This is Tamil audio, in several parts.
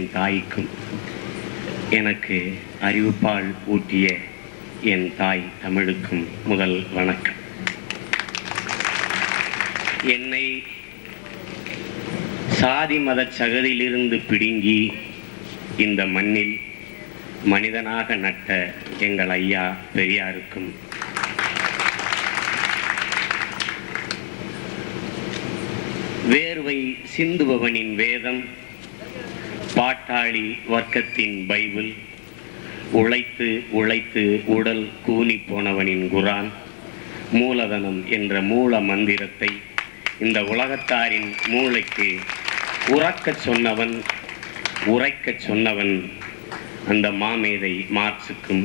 என் தாய்க்கும் எனக்கு அறிவுப்பால் ஊட்டிய என் தாய் தமிழுக்கும் முதல் வணக்கம். என்னை சாதி மத சகதியிலிருந்து பிடுங்கி இந்த மண்ணில் மனிதனாக நட்ட எங்கள் ஐயா பெரியாருக்கும் வேர்வை சிந்துபவனின் வேதம், பாட்டாளி வர்க்கத்தின் பைபிள், உழைத்து உழைத்து உடல் கூனி போனவனின் குரான், மூலதனம் என்ற மூல மந்திரத்தை இந்த உலகத்தாரின் மூளைக்கு உறக்கச் சொன்னவன் அந்த மாமேதை மார்க்சுக்கும்,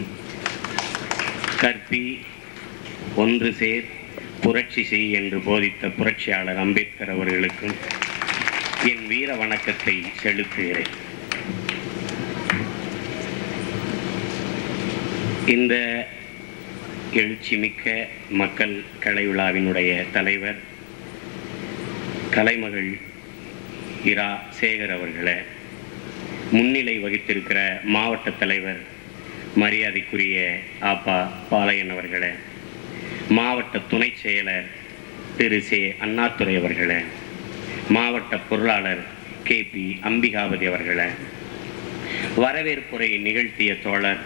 கற்பி ஒன்று சேர் புரட்சி செய் என்று போதித்த புரட்சியாளர் அம்பேத்கர் அவர்களுக்கும் என் வீர வணக்கத்தை செலுத்துகிறேன். இந்த எழுச்சிமிக்க மக்கள் கலை விழாவினுடைய தலைவர் கலைமகள் இரா சேகர் அவர்களை, முன்னிலை வகித்திருக்கிற மாவட்ட தலைவர் மரியாதைக்குரிய ஆப்பா பாளையன் அவர்களை, மாவட்ட துணை செயலர் திரு சே அண்ணாதுரை அவர்களை, மாவட்ட பொருளாளர் KP அம்பிகாவதி அவர்களை, வரவேற்புரை நிகழ்த்திய தோழர்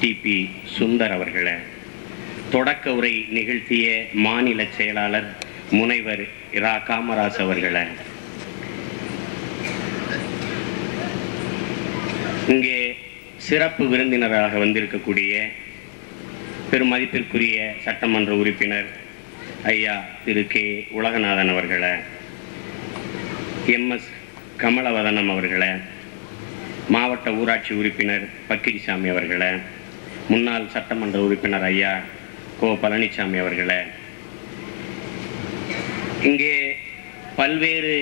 TP சுந்தர் அவர்களை, தொடக்க உரை நிகழ்த்திய மாநில செயலாளர் முனைவர் இரா காமராஜ் அவர்களை, இங்கே சிறப்பு விருந்தினராக வந்திருக்கக்கூடிய பெருமதிப்பிற்குரிய சட்டமன்ற உறுப்பினர் ஐயா திரு K உலகநாதன் அவர்களை, MS கமலவதனம் அவர்களை, மாவட்ட ஊராட்சி உறுப்பினர் பக்கிரிசாமி அவர்களை, முன்னாள் சட்டமன்ற உறுப்பினர் ஐயா கோ பழனிசாமி அவர்களை, இங்கே பல்வேறு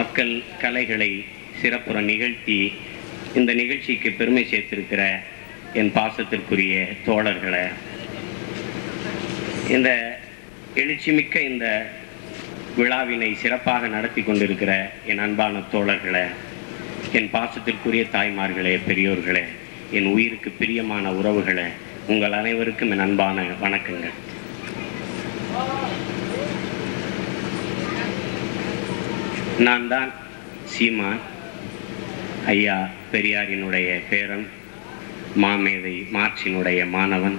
மக்கள் கலைகளை சிறப்புற நிகழ்த்தி இந்த நிகழ்ச்சிக்கு பெருமை சேர்த்திருக்கிற என் பாசத்திற்குரிய தோழர்களை, இந்த எழுச்சிமிக்க இந்த விழாவினை சிறப்பாக நடத்தி கொண்டிருக்கிற என் அன்பான தோழர்களை, என் பாசத்திற்குரிய தாய்மார்களே, பெரியோர்களே, என் உயிருக்கு பிரியமான உறவுகளை, உங்கள் அனைவருக்கும் என் அன்பான வணக்கங்கள். நான் தான் சீமான், ஐயா பெரியாரினுடைய பேரன், மாமேதை மார்க்சினுடைய மாணவன்,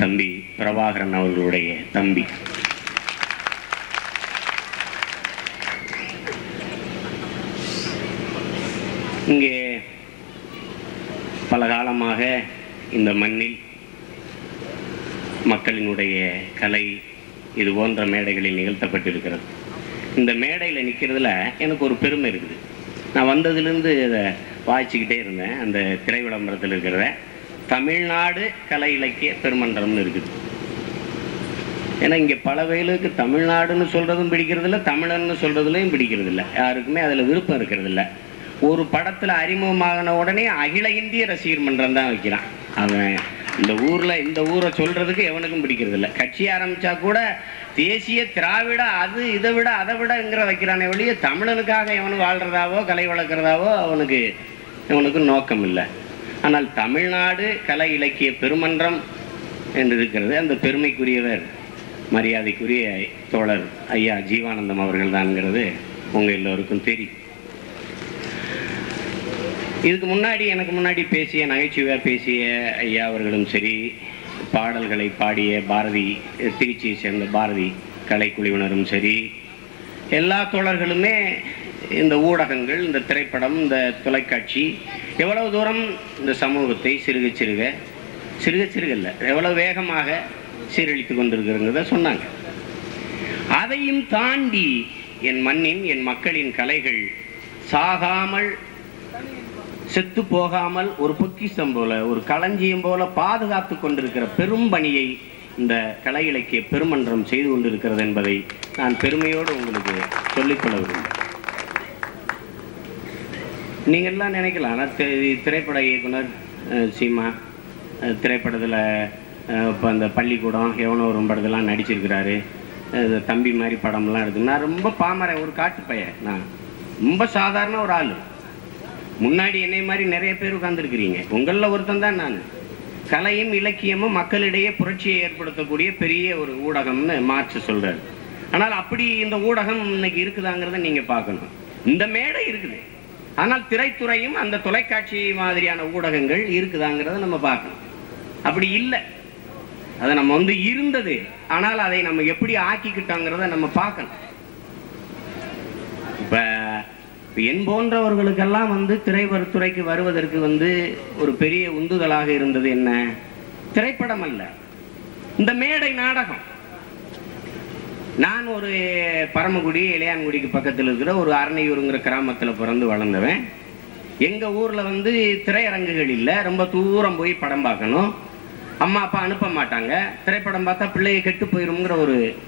தம்பி பிரபாகரன் அவர்களுடைய தம்பி. இங்கே பல காலமாக இந்த மண்ணில் மக்களினுடைய கலை இது போன்ற மேடைகளில் நிகழ்த்தப்பட்டிருக்கிறது. இந்த மேடையில் நிற்கிறதுல எனக்கு ஒரு பெருமை இருக்குது. நான் வந்ததுலேருந்து இதை வாய்ச்சிக்கிட்டே இருந்தேன். அந்த திரை விளம்பரத்தில் இருக்கிறத தமிழ்நாடு கலை இலக்கிய பெருமன்றம்னு இருக்குது. ஏன்னா இங்கே பல வயலுக்கு தமிழ்நாடுன்னு சொல்கிறதும் பிடிக்கிறதில்ல, தமிழன்னு சொல்கிறதுலையும் பிடிக்கிறதில்ல, யாருக்குமே அதில் விருப்பம் இருக்கிறதில்ல. ஒரு படத்தில் அறிமுகமாகின உடனே அகில இந்திய ரசிகர் மன்றம் தான் வைக்கிறான். அவன் இந்த ஊரை சொல்கிறதுக்கு எவனுக்கும் பிடிக்கிறதில்ல. கட்சி ஆரம்பித்தா கூட தேசிய திராவிட அது இதை விட அதை விடங்கிற வைக்கிறானே வெளியே தமிழனுக்காக எவனும் வாழ்கிறதாவோ கலை வளர்க்குறதாவோ அவனுக்கு நோக்கம் இல்லை. ஆனால் தமிழ்நாடு கலை இலக்கிய பெருமன்றம் என்று இருக்கிறது. அந்த பெருமைக்குரியவர் மரியாதைக்குரிய தோழர் ஐயா ஜீவானந்தம் அவர்கள் தான்ங்கிறது உங்கள் எல்லோருக்கும் தெரியும். இதுக்கு முன்னாடி எனக்கு முன்னாடி பேசிய நகைச்சுவையாக பேசிய ஐயா அவர்களும் சரி, பாடல்களை பாடிய பாரதி திருச்சியை சேர்ந்த பாரதி கலைக்குழுவினரும் சரி, எல்லா தோழர்களுமே இந்த ஊடகங்கள், இந்த திரைப்படம், இந்த தொலைக்காட்சி எவ்வளவு தூரம் இந்த சமூகத்தை சிறுக சிறுக இல்லை எவ்வளவு வேகமாக சீரழித்து கொண்டிருக்கிறத சொன்னாங்க. அதையும் தாண்டி என் மண்ணின் என் மக்களின் கலைகள் சாகாமல் செத்து போகாமல் ஒரு பொக்கிஷம் போல ஒரு களஞ்சியம் போல பாதுகாத்து கொண்டிருக்கிற பெரும் பணியை இந்த கலை இலக்கிய பெருமன்றம் செய்து கொண்டிருக்கிறது என்பதை நான் பெருமையோடு உங்களுக்கு சொல்லிக்கொள்ள விரும்புகிறேன். நீங்கள் எல்லாம் நினைக்கலாம், ஆனால் திரைப்பட இயக்குனர் சீமா திரைப்படத்தில் இப்போ அந்த பள்ளிக்கூடம் எவனோ ஒரு படத்தெல்லாம் நடிச்சிருக்கிறாரு, தம்பி மாதிரி படம்லாம் எடுத்து. நான் ரொம்ப பாமரன், ஒரு காட்டு பையன், நான் ரொம்ப சாதாரண ஒரு ஆள். முன்னாடி என்னை மாதிரி நிறைய பேர் உட்கார்ந்துருக்கிறீங்க. உங்களில் ஒருத்தன் தான் நான். கலையும் இலக்கியமும் மக்களிடையே புரட்சியை ஏற்படுத்தக்கூடிய பெரிய ஒரு ஊடகம்னு மார்க்ஸ் சொல்றாரு. ஆனால் அப்படி இந்த ஊடகம் இன்னைக்கு இருக்குதாங்கிறத நீங்க பார்க்கணும். இந்த மேடை இருக்குது, ஆனால் திரைத்துறையும் அந்த தொலைக்காட்சி மாதிரியான ஊடகங்கள் இருக்குதாங்கிறத நம்ம பார்க்கணும். அப்படி இல்லை, அதை நம்ம இருந்தது, ஆனால் அதை நம்ம எப்படி ஆக்கிக்கிட்டோங்கிறத நம்ம பார்க்கணும். இப்ப என் போன்றவர்களுக்கெல்லாம் திரைத்துறைக்கு வருவதற்கு ஒரு பெரிய உந்துதலாக இருந்தது என்ன? திரைப்படம் அல்ல, இந்த மேடை நாடகம். நான் ஒரு பரமக்குடி இளையான்குடிக்கு பக்கத்தில் இருக்கிற ஒரு அரணையூருங்கிற கிராமத்தில் பிறந்து வளர்ந்தவன். எங்க ஊர்ல திரையரங்குகள் இல்லை, ரொம்ப தூரம் போய் படம் பார்க்கணும். அம்மா அப்பா அனுப்ப மாட்டாங்க. திரைப்படம் பார்த்தா பிள்ளையை கெட்டு போயிருங்கிற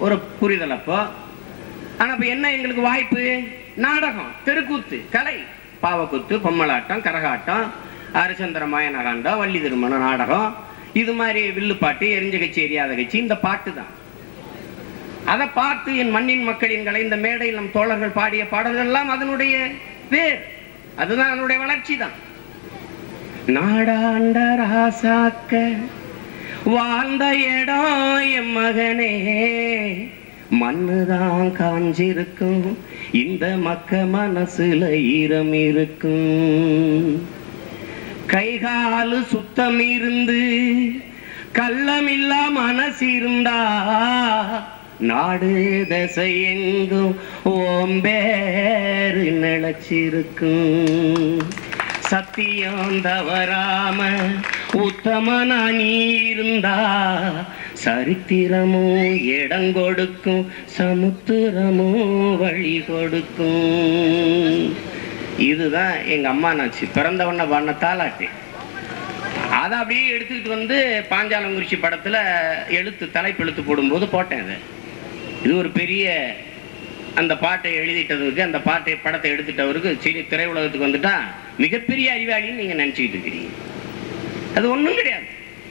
ஒரு புரிதல் அப்போ. ஆனா இப்ப என்ன எங்களுக்கு வாய்ப்பு? நாடகம், தெருக்கூத்து, கலை, பாவக்கூத்து, பொம்மலாட்டம், கரகாட்டம், ஹரிச்சந்திர மாயனகாண்டம், வள்ளி திருமண நாடகம், இது மாதிரி வில்லுப்பாட்டு, எரிஞ்ச கட்சி எரியாத கட்சி, இந்த பாட்டு தான். அதை பார்த்து என் மண்ணின் மக்களின் கலை, இந்த மேடையில் நம் தோழர்கள் பாடிய பாடல்கள் எல்லாம் அதனுடைய பேர், அதுதான் அதனுடைய வளர்ச்சி தான். நாடாண்ட ராசாக்க வாழ்ந்த இடம் என் மகனே, மண்ணுதான் காஞ்சிருக்கும், இந்த மக்க மனசுல ஈரம் இருக்கும். கைகாலு சுத்தம் இருந்து கள்ளமில்லா மனசு இருந்தா, நாடு தசை எங்கும் ஓம்பேறு நிலச்சிருக்கும். சத்தியம் தவறாம உத்தமனா நீ இருந்தா, சரித்திரமும் இடம் கொடுக்கும், சமுத்திரமும் வழி கொடுக்கும். இதுதான் எங்க அம்மா நாச்சு பிறந்தவண்ண பாடின தாலாட்டு. அதை அப்படியே எடுத்துக்கிட்டு பாஞ்சாலங்குறிச்சி படத்துல தலைப்பெழுத்து போடும்போது போட்டேன். அதை இது ஒரு பெரிய, அந்த பாட்டை எழுதிட்டதுக்கு, அந்த படத்தை எடுத்துட்டவருக்கு சரி திரையுலகத்துக்கு வந்துட்டா மிகப்பெரிய அறிவாளின்னு நீங்க நினைச்சுக்கிட்டு இருக்கிறீங்க. அது ஒண்ணும் கிடையாது.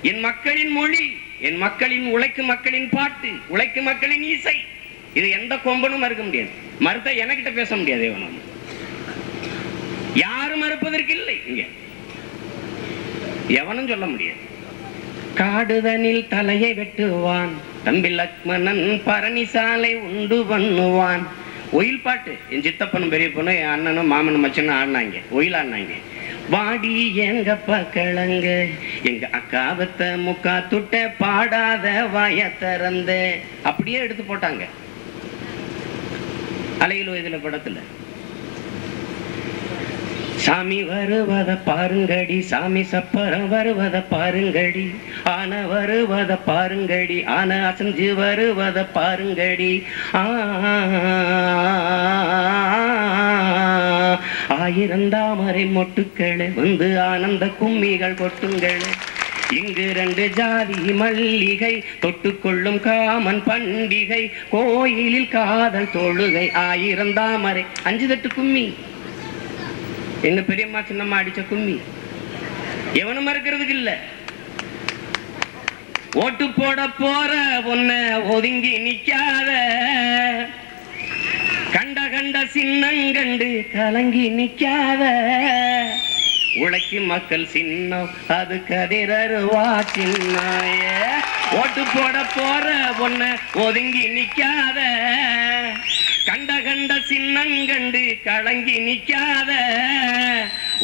என் மக்களின் மொழி, என் மக்களின் உழைக்கும் மக்களின் பாட்டு, உழைக்கும் மக்களின் இசை, இது எந்த கொம்பனும் மறுக்க முடியாது. மறுத்த எனக்கிட்ட பேச முடியாது. யாரும் மறுப்பதற்கு இல்லை, இங்க எவனும் சொல்ல முடியாது. காடுதனில் தலையை வெட்டுவான் தம்பி லக்மணன், பரணிசாலை உண்டு பண்ணுவான். ஒயில் பாட்டு என் சித்தப்பனும் பெரிய பொண்ணும் என் அண்ணனும் மாமனும் மச்சனும் ஆடினாங்க, ஒயில் ஆடினாங்க. வாடி எங்கப்பா கிழங்க, எங்க அக்காவத்த முக்கா துட்ட பாடாத வாய திறந்த, அப்படியே எடுத்து போட்டாங்க அலையில் இதுல படத்துல. சாமி வருவத பாருங்கடி, சாமி சப்பரம் வருவத பாருங்கடி, ஆன வருவத பாருங்கடி, ஆன அசஞ்சு வருவத பாருங்கடி. ஆயிரந்தாமரை மொட்டுக்களே ஆனந்த கும்மிகள் கொட்டுங்களே, இங்கு 2 ஜாதி மல்லிகை தொட்டுக்கொள்ளும் காமன் பண்டிகை, கோயிலில் காதல் தொழுகை, ஆயிரந்தாமரை 5 தட்டு கும்மி. எங்க பெரியம்மா சின்னம்மா அடிச்ச கும்மி எவனும் மறுக்கிறதுக்கு இல்ல. ஓட்டு போட போற பொண்ண ஒதுங்கி நிக்காத, கண்ட சின்னங்கண்டு கலங்கி நிக்காத, உழைக்கும் மக்கள் சின்னம் அது கதிரருவா சின்னாய. ஓட்டு போட போற பொண்ண ஒதுங்கி நிக்காத, கண்ட சின்னங்கண்டு கலங்கி நிக்காத,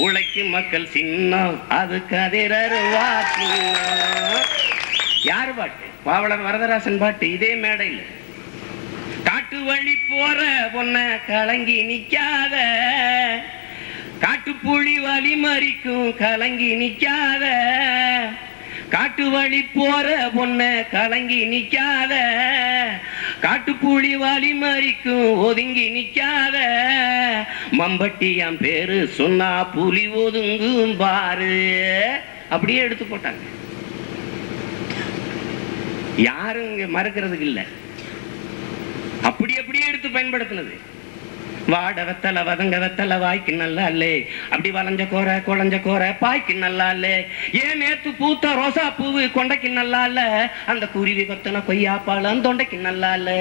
உழைக்கும் மக்கள் சின்னம் அது கதிரருவா சின்னம். யாரு பாட்டு? பாவலர் வரதராசன் பாட்டு. இதே மேடையில் காட்டு வழி போற பொண்ண கலங்கி நிக்காத, காட்டுப்புலி வலி மறிக்கும் கலங்கி நிக்காத, காட்டு வழி போற பொண்ண கலங்கி நிக்காத, காட்டுப்புலி வலி மறிக்கும் ஒதுங்கி நிக்காத, மம்பட்டியாம் பேரு சொன்னா புலி ஒதுங்கும் பாரு. அப்படியே எடுத்து போட்டாங்க. யாரும் இங்க மறுக்கிறதுக்கு இல்ல. அப்படியே எடுத்து பயன்படுத்தினது. வாட வெத்தல வதங்க வெத்தல வாய்க்கு நல்லா இல்லே, அப்படி வளைஞ்ச கோர குழஞ்ச கோர பாய்க்கு நல்லா இல்லே, ஏன் நேத்து பூத்த ரோசா பூவு கொண்டைக்கு நல்லா இல்ல, அந்த குருவி கொத்தன கொய்யாப்பாலம் தொண்டைக்கு நல்லா இல்ல,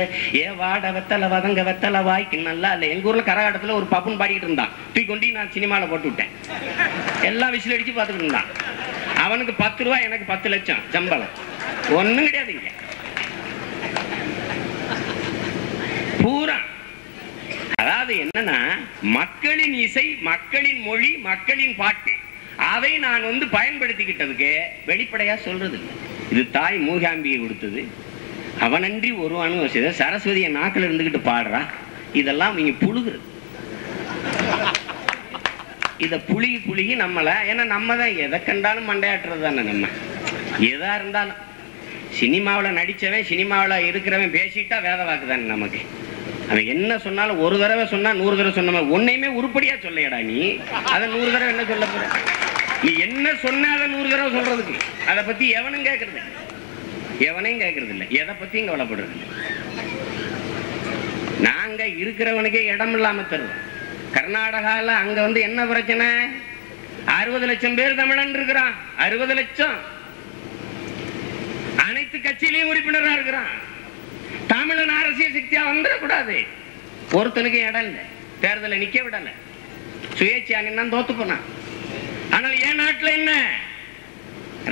ஏ வாட வெத்தல வதங்க வெத்தல வாய்க்கு நல்லா இல்ல. எங்க ஊர்ல கரகாட்டத்துல ஒரு பப்புன்னு பாடிக்கிட்டு இருந்தான், தூக்கி கொண்டு நான் சினிமால போட்டு விட்டேன். எல்லாம் விசில் அடிச்சு பார்த்துக்கிட்டு இருந்தான். அவனுக்கு 10 ரூபாய், எனக்கு 10 லட்சம் சம்பளம். ஒண்ணும் கிடையாதுங்க. பூரா அதாவது என்னன்னா, மக்களின் இசை, மக்களின் மொழி, மக்களின் பாட்டு, அதை நான் பயன்படுத்திக்கிட்டதுக்கு வெளிப்படையா சொல்றது இல்லை. இது தாய் மூகாம்பியை கொடுத்தது. அவனன்றி ஒரு அணு சரஸ்வதியை நாக்கில் இருந்துகிட்டு பாடுறா. இதெல்லாம் நீங்க புழுகுறது. இத புழுகி நம்மள, ஏன்னா நம்ம தான் எதை கண்டாலும் மண்டையாட்டுறது தானே. நம்ம எதா இருந்தாலும் சினிமாவில் நடிச்சவன், சினிமாவில் இருக்கிறவன் பேசிட்டா வேத வாக்கு தானே நமக்கு. அவன் என்ன சொன்னாலும் ஒரு தடவை சொன்னா 100 தடவை சொன்ன ஒன்னையுமே உருப்படியா சொல்லையடா நீ. அதை 100 தடவை என்ன சொல்ல போற? நீ என்ன சொன்ன அதை 100 தடவை சொல்றதுக்கு அதை பத்தி எவனும் கேட்கறது இல்லை, எவனையும் கேட்கறது இல்லை, எதை பத்தியும் கவலைப்படுறது இல்லை. நாங்க இருக்கிறவனுக்கே இடம் இல்லாம தருவோம். கர்நாடகால அங்க என்ன பிரச்சனை? 60 லட்சம் பேர் தமிழன் இருக்கிறான். 60 லட்சம் அனைத்து கட்சியிலையும் உறுப்பினரா இருக்கிறான். தமிழன் அரசியல் சக்தியா வந்துடக்கூடாது. ஒருத்தனுக்கு இடம் இல்லை, தேர்தலை நிக்க விடல, சுயேட்சையா நின்னா தோத்து போனான். ஆனால் என் நாட்டுல என்ன,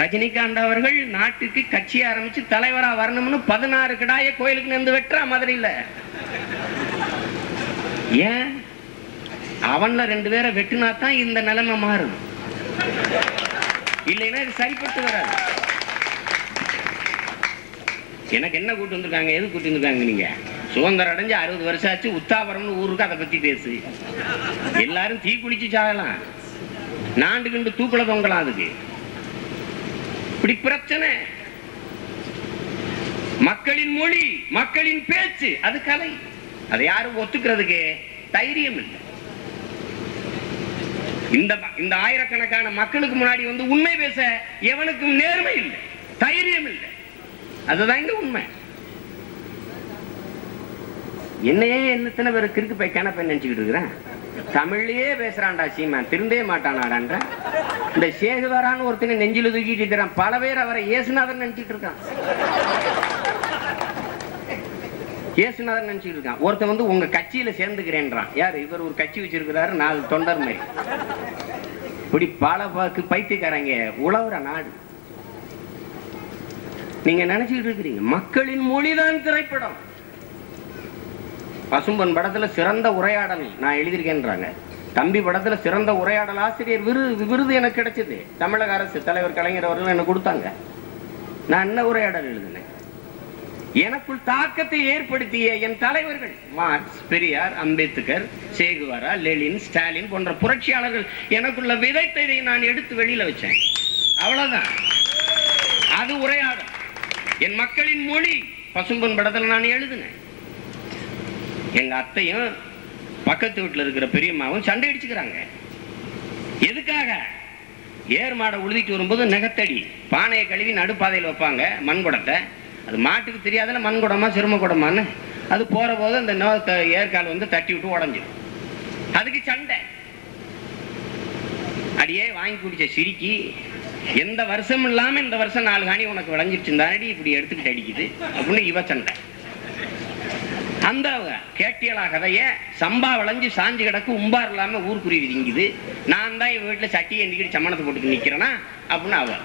ரஜினிகாந்த் அவர்கள் நாட்டுக்கு கட்சி ஆரம்பிச்சு தலைவரா வரணும்னு 16 கிடாய கோயிலுக்கு நின்று வெட்டுறா மதுரையில். ஏன்? அவன்ல 2 பேரை வெட்டினா தான் இந்த நிலைமை மாறும், இல்லைன்னா இது சரிப்பட்டு வராது. எனக்கு என்ன கூட்டு வந்திருக்காங்க, எது கூட்டு வந்திருக்காங்க? நீங்க சுதந்திரம் அடைஞ்சு 60 வருஷம் ஆச்சு, உத்தாபரம்னு ஊருக்கு அதை பத்தி பேசு. எல்லாரும் தீ குளிச்சு சாகலாம், நாண்டுகிண்டு தூக்குல தொங்கலாம். அதுக்கு இப்படி பிரச்சனை. மக்களின் மொழி, மக்களின் பேச்சு, அது கலை. அதை யாரும் ஒத்துக்கிறதுக்கு தைரியம் இல்லை. இந்த ஆயிரக்கணக்கான மக்களுக்கு முன்னாடி உண்மை பேச எவனுக்கும் நேர்மை இல்லை, தைரியம் இல்லை. அதுதான் இங்க உண்மை. என்னையே எத்தனை பேர் கிறுக்கு போய் கிணப்ப நினைச்சுக்கிட்டு இருக்கிறேன். தமிழ்லயே பேசுறான்டா சீமான், திருந்தே மாட்டானாடான்ற. இந்த சேகுவாரான்னு ஒருத்தனை நெஞ்சில தூக்கிட்டு இருக்கிறான். பல பேர் அவரை இயேசுநாதன் நினைச்சிட்டு இருக்கான். இயேசுநாதன் நினைச்சிட்டு இருக்கான். ஒருத்தன் உங்க கட்சியில சேர்ந்துக்கிறேன்றான். யாரு இவர்? ஒரு கட்சி வச்சிருக்கிறாரு, 4 தொண்டர் மாதிரி. இப்படி பல பைத்தியக்காரங்க உழவுற நாடு. நீங்க நினைச்சுக்கிட்டு இருக்கிறீங்க மக்களின் மொழிதான் திரைப்படம். பசும்பொன் படத்துல சிறந்த உரையாடல் நான் எழுதியிருக்கேன்றாங்க. தம்பி படத்துல சிறந்த உரையாடல் ஆசிரியர் விருது எனக்கு கிடைச்சது. தமிழக அரசு தலைவர் கலைஞர் அவர்கள் எனக்கு கொடுத்தாங்க. நான் என்ன உரையாடல் எழுதினேன்? எனக்குள் தாக்கத்தை ஏற்படுத்திய என் தலைவர்கள் மார்க்ஸ், பெரியார், அம்பேத்கர், சேகுவாரா, லெனின், ஸ்டாலின் போன்ற புரட்சியாளர்கள் எனக்குள்ள விதைத்ததை நான் எடுத்து வெளியில வச்சேன். அவ்வளவுதான். அது உரையாடல். என் மக்களின் மொழி பசும்பொன் படத்தில் நான் எழுதினேன். எங்க அத்தையும் பக்கத்து வீட்டுல இருக்கிற பெரியம்மாவும் சண்டை அடிச்சுக்கிறாங்க. எதுக்காக? ஏர் மாடை உழுதிட்டு வரும்போது நெகத்தடி பானையை கழுவி நடுப்பாதையில் வைப்பாங்க, மண்குடத்தை. அது மாட்டுக்கு தெரியாதுல மண்குடமா சிறும குடமான்னு. அது போற போது அந்த ஏற்கால் தட்டி விட்டு உடஞ்சிடும். அதுக்கு சண்டை. அடியே வாங்கி குடிச்ச சிரிக்கி, எந்த வருஷம் இல்லாம இந்த வருஷம் 4 காணி உனக்கு விளைஞ்சிருச்சுந்தானடி இப்படி எடுத்துக்கிட்டு அடிக்குது அப்படின்னு இவ சண்டை. அந்த கேட்டியலா கதைய சம்பா விளைஞ்சு சாஞ்சு கிடக்கு, உம்பார் இல்லாம ஊர்க்குருவி திங்குது, நான் தான் இவ வீட்டுல சட்டியை எந்திக்கிட்டு சம்மணத்தை போட்டு நிக்கிறேனா அப்படின்னு அவ.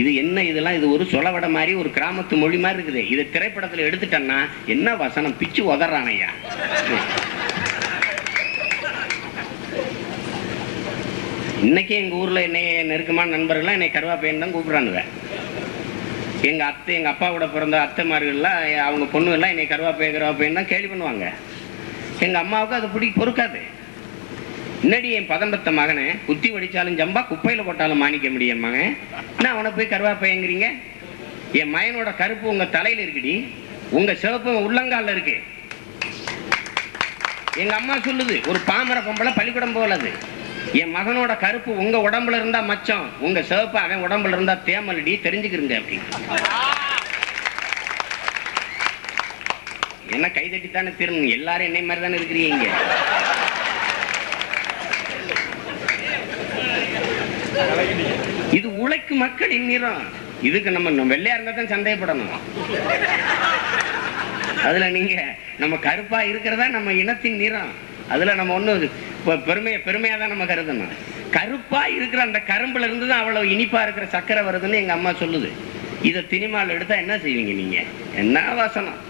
இது என்ன? இதெல்லாம் இது ஒரு சொலவடை மாதிரி, ஒரு கிராமத்து மொழி மாதிரி இருக்குது. இதை திரைப்படத்துல எடுத்துட்டேன்னா என்ன வசனம் பிச்சு உதறானையா. இன்னைக்கு எங்க ஊர்ல என்னைய நெருக்கமான நண்பர்கள்லாம் என்னை கருவாப்பையன் தான் கூப்பிடுறானுங்க. எங்க அத்தை, எங்க அப்பாவோட பிறந்த அத்தைமார்கள்லாம் அவங்க பொண்ணு எல்லாம் என்னை கருவாப்பையன் தான் கேள்வி பண்ணுவாங்க. எங்க அம்மாவுக்கு அது பொறுக்காது. முன்னாடி என் பதம்பத்த மகனை குத்தி வடிச்சாலும் ஜம்பா, குப்பையில போட்டாலும் மாணிக்க முடியும் மகன், என்ன அவனை போய் கருவாப்பையங்கிறீங்க? என் மகனோட கருப்பு உங்க தலையில இருக்குடி, உங்க சிவப்பு உள்ளங்கால இருக்கு. எங்க அம்மா சொல்லுது, ஒரு பாமர பொம்பளை பள்ளிக்கூடம் போலது. என் மகனோட கருப்பு உங்க உடம்புல இருந்தா மச்சம், உங்க சிவப்பு அவன் உடம்புல இருந்தா தேமலடி, தெரிஞ்சுக்கிறீங்க அப்படி. என்ன கை தட்டித்தானே திரும்பணும், எல்லாரும் என்னை மாதிரி தானே இருக்கிறீங்க. இது உழைக்கும் மக்களின் நிறம். இதுக்கு நம்ம வெள்ளையா இருந்தா தான் சந்தேகப்படணும். அதுல நீங்க நம்ம கருப்பா இருக்கிறதா நம்ம இனத்தின் நிறம். அதுல நம்ம ஒண்ணு பெருமையா தான் நம்ம கருதணும். கருப்பா இருக்கிற அந்த கரும்புல இருந்து தான் அவ்வளவு இனிப்பா இருக்கிற சக்கரை வருதுன்னு எங்க அம்மா சொல்லுது. இதை சினிமாவில் எடுத்தா என்ன செய்வீங்க நீங்க? என்ன வாசனம்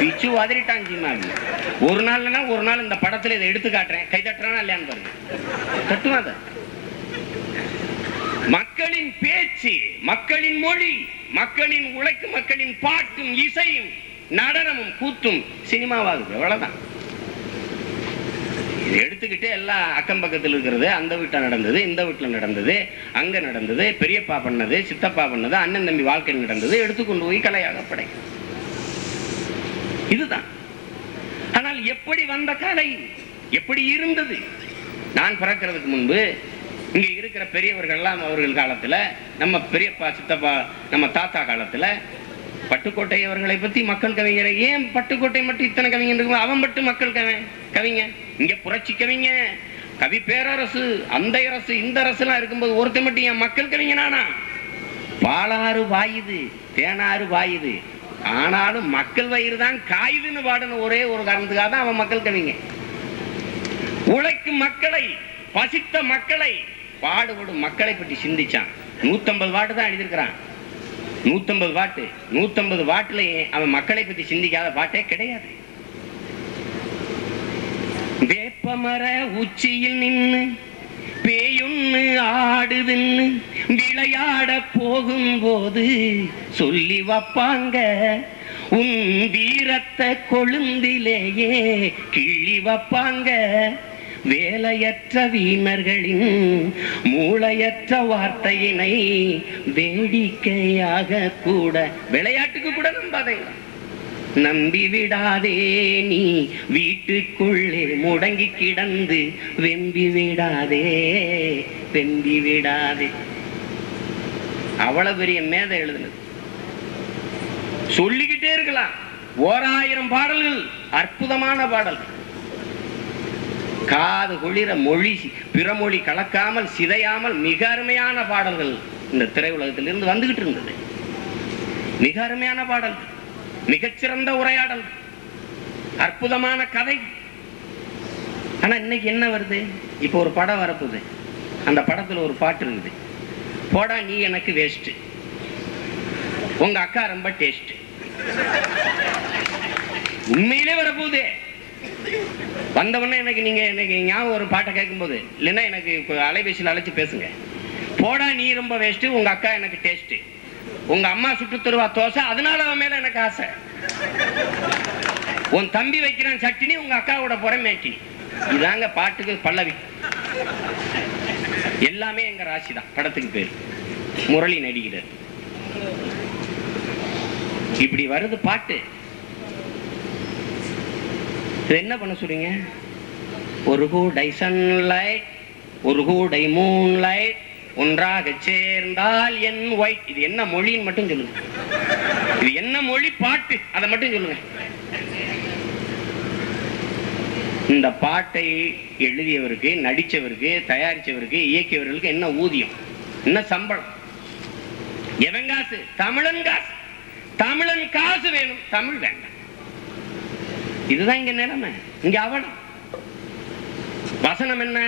பிச்சு வதறிட்டாங்க. ஒரு நாள்னா ஒரு நாள் இந்த படத்துல இதை எடுத்து காட்டுறேன், கை தட்டுறானா இல்லையான்னு பாருங்க. தட்டுவாத. மக்களின் பேச்சு, மக்களின் மொழி, மக்களின் உழைக்கும் மக்களின் பாட்டும் இசையும் நடனமும் கூத்தும் சினிமாவாகுது. எவ்வளவுதான். இதை எடுத்துக்கிட்டு எல்லாம் அக்கம் பக்கத்தில் இருக்கிறது, அந்த வீட்டில் நடந்தது, இந்த வீட்டில் நடந்தது, அங்க நடந்தது, பெரியப்பா பண்ணது, சித்தப்பா பண்ணது, அண்ணன் தம்பி வாழ்க்கையில் நடந்தது எடுத்துக்கொண்டு போய் கலையாக படை. இதுதான். ஆனால் எப்படி வந்த கலை, எப்படி இருந்தது? நான் பிறக்கிறதுக்கு முன்பு இங்க இருக்கிற பெரியவர்கள் எல்லாம் அவர்கள் காலத்துல, நம்ம பெரியப்பா சித்தப்பா நம்ம தாத்தா காலத்துல பட்டுக்கோட்டை அவர்களை பத்தி மக்கள் கவிஞரை, ஏன் பட்டுக்கோட்டை மட்டும் இத்தனை கவிஞர் இருக்கு? அவன் மட்டும் மக்கள் கவிங்க. இங்க புரட்சி கவிங்க, கவி பேரரசு, அந்த அரசு இந்த அரசு எல்லாம் இருக்கும்போது ஒருத்த மட்டும் என் மக்கள் கவிஞனானா? பாலாறு வாயுது, தேனாறு வாயுது, ஆனாலும் மக்கள் வயிறு தான் காயுதுன்னு பாடணும். ஒரே ஒரு காரணத்துக்காக தான் அவன் மக்கள் கவிங்க. உழைக்கும் மக்களை, பசித்த மக்களை, பாடுபடும் மக்களை பற்றி சிந்திச்சான். 150 வாட்டு தான் எழுதியிருக்கிறான். 150 வாட்டு. 150 வாட்டுல அவன் மக்களை பற்றி சிந்திக்காத பாட்டே கிடையாது. வேப்பமர உச்சியில் நின்று பேயொன்னு ஆடுதுன்னு விளையாட போகும்போது சொல்லி வைப்பாங்க, உன் வீரத்தை கொழுந்திலேயே கிள்ளி வைப்பாங்க. வேலையற்ற வீணர்களின் மூளையற்ற வார்த்தையினை வேடிக்கையாக கூட, விளையாட்டுக்கு கூட நம்பாதீங்க. நம்பி விடாதே நீ வீட்டுக்குள்ளே முடங்கி கிடந்து, வெம்பி விடாதே வெம்பி விடாதே. அவ்வளவு பெரிய மேதை எழுதுனது. சொல்லிக்கிட்டே இருக்கலாம். 1000 பாடல்கள், அற்புதமான பாடல்கள். காது குளிர மொழி பிறமொழி கலக்காமல் சிதையாமல் மிக அருமையான பாடல்கள் இந்த திரையுலகத்திலிருந்து வந்துகிட்டு இருந்தது. மிக அருமையான பாடல்கள், மிகச்சிறந்த உரையாடல், அற்புதமான கதை. ஆனா இன்னைக்கு என்ன வருது? இப்ப ஒரு படம் வரப்போகுது, அந்த படத்துல ஒரு பாட்டு இருக்குது, போடா நீ எனக்கு வேஸ்ட், உங்க அக்கா ரொம்ப டேஸ்ட். உண்மையிலே வரப்போகுது. வந்தவொடனே எனக்கு நீங்க எனக்கு ஞாபகம் ஒரு பாட்டை கேட்கும் போது, இல்லைன்னா எனக்கு அலைபேசியில் அழைச்சு பேசுங்க. போடா நீ ரொம்ப வேஸ்ட், உங்க அக்கா எனக்கு டேஸ்ட், உங்க அம்மா சுட்டு தருவா தோசை, அதனால அவன் மேல எனக்கு ஆசை. உன் தம்பி வைக்கிறான் சட்டினி, உங்க அக்காவோட புறமேட்டி. இதாங்க பாட்டுக்கு பல்லவி. எல்லாமே எங்க ராசி தான். படத்துக்கு பேர் முரளி நடிக்கிறார். இப்படி வருது பாட்டு. என்ன பண்ண சொல்றீங்க? ஒரு கூடை சன்லைட், ஒரு கூடை மூன்லைட், ஒன்றாக சேர்ந்தால் என் ஒயிட். இது என்ன மொழின்னு மட்டும் சொல்லுங்க. இது என்ன மொழி பாட்டு, அதை மட்டும் சொல்லுங்க. இந்த பாட்டை எழுதியவருக்கு, நடிச்சவருக்கு, தயாரிச்சவருக்கு, இயக்கியவர்களுக்கு என்ன ஊதியம், என்ன சம்பளம், எவன் காசு? தமிழன் காசு. தமிழன் காசு வேணும், தமிழ் வேண்டாம். இதுதான் இங்க நிலைமை. இங்க அவலம். வசனம் என்ன?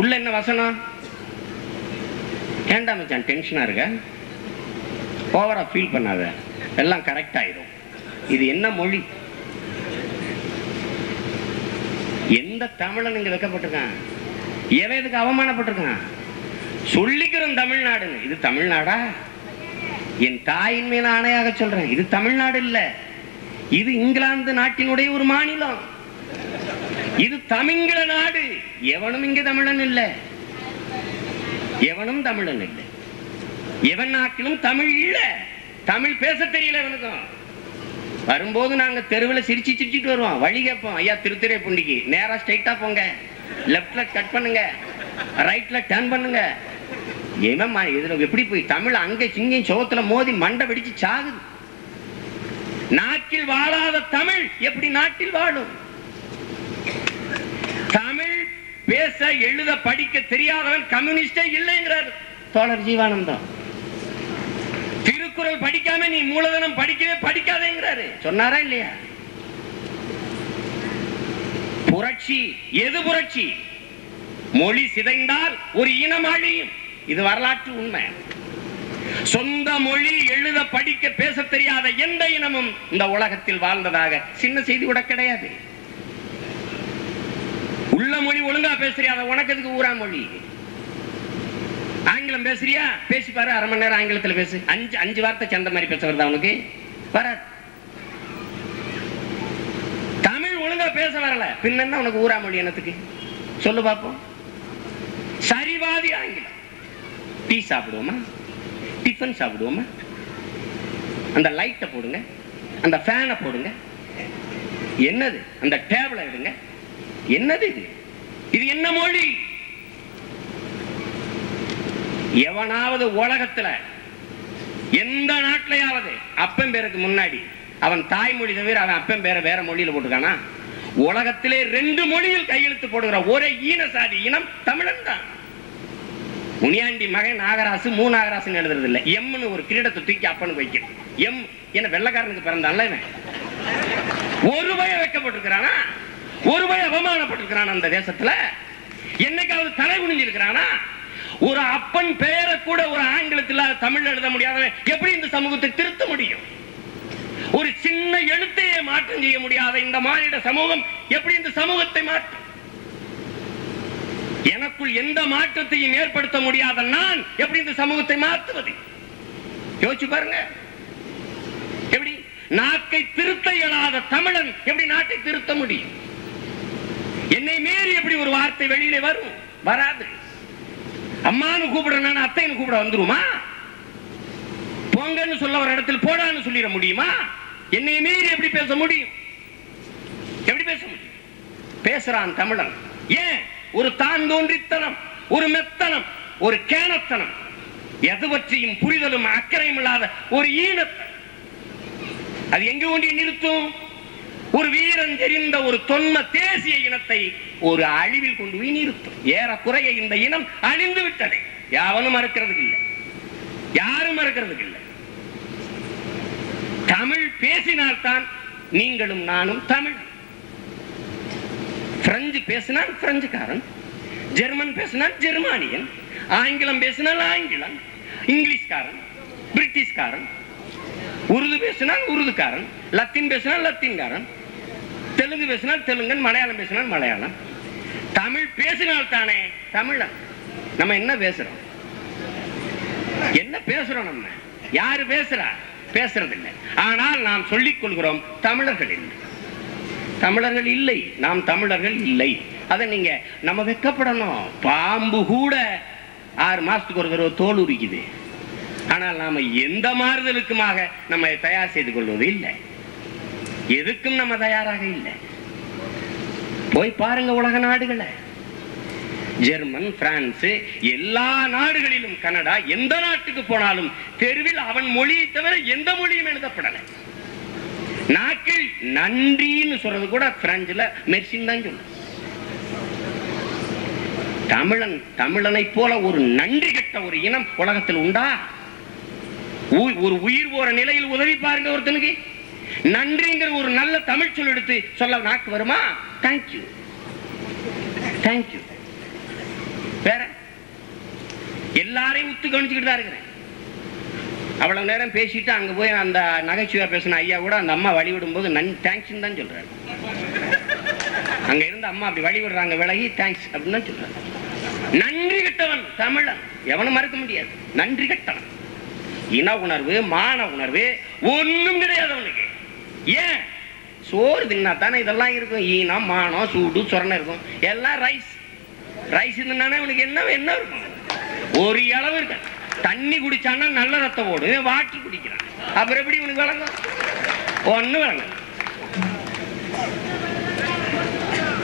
உள்ள என்ன வசனம்? ஏண்டா மச்சான் டென்ஷனா இருக்க? ஓவரா ஃபீல் பண்ணாத, எல்லாம் கரெக்ட் ஆயிடும். இது என்ன மொழி? எந்த தமிழன் இங்க வைக்கப்பட்டிருக்கான்? எவன் இதுக்கு அவமானப்பட்டிருக்கான்? சொல்லிக்கிறோம் தமிழ்நாடுன்னு. இது தமிழ்நாடா? என் தாயின் மேல ஆணையாக சொல்றேன், இது தமிழ்நாடு இல்ல. இது இங்கிலாந்து நாட்டினுடைய ஒரு மாநிலம். இது தமிழ நாடு. எவனும் இங்க தமிழன் இல்ல, எவனும் தமிழன் இல்ல. எவன் நாட்டிலும் தமிழ் இல்ல. தமிழ் பேச தெரியல எவனுக்கும். வரும்போது நாங்க தெருவில் சிரிச்சிட்டு வருவோம். வழி கேட்போம், ஐயா திருத்துறைப்பூண்டிக்கு நேரா ஸ்ட்ரைட்டா போங்க, லெப்ட்ல கட் பண்ணுங்க, ரைட்ல டர்ன் பண்ணுங்க. இதுல எப்படி போய் தமிழ் அங்க சிங்கையும் சோத்துல மோதி மண்டை வெடிச்சு சாகுது. நாக்கில் வாழாத தமிழ் எப்படி நாட்டில் வாழும்? தமிழ் பேச எழுத படிக்க தெரியாதவன் கம்யூனிஸ்டே இல்லைங்கிறார் தோழர் ஜீவானந்தம். திருக்குறள் படிக்காம நீ மூலதனம் படிக்கவே படிக்காதேங்கிறாரு. சொன்னாரா இல்லையா? புரட்சி எது புரட்சி? மொழி சிதைந்தால் ஒரு இனம் அழியும். இது வரலாற்று உண்மை. சொந்த மொழி எழுத படிக்க பேச தெரியாத எந்த இனமும் இந்த உலகத்தில் வாழ்ந்ததாக சின்ன செய்தி கூட கிடையாது. உள்ள மொழி ஒழுங்கா பேசுறியா, உனக்கு எதுக்கு ஊரா மொழி? ஆங்கிலம் பேசுறியா, பேசி பாரு, அரை மணி நேரம் ஆங்கிலத்தில் பேசு. அஞ்சு வார்த்தை சேர்ந்த மாதிரி பேச வருதா உனக்கு? வராது. தமிழ் ஒழுங்கா பேச வரல, பின்ன உனக்கு ஊரா மொழி என்னத்துக்கு சொல்லு பார்ப்போம். சரிவாதி ஆங்கிலம். டீ சாப்பிடுவோமா, டிஃபன் சாப்பிடுவோமா, அந்த லைட்டை போடுங்க, அந்த ஃபேனை போடுங்க, என்னது அந்த டேபிளை எடுங்க, என்னது இது? இது என்ன மொழி? எவனாவது உலகத்துல எந்த நாட்டிலையாவது அப்பன் பேருக்கு முன்னாடி அவன் தாய்மொழி தவிர அவன் அப்பன் பேரை வேற மொழியில போட்டுக்கானா? உலகத்திலே 2 மொழியில் கையெழுத்து போடுகிற ஒரே ஈன சாதி இனம் தமிழன் தான். முனியாண்டி மகன் நாகராசு நாகராசு எழுதுறது இல்ல, எம்னு ஒரு கிரீடத்தை தூக்கி அப்பனுக்கு வைக்கிறது. எம் என்ன வெள்ளக்காரனுக்கு பிறந்தான்ல, ஒரு பய வைக்கப்பட்டிருக்கிறானா? ஒரு பய அவமானப்பட்டிருக்கிறான் அந்த தேசத்துல? என்னைக்காவது தலை குனிஞ்சிருக்கிறானா? ஒரு அப்பன் பெயரை கூட ஒரு ஆங்கிலத்தில் தமிழ் எழுத முடியாதவன் எப்படி இந்த சமூகத்தை திருத்த முடியும்? ஒரு சின்ன எழுத்தையே மாற்றம் செய்ய முடியாத இந்த மாநில சமூகம் எப்படி இந்த சமூகத்தை மாற்றும்? எனக்குள் எந்த மாற்றத்தையும் ஏற்படுத்த முடியாத நான் எப்படி இந்த சமூகத்தை மாற்றுவது? யோசிச்சு பாருங்க. எப்படி நாட்டை திருத்த இயலாத தமிழன் எப்படி நாட்டை திருத்த முடியும்? என்னை மீறி எப்படி ஒரு வார்த்தை வெளியிலே வரும்? வராது. அம்மானு கூப்பிடுறேன், அத்தைன்னு கூப்பிட வந்துருமா? பொங்கன்னு சொல்ல ஒரு இடத்தில் போடான்னு சொல்லிட முடியுமா? என்னை மீறி எப்படி பேச முடியும்? எப்படி பேச முடியும்? பேசுறான் தமிழன். ஏன்? ஒரு தான் தோன்றித்தனம், ஒரு மெத்தனம், ஒரு கேனத்தனம், எது பற்றியும் புரிதலும் அக்கறையும் இல்லாத ஒரு ஈனத்தனம். அது எங்கு கொண்டு நிறுத்தும்? ஒரு வீரன் தெரிந்த ஒரு தொன்ம தேசிய இனத்தை ஒரு அழிவில் கொண்டு போய் நிறுத்தும். ஏறக்குறைய இந்த இனம் அழிந்து விட்டது. யாவனும் மறுக்கிறதுக்கு இல்லை, யாரும் மறுக்கிறதுக்கு இல்லை. தமிழ் பேசினால்தான் நீங்களும் நானும் தமிழ். பிரெஞ்சு பேசினால் பிரெஞ்சுக்காரன், ஜெர்மன் பேசினால் ஜெர்மானியன், ஆங்கிலம் பேசினால் ஆங்கிலம், இங்கிலீஷ்காரன், பிரிட்டிஷ்காரன், உருது பேசினால் உருதுக்காரன், லத்தீன் பேசினால் லத்தீன்காரன், தெலுங்கு பேசினால் தெலுங்கன், மலையாளம் பேசினால் மலையாளம். தமிழ் பேசினால் தானே தமிழன். நம்ம என்ன பேசுறோம்? என்ன பேசுறோம்? நம்ம யாரு பேசுறா? பேசுறது இல்லை. ஆனால் நாம் சொல்லிக் கொள்கிறோம் தமிழர்கள் இல்லை, தமிழர்கள் இல்லை, நாம் தமிழர்கள் இல்லை. அதை நீங்க நம்ம வெட்கப்படணும். பாம்பு கூட 6 மாசத்துக்கு ஒரு தடவை தோல் உரிக்குது. ஆனால் நாம எந்த மாறுதலுக்குமாக நம்ம தயார் செய்து கொள்வது இல்லை. எதுக்கும் நம்ம தயாராக இல்லை. போய் பாருங்க உலக நாடுகளை, ஜெர்மன், பிரான்ஸ், எல்லா நாடுகளிலும், கனடா, எந்த நாட்டுக்கு போனாலும் தெருவில் அவன் மொழியை தவிர எந்த மொழியும் எழுதப்படலை. நாக்கில் நன்றின்னு சொல்றது கூட பிரெஞ்சுல மெர்சின் தான் சொல்ல. தமிழனை போல ஒரு நன்றி கெட்ட ஒரு இனம் உலகத்தில் உண்டா? ஒரு உயிர் போற நிலையில் உதவி பாருங்க ஒருத்தனுக்கு. நன்றிங்கிற ஒரு நல்ல தமிழ் சொல் எடுத்து சொல்ல நாக்கு வருமா? Thank you, thank you. வேற எல்லாரையும் உத்து கவனிச்சுக்கிட்டு தான் இருக்கிறேன். அவ்வளவு நேரம் பேசிட்டு அங்க போய் அந்த நகைச்சுவையா பேசின ஐயா கூட அந்த அம்மா வழிவிடும் போது தேங்க்ஸ் தான் சொல்றாரு. அங்க இருந்து அம்மா அப்படி வழிவிடுறாங்க, விலகி தேங்க்ஸ் அப்படின்னு தான் சொல்றாரு. நன்றி கெட்டவன் தமிழன், எவனும் மறுக்க முடியாது. நன்றி கெட்டவன். இன உணர்வு, மான உணர்வு ஒண்ணும் கிடையாது அவனுக்கு. ஏன்? சோறு தின்னா தானே இதெல்லாம் இருக்கும். ஈனம், மானம், சூடு, சொரணை இருக்கும். எல்லாம் ரைஸ் ரைஸ் இருந்தானே அவனுக்கு என்ன என்ன இருக்கும்? ஒரு அளவு இருக்கு. தண்ணி குடிச்சான்னா நல்ல ரத்தம் ஓடும், வாட்டர் குடிக்கிறான். அப்புறம் எப்படி உனக்கு விளங்கும்? ஒண்ணு விளங்கும்.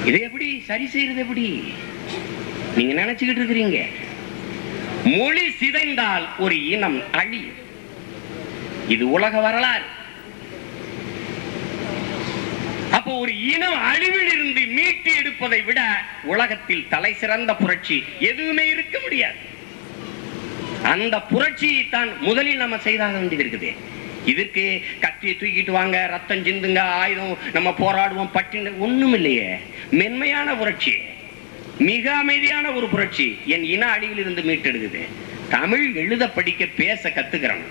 இதை எப்படி சரி செய்யறது? எப்படி நீங்க நினைச்சுக்கிட்டு இருக்கிறீங்க? மொழி சிதைந்தால் ஒரு இனம் அழியும். இது உலக வரலாறு. அப்போ ஒரு இனம் அழிவில் இருந்து மீட்டு எடுப்பதை விட உலகத்தில் தலை சிறந்த புரட்சி எதுவுமே இருக்க முடியாது. அந்த புரட்சியை தான் முதலில் நம்ம செய்தாக வேண்டியது இருக்குது. இதற்கு கத்தியை தூக்கிட்டு வாங்க, ரத்தம் சிந்துங்க, ஆயுதம் நம்ம போராடுவோம், பட்டின ஒண்ணும் இல்லையே. மென்மையான புரட்சி, மிக அமைதியான ஒரு புரட்சி என் இன அழிவில் இருந்து மீட்டெடுக்குது. தமிழ் எழுத படிக்க பேச கத்துக்கிறோம்.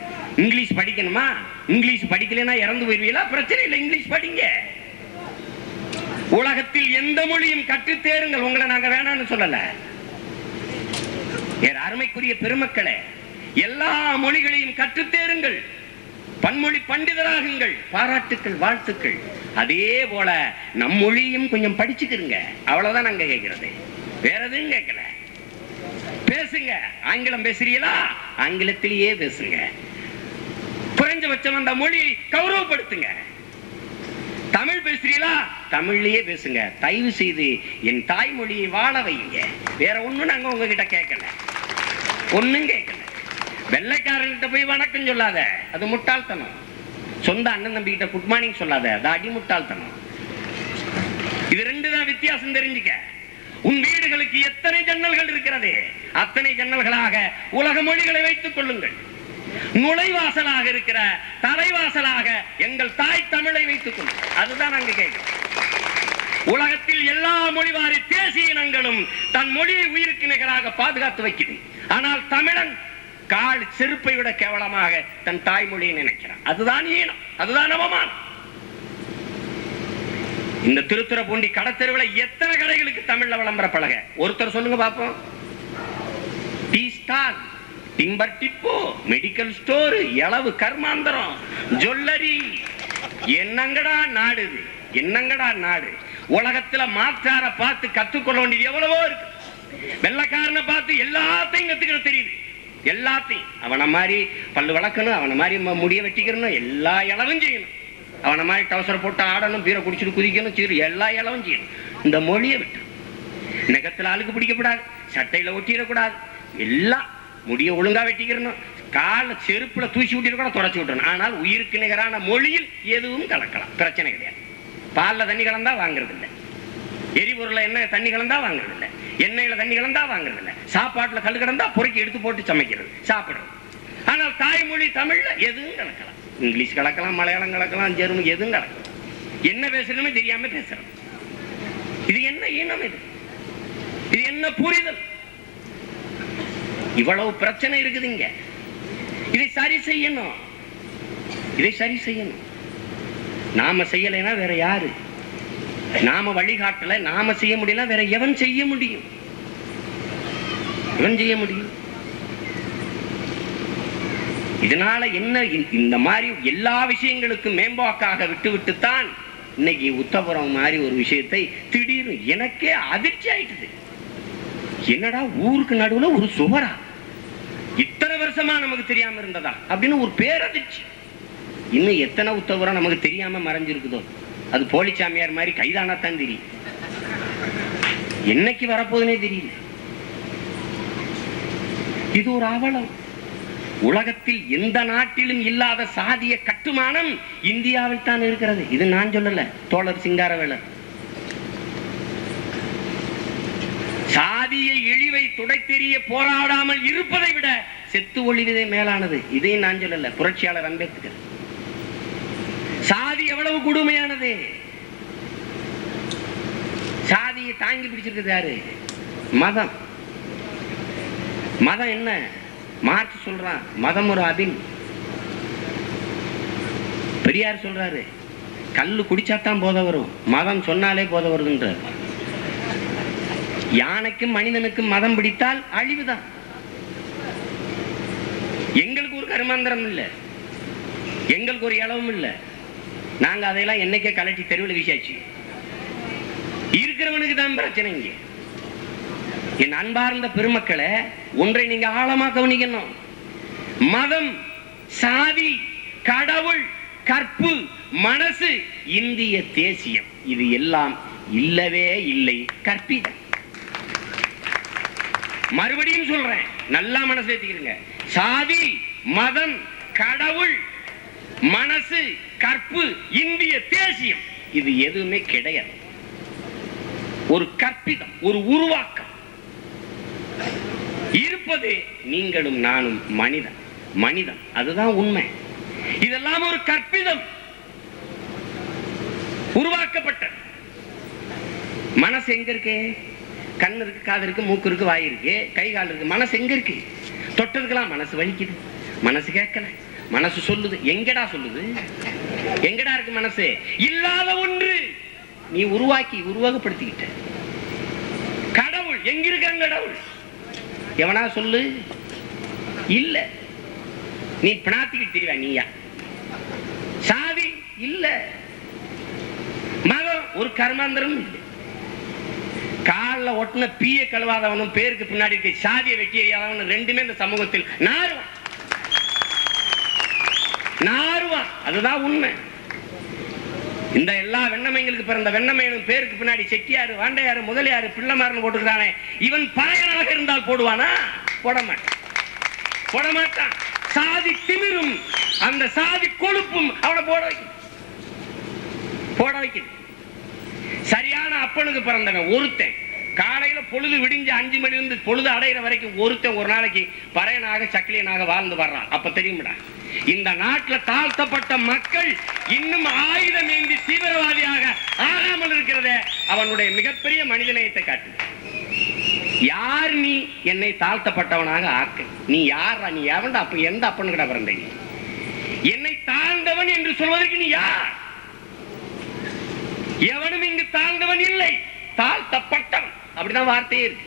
இங்கிலீஷ் படிக்கணுமா? இங்கிலீஷ் படிக்கலன்னா இறந்து போயிருவீங்களா? பிரச்சனை இல்லை, இங்கிலீஷ் படிங்க. உலகத்தில் எந்த மொழியும் கற்றுத் தேருங்கள், உங்களை நாங்க வேணாம்னு சொல்லல. அருமைக்குரிய பெருமக்களே, எல்லா மொழிகளையும் கற்றுத் தேருங்கள், பன்மொழி பண்டிதராகுங்கள், பாராட்டுக்கள், வாழ்த்துக்கள். அதே போல நம் மொழியும் கொஞ்சம் படிச்சுக்கிறங்க, அவ்வளவுதான் நாங்க கேட்கிறது, வேற எதுவும் கேட்கல. பேசுங்க. ஆங்கிலம் பேசுறீங்களா? ஆங்கிலத்திலேயே பேசுங்க. குறைஞ்சபட்சம் அந்த மொழி கௌரவப்படுத்துங்க. தமிழ் பேசுறீங்களா? தமிழ்லயே பேசுங்க. தயவு செய்து என் தாய்மொழியை வாழ வைங்க. வேற ஒண்ணும் நாங்க உங்ககிட்ட கேட்கல, ஒண்ணும் கேட்கல. வெள்ளைக்காரன்கிட்ட போய் வணக்கம் சொல்லாத, அது முட்டாள்தனம். சொந்த அண்ணன் தம்பி கிட்ட குட் மார்னிங் சொல்லாத, அது அடி முட்டாள்தனம். இது ரெண்டு தான் வித்தியாசம், தெரிஞ்சுக்க. உன் வீடுகளுக்கு எத்தனை ஜன்னல்கள் இருக்கிறது, அத்தனை ஜன்னல்களாக உலக மொழிகளை வைத்துக் கொள்ளுங்கள். நுழைவாசலாக இருக்கிற தலைவாசலாக எங்கள் தாய் தமிழை வைத்துக் கொள்ளுங்கள். அதுதான் நாங்க கேட்கிறோம். உலகத்தில் எல்லா மொழிவாரி தேசிய இனங்களும் தன் மொழியை உயிருக்கு நிகராக பாதுகாத்து வைக்கிறது. ஆனால் தமிழன் கால் செருப்பை விட கேவலமாக தன் தாய்மொழியை நினைக்கிறான். அதுதான் ஈனம், அதுதான் அவமானம். இந்த திருத்துறைப்பூண்டி கடத்தெருவில் எத்தனை கடைகளுக்கு தமிழ்ல விளம்பர பலக? ஒருத்தர் சொல்லுங்க பாப்போம். Tea stall, timber depot, medical store, எளவு கர்மாந்தரம், ஜுவல்லரி. என்னங்கடா நாடு இது? என்னங்கடா நாடு? உலகத்துல மாற்றார பார்த்து கத்துக்கொள்ள வேண்டியது எவ்வளவோ இருக்கு. வெள்ளக்காரனை பார்த்து எல்லாத்தையும் கத்துக்கிற தெரியுது, எல்லாத்தையும். அவனை மாதிரி பல்லு வளர்க்கணும், அவனை மாதிரி முடிய வெட்டிக்கணும், எல்லா இளவும் செய்யணும். அவனை மாதிரி டவுசர் போட்டு ஆடணும், பீரை குடிச்சிட்டு குதிக்கணும், சீரு எல்லா இளவும் செய்யணும். இந்த மொழியை விட்டு நெகத்துல அழுக்கு பிடிக்கப்படாது, சட்டையில ஒட்டிடக்கூடாது, எல்லாம் முடிய ஒழுங்கா வெட்டிக்கிறணும், கால செருப்புல தூசி விட்டு கூட தொடச்சி விட்டுறணும். ஆனால் உயிருக்கு நிகரான மொழியில் எதுவும் கலக்கலாம், பிரச்சனை கிடையாது. பால்ல தண்ணி கலந்தா வாங்குறது இல்லை, எரிபொருள்ல என்ன தண்ணி கலந்தா வாங்குறது இல்லை, எண்ணெயில தண்ணி கலந்தா வாங்குறது இல்லை, சாப்பாட்டுல கல் கிடந்தா பொறுக்கி எடுத்து போட்டு சமைக்கிறது, சாப்பிடுறது. ஆனால் தாய்மொழி தமிழ்ல எதுவும் கலக்கலாம். இங்கிலீஷ் கலக்கலாம், மலையாளம் கலக்கலாம், ஜெர்மன், எதுவும் கலக்கலாம். என்ன பேசுறதுன்னு தெரியாம பேசுறோம். இது என்ன இனம்? இது என்ன புரிதல்? இவ்வளவு பிரச்சனை இருக்குதுங்க. இதை சரி செய்யணும், இதை சரி செய்யணும். நாம செய்யலைன்னா வேற யாரு? நாம வழிகாட்டல, நாம செய்ய முடியல, வேற எவன் செய்ய முடியும்? எவன் செய்ய முடியும்? இதனால என்ன, இந்த மாதிரி எல்லா விஷயங்களுக்கும் மேம்பாக்காக விட்டு விட்டுத்தான் இன்னைக்கு உத்தபுரம் மாதிரி ஒரு விஷயத்தை திடீர்னு எனக்கே அதிர்ச்சி ஆயிட்டுது. என்னடா ஊருக்கு நடுவுல ஒரு சுவரா? இத்தனை வருஷமா நமக்கு தெரியாம இருந்ததா அப்படின்னு ஒரு பேரதிர்ச்சி. இன்னும் எத்தனை உத்தபுரம் நமக்கு தெரியாம மறைஞ்சிருக்குதோ, அது போலிச்சாமியார் மாதிரி கைதானத்தான் தெரியும். என்னைக்கு வரப்போதுனே தெரியல. இது ஒரு அவலம். உலகத்தில் எந்த நாட்டிலும் இல்லாத சாதிய கட்டுமானம் இந்தியாவில் தான் இருக்கிறது. இது நான் சொல்லல, தோழர் சிங்காரவேலர். சாதிய இழிவை துடைத்தெறிய போராடாமல் இருப்பதை விட செத்து ஒழிவதே மேலானது. இதையும் நான் சொல்லல, புரட்சியாளர் அம்பேத்கர். சாதி எவ்வளவு கொடுமையானது. சாதியை தாங்கி பிடிச்சிருக்கிறது யாரு? மதம். மதம் என்ன? மார்க்ஸ் சொல்றான், மதம் ஒரு அபின். பெரியார் சொல்றாரு, கல்லு குடிச்சாத்தான் போதை வரும், மதம் சொன்னாலே போதை வருதுன்றார். யானைக்கும் மனிதனுக்கும் மதம் பிடித்தால் அழிவுதான். எங்களுக்கு ஒரு கருமாந்திரம் இல்லை, எங்களுக்கு ஒரு இளவும் இல்லை. நாங்க அதையெல்லாம் என்னைக்கே கலட்டி தெருவில் வீசாச்சு. இருக்கிறவனுக்கு தான் பிரச்சனை. இங்க என் அன்பார்ந்த பெருமக்களை, ஒன்றை நீங்க ஆழமா கவனிக்கணும். மதம், சாதி, கடவுள், கற்பு, மனசு, இந்திய தேசியம், இது எல்லாம் இல்லவே இல்லை, கற்பிதம். மறுபடியும் சொல்றேன், நல்லா மனசு ஏத்திக்கிறீங்க. சாதி, மதம், கடவுள், மனசு, கற்பு, இந்திய தேசியம், இது எதுவுமே கிடையாது. ஒரு கற்பிதம், ஒரு உருவாக்கம். இருப்பது நீங்களும் நானும் மனிதன். மனிதன் அதுதான் உண்மை. இதெல்லாம் ஒரு கற்பிதம், உருவாக்கப்பட்ட. மனசு எங்க இருக்கு? கண்ணு இருக்கு, காது இருக்கு, மூக்கு இருக்கு, வாய் இருக்கு, கை கால் இருக்கு. மனசு எங்க இருக்கு? தொட்டதுக்கெல்லாம் மனசு வலிக்குது, மனசு கேட்கல, மனசு சொல்லுது. எங்கடா சொல்லுது? எங்கடா இருக்கு மனசு? இல்லாத ஒன்று நீ உருவாக்கி உருவகப்படுத்திக்கிட்ட. கடவுள் எங்க இருக்காங்க? கடவுள் எவனா சொல்லு? இல்ல. நீ பிணாத்திக்கிட்டு தெரியவா? நீயா? சாதி இல்ல, மதம் ஒரு கர்மாந்தரம் இல்லை. காலில் ஒட்டின பீய கழுவாதவனும் பேருக்கு பின்னாடி இருக்க சாதியை வெட்டி எறியாதவனும் ரெண்டுமே இந்த சமூகத்தில் நாருவான். அதுதான் உண்மை. இந்த எல்லா வெண்ணமைங்களுக்கு பிறந்த வெண்ணமையனும் பேருக்கு பின்னாடி செட்டியாரு, வாண்டையாரு, முதலியாரு, பிள்ளைமாருன்னு போட்டுக்கிறானே, இவன் பறையனாக இருந்தால் போடுவானா? போட மாட்டான். சாதி திமிரும் அந்த சாதி கொழுப்பும் அவனை போட வைக்குது. சரியான அப்பனுக்கு பிறந்தவன் ஒருத்தன் காலையில பொழுது விடிஞ்சு 5 மணி இருந்து பொழுது அடைகிற வரைக்கும் ஒருத்தன் ஒரு நாளைக்கு பறையனாக சக்கிலியனாக வாழ்ந்து வர்றான். அப்ப தெரியும்டா, இந்த நாட்டில் தாழ்த்தப்பட்ட மக்கள் இன்னும் ஆயுதம் ஏந்தி தீவிரவாதியாக ஆகாமல் இருக்கிறத அவனுடைய மிகப்பெரிய மனிதநேயத்தை காட்டு. யார் நீ என்னை தாழ்த்தப்பட்டவனாக ஆக்க? நீ யாரா? நீ எவன்டா? அப்ப எந்த அப்பனு கிட்ட பிறந்த? என்னை தாழ்ந்தவன் என்று சொல்வதற்கு நீ யார்? எவனும் இங்கு தாழ்ந்தவன் இல்லை, தாழ்த்தப்பட்டவன். அப்படிதான் வார்த்தையே இருக்கு.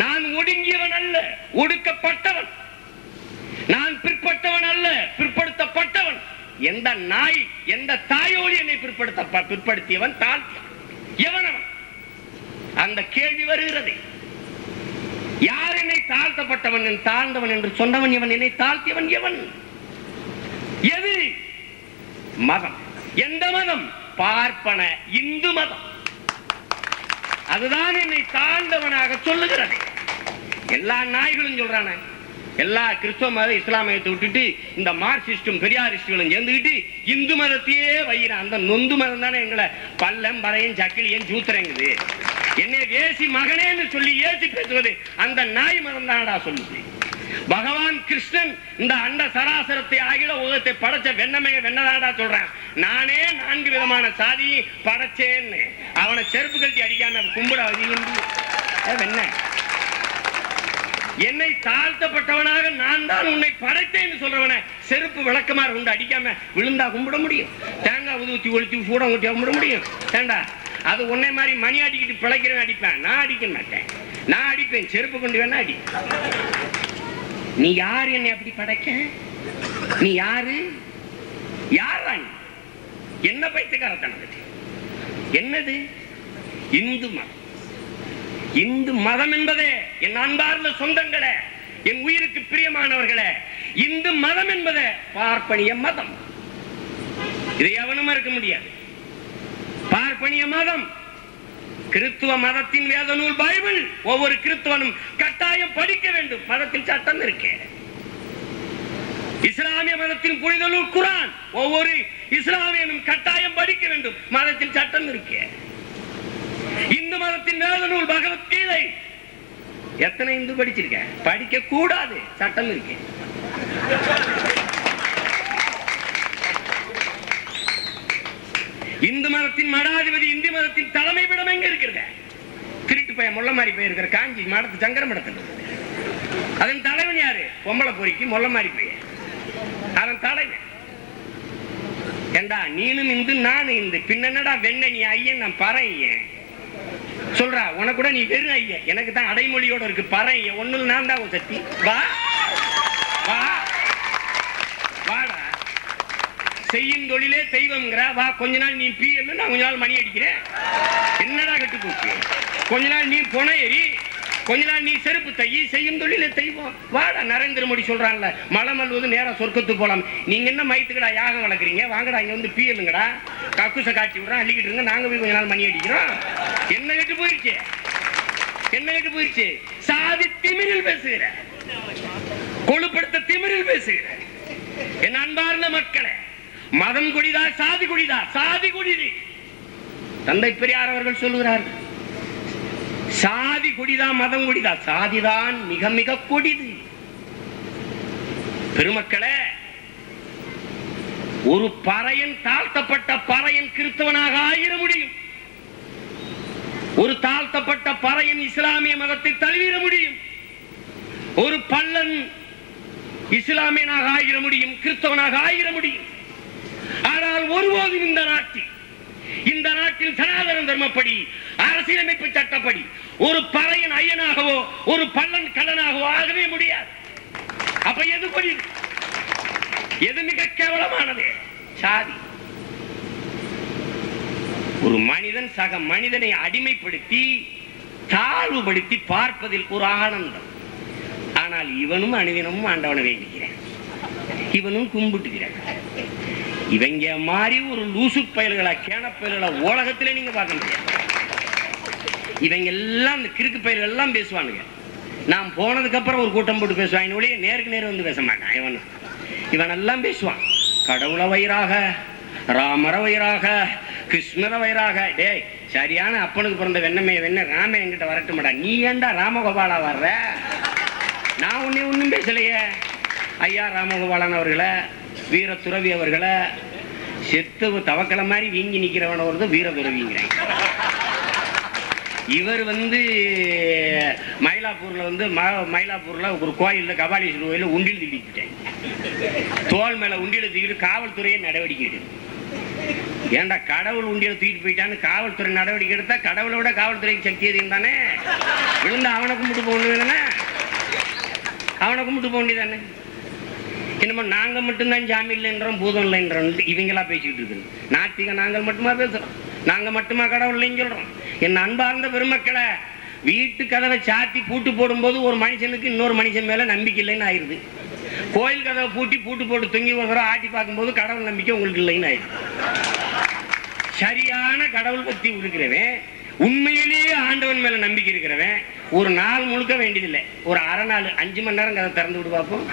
நான் ஒடுங்கியவன் அல்ல, ஒடுக்கப்பட்டவன். நான் பிற்பட்டவன் அல்ல, பிற்படுத்தப்பட்டவன். எந்த நாய், எந்த தாயோடு என்னை பிற்படுத்தியவன், தாழ்த்தியவன் எவனவன்? அந்த கேள்வி வருகிறது. யார் என்னை தாழ்த்தப்பட்டவன், தாழ்ந்தவன் என்று சொன்னவன் எவன்? என்னை தாழ்த்தியவன் எவன்? எது? மதம். எந்த மதம்? பார்ப்பன இந்து மதம். அதுதான் என்னை தாழ்ந்தவனாக சொல்லுகிறது. எல்லா நாய்களும் சொல்றான, எல்லா கிறிஸ்தவ மத இஸ்லாமியத்தை விட்டுட்டு இந்த மார்க்சிஸ்டும் பெரியாரிஸ்டுகளும் சேர்ந்துக்கிட்டு இந்து மதத்தையே வைகிறான். அந்த நொந்து மதம் தானே எங்களை பல்லம் பறையும் சக்கிலியும் சூத்திரங்குது. என்னை வேசி மகனேன்னு சொல்லி ஏசி பேசுவது அந்த நாய் மதம் தானடா சொல்லுது. பகவான் கிருஷ்ணன் இந்த அண்ட சராசரத்தை ஆகிட உலகத்தை படைச்ச வெண்ணமைய வெண்ணதாடா சொல்றான். நானே 4 விதமான சாதி படைச்சேன்னு அவனை செருப்பு கழட்டி அடிக்காம கும்பிட வெண்ண. என்னை தாழ்த்தப்பட்டவனாக நான் தான் உன்னை படைத்தேன்னு சொல்றவனை செருப்பு விளக்கமாறு உண்டு அடிக்காம விழுந்தா கும்பிட முடியும்? தேங்காய் ஊத்தி ஒழித்து சூடம் ஊற்றி கும்பிட முடியும்? ஏண்டா, அது உன்னை மாதிரி மணி அடிக்கிட்டு பிழைக்கிறவன் அடிப்பேன், நான் அடிக்க மாட்டேன். நான் அடிப்பேன், செருப்பு கொண்டு வேணா அடி. நீ யாரு என்னை அப்படி படைக்க? நீ யாரு? யாரா நீ? என்ன பைத்தியக்காரத்தனம்? என்னது இந்து மதம்? இந்து மதம் என்பதே என் அன்பார்ந்த சொந்தங்களே, என் உயிருக்கு பிரியமானவர்களே, இந்து மதம் என்பதே பார்ப்பனிய மதம். இதை எவனும் இருக்க முடியாது. பார்ப்பனிய மதம் கிறிஸ்துவ மதத்தின் வேத நூல் பைபிள் ஒவ்வொரு கிறிஸ்துவனும் கட்டாயம் படிக்க வேண்டும். மதத்தில் சட்டம் இருக்கு. இஸ்லாமிய மதத்தின் புனித நூல் குர்ஆன் ஒவ்வொரு இஸ்லாமியனும் கட்டாயம் படிக்க வேண்டும். மதத்தில் சட்டம் இருக்கு. இந்து மதத்தின் வேத நூல் பகவத்கீதை எத்தனை இந்து படிச்சிருக்க? படிக்க கூடாது, சட்டம் இருக்கு. இந்து மதத்தின் மடாதிபதி, இந்து மதத்தின் தலைமை பீடம் எங்க இருக்கிறது? திருட்டு பையன் முள்ள மாதிரி போயிருக்கிற காஞ்சி மடத்து சங்கர மடத்தில். அதன் தலைவன் யாரு? பொம்பளை பொறிக்கு முள்ள மாதிரி போய் அதன் தலைவன். ஏண்டா நீனும் இந்து நானும் இந்து, பின்னடா வெண்ண நீ ஐயன் நான் பறையன் சொல்றா. உனக்கு கூட நீ வெறும் ஐயன், எனக்கு தான் அடைமொழியோட இருக்கு பறையன். ஒண்ணு நான் தான் சக்தி. வா வா வாடா, செய்யும் தொழிலே தெய்வம்ங்கிற. வா, கொஞ்ச நாள் நீ பீ, நான் கொஞ்ச நாள் மணி அடிக்கிறேன். என்னடா கட்டு போச்சு? கொஞ்ச நாள் நீ பொண ஏறி, கொஞ்ச நாள் நீ செருப்பு தையி, செய்யும் தொழிலே தெய்வம். வாடா, நரேந்திர மோடி சொல்றான்ல, மலை மல்வது நேரா சொர்க்கத்துக்கு போலாம். நீங்க என்ன மயத்துக்கடா யாகம் வளர்க்குறீங்க? வாங்கடா இங்க வந்து பீயலுங்கடா, கக்குசை காட்டி விடுறோம், அள்ளிக்கிட்டு இருங்க, நாங்க போய் கொஞ்ச நாள் மணி அடிக்கிறோம். என்ன கட்டு போயிருச்சு? என்ன கட்டு போயிருச்சு? சாதி திமிரில் பேசுகிற, கொழுப்படுத்த திமிரில் பேசுகிற என் அன்பார்ந்த மக்களே, மதம் கொடிதா சாதி கொடிதா? சாதி கொடிது. தந்தை பெரியார் அவர்கள் சொல்லுகிறார்கள், சாதி கொடிதா மதம் கொடிதா? சாதிதான் மிக மிக கொடிது. பெருமக்களே, ஒரு பறையன், தாழ்த்தப்பட்ட பறையன் கிறிஸ்தவனாக ஆயிர முடியும். ஒரு தாழ்த்தப்பட்ட பறையன் இஸ்லாமிய மதத்தை தழுவிட முடியும். ஒரு பள்ளன் இஸ்லாமியனாக ஆயிர முடியும், கிறிஸ்தவனாக ஆயிர முடியும். ஆனால் ஒருபோதும் இந்த நாட்டில் சனாதன தர்மப்படி, அரசியலமைப்பு சட்டப்படி ஒரு பறையன் ஐயனாகவோ ஒரு பள்ளன் கள்ளனாகவோ ஆகவே முடியாது. அப்ப எது கொடி? எது மிக கேவலமானது? சாதி. ஒரு மனிதன் சக மனிதனை அடிமைப்படுத்தி தாழ்வுபடுத்தி பார்ப்பதில் ஒரு ஆனந்தம். ஆனால் இவனும் அனுதினமும் ஆண்டவனை வேண்டிக்கிறேன், இவனும் கும்பிட்டுக்கிறேன். இவங்க மாதிரி ஒரு லூசு பயல்களா, கேன பயல்களா உலகத்திலே நீங்க பார்க்க முடியாது. இவங்க எல்லாம் இந்த கிறுக்கு பயல்கள் எல்லாம் பேசுவானுங்க. நான் போனதுக்கு அப்புறம் ஒரு கூட்டம் போட்டு பேசுவாங்க, நேருக்கு நேரம் வந்து பேச மாட்டான். இவன் எல்லாம் பேசுவான், கடவுள வயிறாக, ராமர வயிறாக, கிருஷ்ணர வயிறாக. டேய், சரியான அப்பனுக்கு பிறந்த வெண்ண ராம என்கிட்ட வரட்டுமாடா. நீ ஏண்டா ராமகோபாலா வர்ற? நான் ஒன்னும் பேசலையே. ஐயா ராமகோபாலன் அவர்களை, வீர துறவி அவர்களை, செத்து தவக்கலை மாதிரி வீங்கி நிக்கிறவன ஒரு வீர துறவிங்கிறாங்க. இவர் மயிலாப்பூர்ல ஒரு கோயில்ல, கபாலீஸ்வரர் கோயில உண்டில் தூக்கிட்டேன். தோல் மேல உண்டியில தூக்கிட்டு காவல்துறையை நடவடிக்கை எடுக்கும். ஏண்டா கடவுள் உண்டியில தூக்கிட்டு போயிட்டான்னு காவல்துறை நடவடிக்கை எடுத்தா கடவுளை விட காவல்துறைக்கு சக்தி அதிகம் தானே? விழுந்து அவனை கும்பிட்டு போகணும், அவனை கும்பிட்டு போக வேண்டியதானே? என்னமோ நாங்க மட்டும்தான் ஜாமி இல்லைன்றோம், பூதம் இல்லைன்றோம் இவங்களா பேசிக்கிட்டு இருக்கு. நாத்திக நாங்கள் மட்டுமா பேசுறோம்? நாங்க மட்டுமா கடவுள் இல்லைன்னு சொல்றோம்? என் அன்பார்ந்த பெருமக்களை, வீட்டு கதவை சாத்தி பூட்டு போடும் போது ஒரு மனுஷனுக்கு இன்னொரு மனுஷன் மேல நம்பிக்கை இல்லைன்னு ஆயிருது. கோயில் கதவை பூட்டி பூட்டு போட்டு தொங்கி ஒரு தடவை ஆட்டி பார்க்கும் போது கடவுள் நம்பிக்கை உங்களுக்கு இல்லைன்னு ஆயிடுது. சரியான கடவுள் பக்தி இருக்கிறவன், உண்மையிலேயே ஆண்டவன் மேல நம்பிக்கை இருக்கிறவன் ஒரு நாள் முழுக்க வேண்டியதில்லை, ஒரு அரை நாள் 5 மணி நேரம் கதை திறந்து விடு பார்ப்போம்.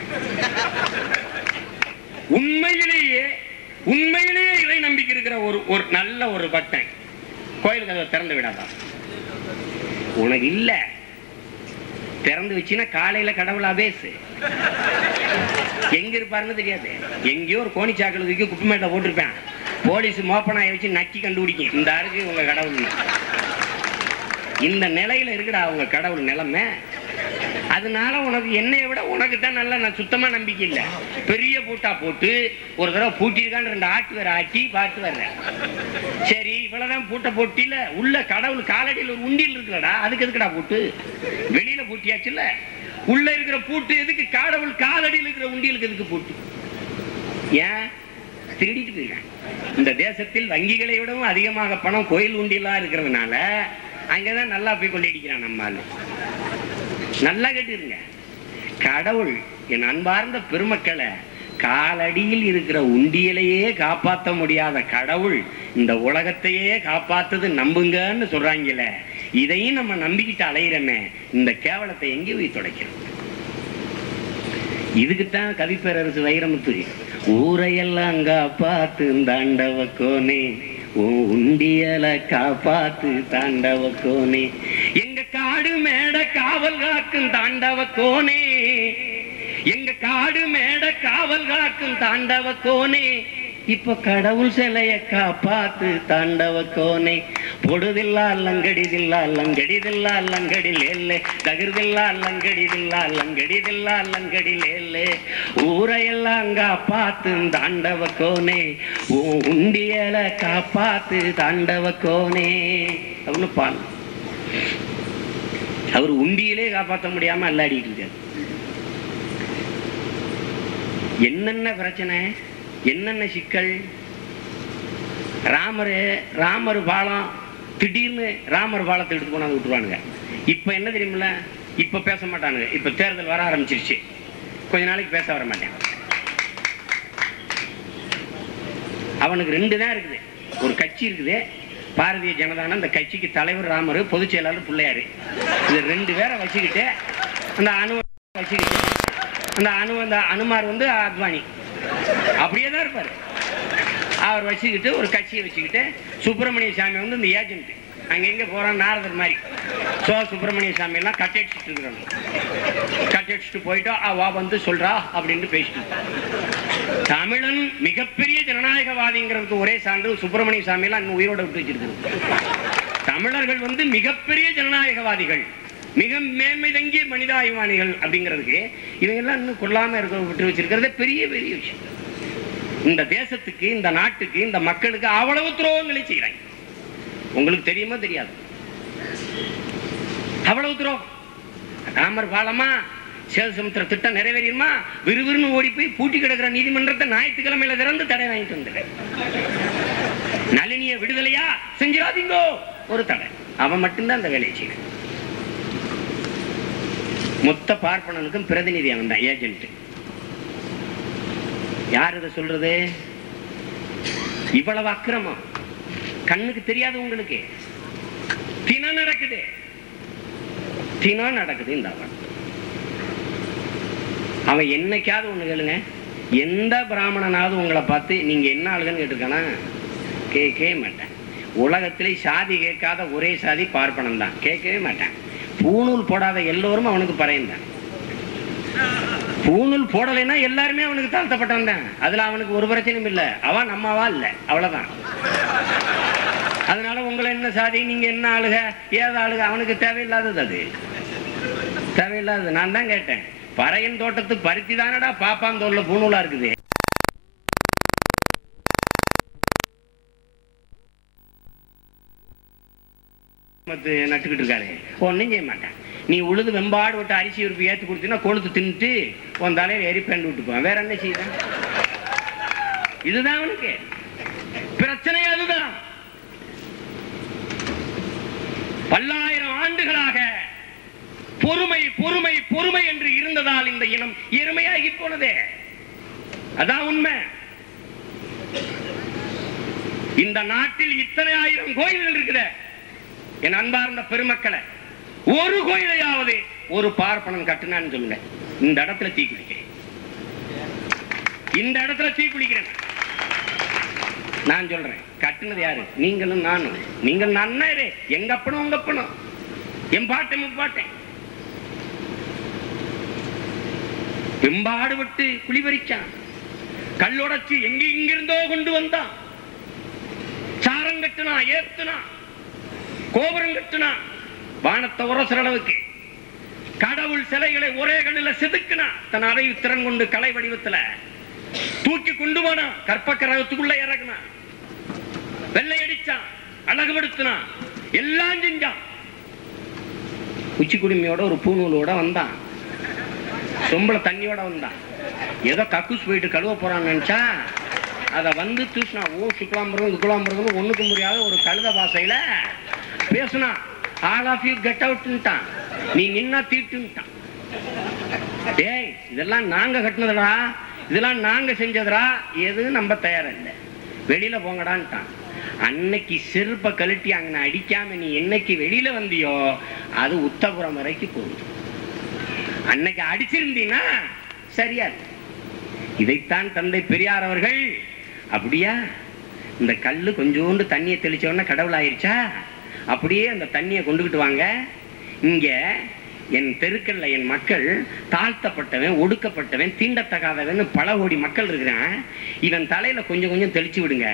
உண்மையிலேயே இறை நம்பிக்கை இருக்கிற ஒரு நல்ல ஒரு பக்தன் கோயில் கதவை திறந்து விடாதான். உனக்கு இல்ல, திறந்து வச்சுன்னா காலையில கடவுளா பேசு. எங்க இருப்பாருன்னு தெரியாது. எங்கேயோ ஒரு கோணி சாக்கடை தூக்கி குப்பமேட்டை போட்டிருப்பேன், போலீஸ் மோப்பனாயை வச்சு நக்கி கண்டுபிடிக்கும் இந்த அருக்கு உங்க கடவுள். இந்த நிலையில இருக்குடா உங்க கடவுள் நிலைமை. அதனால உனக்கு என்னைய விட உனக்கு தான் நல்லா நான் சுத்தமா நம்பிக்கை இல்லை. பெரிய பூட்டா போட்டு ஒரு தடவை பூட்டிருக்கான்னு 2 ஆட்டு வேற ஆட்டி பார்த்து வர்றேன். சரி, இவ்வளவுதான் பூட்டை போட்டில, உள்ள கடவுள் காலடியில் ஒரு உண்டியல் இருக்குல்லடா, அதுக்கு எதுக்குடா பூட்டு? வெளியில பூட்டியாச்சுல்ல, உள்ள இருக்கிற பூட்டு எதுக்கு? கடவுள் காலடியில் இருக்கிற உண்டியலுக்கு எதுக்கு பூட்டு? ஏன் திருடிட்டு போயிருக்கேன். இந்த தேசத்தில் வங்கிகளை விடவும் அதிகமாக பணம் கோயில் உண்டியலா இருக்கிறதுனால அங்கதான் நல்லா போய் கொள்ளையடிக்கிறான். நம்மால நல்லா கேட்டுருங்க. கடவுள், என் அன்பார்ந்த பெருமக்களை, காலடியில் இருக்கிற உண்டியலையே காப்பாற்ற முடியாத கடவுள் இந்த உலகத்தையே காப்பாத்தது நம்புங்கன்னு சொல்றாங்கல்ல, இதையும் நம்ம நம்பிக்கிட்டு அலையிறமே, இந்த கேவலத்தை எங்கே போய் துடைக்கிறோம்? இதுக்குத்தான் கவிப்பேரரசு வைரமுத்து, ஊரையெல்லாம் காப்பாத்து தாண்டவ கோனே, உண்டியல காப்பாத்து தாண்டவ கோனே, எங்க காடு மேட காவல் காக்கும் தாண்டவ கோனே, எங்க காடு மேட காவல் காக்கும் தாண்டவ கோனே, இப்ப கடவுள் சிலைய காப்பாத்து தாண்டவ கோனே, பொடுதில்லா லங்கடிதில்லா லங்கடிதில்லா லங்கடிலேல்லே, தகிர்தில்லா லங்கடிதில்லா லங்கடிதில்லா லங்கடிலேல்லே, ஊரையெல்லாம் காப்பாத்து தாண்டவ கோனே, உண்டியல காப்பாத்து தாண்டவ கோனே அப்படின்னு பால். அவர் உண்டியிலே காப்பாற்ற முடியாம அல்லாடிட்டு இருக்காரு. என்னென்ன பிரச்சனை, என்னென்ன சிக்கல். ராமர் பாலம், திடீர்னு ராமர் பாலத்தை எடுத்து கொண்டாந்து விட்டுருவானுங்க. இப்ப என்ன தெரியுமில்ல, இப்ப பேச மாட்டானுங்க. இப்ப தேர்தல் வர ஆரம்பிச்சிருச்சு, கொஞ்ச நாளைக்கு பேச வர மாட்டேன். அவனுக்கு 2 தான் இருக்குது. ஒரு கட்சி இருக்குது பாரதிய ஜனதான, அந்த கட்சிக்கு தலைவர் ராமர், பொதுச் செயலாளர் பிள்ளையாரு. இது 2 பேரை வச்சுக்கிட்டு அந்த வச்சுக்கிட்டு அந்த அனுமார் அத்வானி அப்படியே தான் இருப்பாரு. அவர் வச்சுக்கிட்டு ஒரு கட்சியை வச்சுக்கிட்டு சுப்பிரமணிய சாமி வந்து இந்த ஏஜென்ட் அங்க எங்க போறான் நாரதர் மாதிரி சுப்பிரமணிய சாமி எல்லாம் கட்டடிச்சுட்டு இருக்கிறாங்க. கட்டடிச்சுட்டு போயிட்டா அவ வந்து சொல்றா அப்படின்னு பேசிட்டு தமிழன் மிகப்பெரிய ஜனநாயகவாதிங்கிறதுக்கு ஒரே சான்று சுப்பிரமணிய சாமி எல்லாம் இன்னும் உயிரோட விட்டு வச்சிருக்கு. தமிழர்கள் வந்து மிகப்பெரிய ஜனநாயகவாதிகள், மிக மேன்மை தங்கிய மனிதாபிமானிகள் அப்படிங்கிறதுக்கு இவங்க எல்லாம் இன்னும் கொள்ளாம இருக்க விட்டு வச்சிருக்கிறதே பெரிய பெரிய விஷயம். இந்த தேசத்துக்கு, இந்த நாட்டுக்கு, இந்த மக்களுக்கு அவ்வளவு துரோகங்களை செய்யறாங்க. உங்களுக்கு தெரியுமா தெரியாது? அவ்வளவு துரோகம். ராமர் பாலமா, சேதுசமுத்திர திட்டம் நிறைவேறியுமா, விறுவிறுன்னு ஓடி போய் பூட்டி கிடக்கிற நீதிமன்றத்தை ஞாயிற்றுக்கிழமையில திறந்து தடை வாங்கிட்டு வந்துடுறேன். நளினிய விடுதலையா செஞ்சிடாதீங்கோ ஒரு தடை. அவன் மட்டும்தான் அந்த வேலையை செய்யறான். மொத்த பார்ப்பனனுக்கும் பிரதிநிதி அவன் தான், ஏஜென்ட். யார் இதை சொல்றது? இவ்வளவு அக்கிரமம் கண்ணுக்கு தெரியாது உங்களுக்கு. தினம் நடக்குது, தினம் நடக்குது. இந்த அவன் என்னைக்காவது ஒண்ணு கேளுங்க, எந்த பிராமணனாவது உங்களை பார்த்து நீங்க என்ன ஆளுகன்னு கேட்டிருக்கானா? கேட்கவே மாட்டேன். உலகத்திலே சாதி கேட்காத ஒரே சாதி பார்ப்பனம் தான். கேட்கவே மாட்டேன். பூணூல் போடாத எல்லோரும் அவனுக்கு பறையந்தான். பூணூல் போடலைன்னா எல்லாருமே அவனுக்கு தாழ்த்தப்பட்டவன் தான். அதுல அவனுக்கு ஒரு பிரச்சனையும் இல்லை. அவன் நம்மவா இல்லை, அவ்வளவுதான். அதனால உங்களை என்ன சாதி, நீங்க என்ன ஆளுக, ஏத ஆளுக, அவனுக்கு தேவையில்லாதது. அது தேவையில்லாதது. நான் தான் கேட்டேன், பறையன் தோட்டத்து பருத்தி தானடா பாப்பான் தோல்ல பூணூலா இருக்குது. நட்டுக்கிட்டு இருக்காரு, ஒன்னும் செய்ய மாட்டேன். நீ உழுது வெம்பாடு விட்டு அரிசி உறுப்பு ஏற்றி கொடுத்தீங்கன்னா கொளுத்து தின்னுட்டு உன் தலையில எரி பேண்டு விட்டுக்குவான். வேற என்ன செய்ய? இதுதான் அவனுக்கு பிரச்சனை. அதுதான் பல்லாயிரம் ஆண்டுகளாக பொறுமை பொறுமை பொறுமை என்று இருந்ததால் இந்த இனம் எருமையாகி போனதே. அதான் உண்மை. இந்த நாட்டில் இத்தனை ஆயிரம் கோயில்கள் இருக்குது. என் அன்பார்ந்த பெருமக்களை, ஒரு கோயிலையாவது ஒரு பார்ப்பனன் கட்டுனான்னு சொல்லுங்க. இந்த இடத்துல தீ குளிக்கிறேன், இந்த இடத்துல தீ குளிக்கிறேன். நான் சொல்றேன், கட்டுனது யாரு? நீங்களும் நானும். நீங்கள் நன்னாரு, எங்க அப்பனும் உங்க அப்பனும், என் பாட்டை முப்பாட்டேன். வெம்பாடு விட்டு குளிபறிச்சான், கல்லுடைச்சு எங்க இங்கிருந்தோ கொண்டு வந்தான், சாரம் கட்டுனா, ஏத்துனா, கோபுரம் கட்டுனா, வானத்தை உரசுற அளவுக்கு கடவுள் சிலைகளை ஒரே கல்லில் செதுக்குனா, தன் அறிவு திறன் கொண்டு கலை வடிவத்துல தூக்கி கொண்டு போனா, கற்பக்கரகத்துக்குள்ள இறக்குனா, வெள்ளை அடிச்சான், அழகுபடுத்தினா, எல்லாம் செஞ்சான். உச்சி குடுமையோட ஒரு பூநூலோட வந்தான், சொம்பள தண்ணியோட வந்தான். ஏதோ கக்கூஸ் போயிட்டு கழுவ போறான்னு நினைச்சா அதை வந்து தூசினா. ஓ சுக்லாம்பரம் குலாம்பரம் ஒண்ணுக்கு முடியாத ஒரு கழுத பாசையில பேசுனா. ஆல் ஆஃப் யூ கெட் அவுட்ட்டான், நீ நின்னா தீட்டுட்டான். டேய், இதெல்லாம் நாங்க கட்டினதுடா, இதெல்லாம் நாங்க செஞ்சதுடா, எதுவும் நம்ப தயாரா இல்லை, வெளியில போங்கடான்ட்டான். அன்னைக்கு செருப்பை கழட்டி அங்க அடிக்காம நீ என்னைக்கு வெளியில வந்தியோ அது உத்தபுரம் வரைக்கும் போகுது. அன்னைக்கு அடிச்சிருந்தீங்கன்னா சரியா. இதைத்தான் தந்தை பெரியார் அவர்கள், அப்படியா இந்த கல்லு கொஞ்சோண்டு தண்ணியை தெளிச்சோன்னா கடவுள் ஆயிருச்சா, அப்படியே அந்த தண்ணியை கொண்டுகிட்டு வாங்க, இங்க என் தெருக்கல்ல என் மக்கள் தாழ்த்தப்பட்டவன், ஒடுக்கப்பட்டவன், தீண்டத்தகாதவன் பல கோடி மக்கள் இருக்கிறான், இவன் தலையில கொஞ்சம் கொஞ்சம் தெளிச்சு விடுங்க,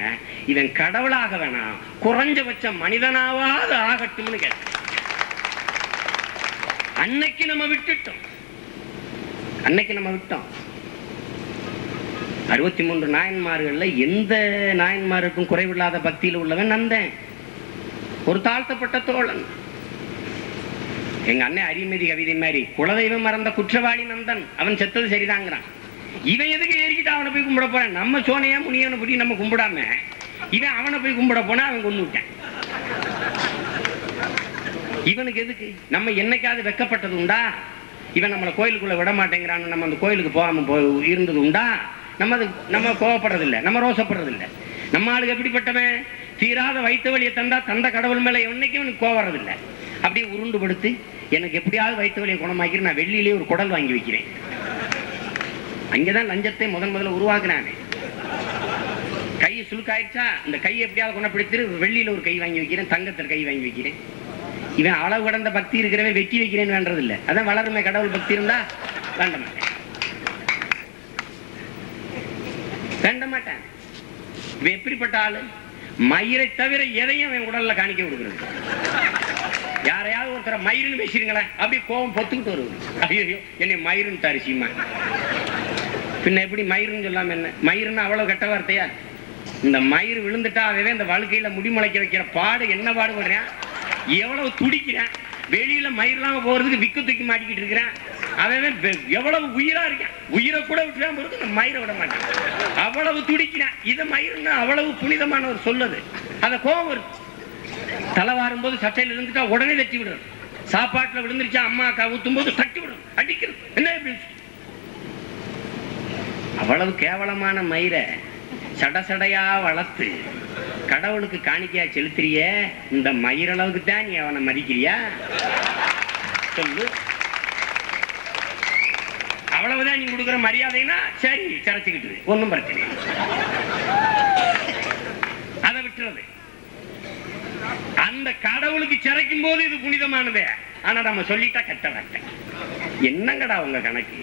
இவன் கடவுளாக வேணாம் குறைஞ்சபட்ச மனிதனாவது ஆகட்டும்னு கேட்ட. அன்னைக்கு நம்ம விட்டுட்டோம், அன்னைக்கு நம்ம விட்டோம். 63 நாயன்மார்கள்ல எந்த நாயன்மாருக்கும் குறைவில்லாத பக்தியில் உள்ளவன் நந்தன், ஒரு தாழ்த்தப்பட்ட தோழன். எங்க அண்ணன் அரிமதி கவிதை மாதிரி குலதெய்வம் மறந்த குற்றவாளி நந்தன், அவன் செத்தது சரிதாங்கிறான். இவன் எதுக்கு ஏறிக்கிட்டு அவனை போய் கும்பிட போறான்? நம்ம சோனையா முனியவனை படி நம்ம கும்பிடாம இவன் அவனை போய் கும்பிட போனா அவன் கொண்டு விட்டான். இவனுக்கு எதுக்கு? நம்ம என்னைக்காவது வெக்கப்பட்டது உண்டா? இவன் நம்மளை கோயிலுக்குள்ள விட மாட்டேங்கிறான்னு நம்ம அந்த கோயிலுக்கு போகாம இருந்தது உண்டா? நம்ம கோவப்படுறது இல்லை, நம்ம ரோசப்படுறது இல்லை. நம்ம ஆளுக்கு எப்படிப்பட்டவன்? தீராத வயிற்று வலியை தந்த கடவுள் மேல என்னைக்கும் அவனுக்கு கோவறது இல்லை. அப்படியே உருண்டு படுத்து எனக்கு எப்படியாவது வயிற்று வலியை குணமாக்கிறேன், நான் வெள்ளியிலே ஒரு குடல் வாங்கி வைக்கிறேன். அங்கேதான் லஞ்சத்தை முதல்ல உருவாக்குறானே. கையை சுழுக்காயிடுச்சா, இந்த கையை எப்படியாவது குணப்படுத்தி வெள்ளியில ஒரு கை வாங்கி வைக்கிறேன், தங்கத்தில் கை வாங்கி வைக்கிறேன். இவன் அளவு கடந்த பக்தி இருக்கிறவன் வெட்டி வைக்கிறேன்னு வேண்டது இல்லை. அதான் வளருமே கடவுள் பக்தி இருந்தா வேண்ட மாட்டேன், வேண்ட மாட்டேன். இவன் எப்படிப்பட்ட ஆளு? மயிரை தவிர எதையும் அவன் உடல்ல காணிக்க கொடுக்குறது. யாரையாவது ஒருத்தர மயிருன்னு பேசிருங்களேன், அப்படியே கோபம் பொத்துக்கிட்டு வருவது. ஐயோ என்னை மயிருன்னு தரிசிமா, பின்ன எப்படி மயிருன்னு சொல்லாம என்ன? மயிருன்னு அவ்வளவு கெட்ட வார்த்தையா? இந்த மயிர் விழுந்துட்டா அவன் இந்த வாழ்க்கையில முடிமுளைக்க வைக்கிற பாடு என்ன பாடுபடுறான், எவ்வளவு துடிக்கிறான். வெளியில மயிரெல்லாம் போறதுக்கு விக்கு தூக்கி மாட்டிக்கிட்டு இருக்கிறான். அவன் எவ்வளவு உயிரா இருக்கான், உயிரை கூட விட்டுறான் போறது, இந்த மயிரை விட மாட்டான், அவ்வளவு துடிக்கிறான். இது மயிருன்னு அவ்வளவு புனிதமான ஒரு சொல்லுது. அத கோபம் வருது. தலை வாரும் போது சட்டையில இருந்துட்டா உடனே தட்டி விடுறது. சாப்பாட்டுல விழுந்துருச்சா அம்மா அக்கா ஊத்தும் போது தட்டி விடுறது, அடிக்கிறது. என்ன எப்படி? அவ்வளவு கேவலமான மயிரை சடசடையா வளர்த்து கடவுளுக்கு காணிக்கையா செலுத்துறிய, இந்த மயிரளவுக்கு தான் நீ அவனை மதிக்கிறியா சொல்லு. அவ்வளவுதான் நீ கொடுக்குற மரியாதைனா சரி, சரைச்சுக்கிட்டு ஒன்னும் பிரச்சனை, அதை விட்டுறது. அந்த கடவுளுக்கு சிறைக்கும் போது இது புனிதமானது. ஆனா நம்ம சொல்லிட்டா கெட்ட வார்த்தை. என்னங்கடா உங்க கணக்கு?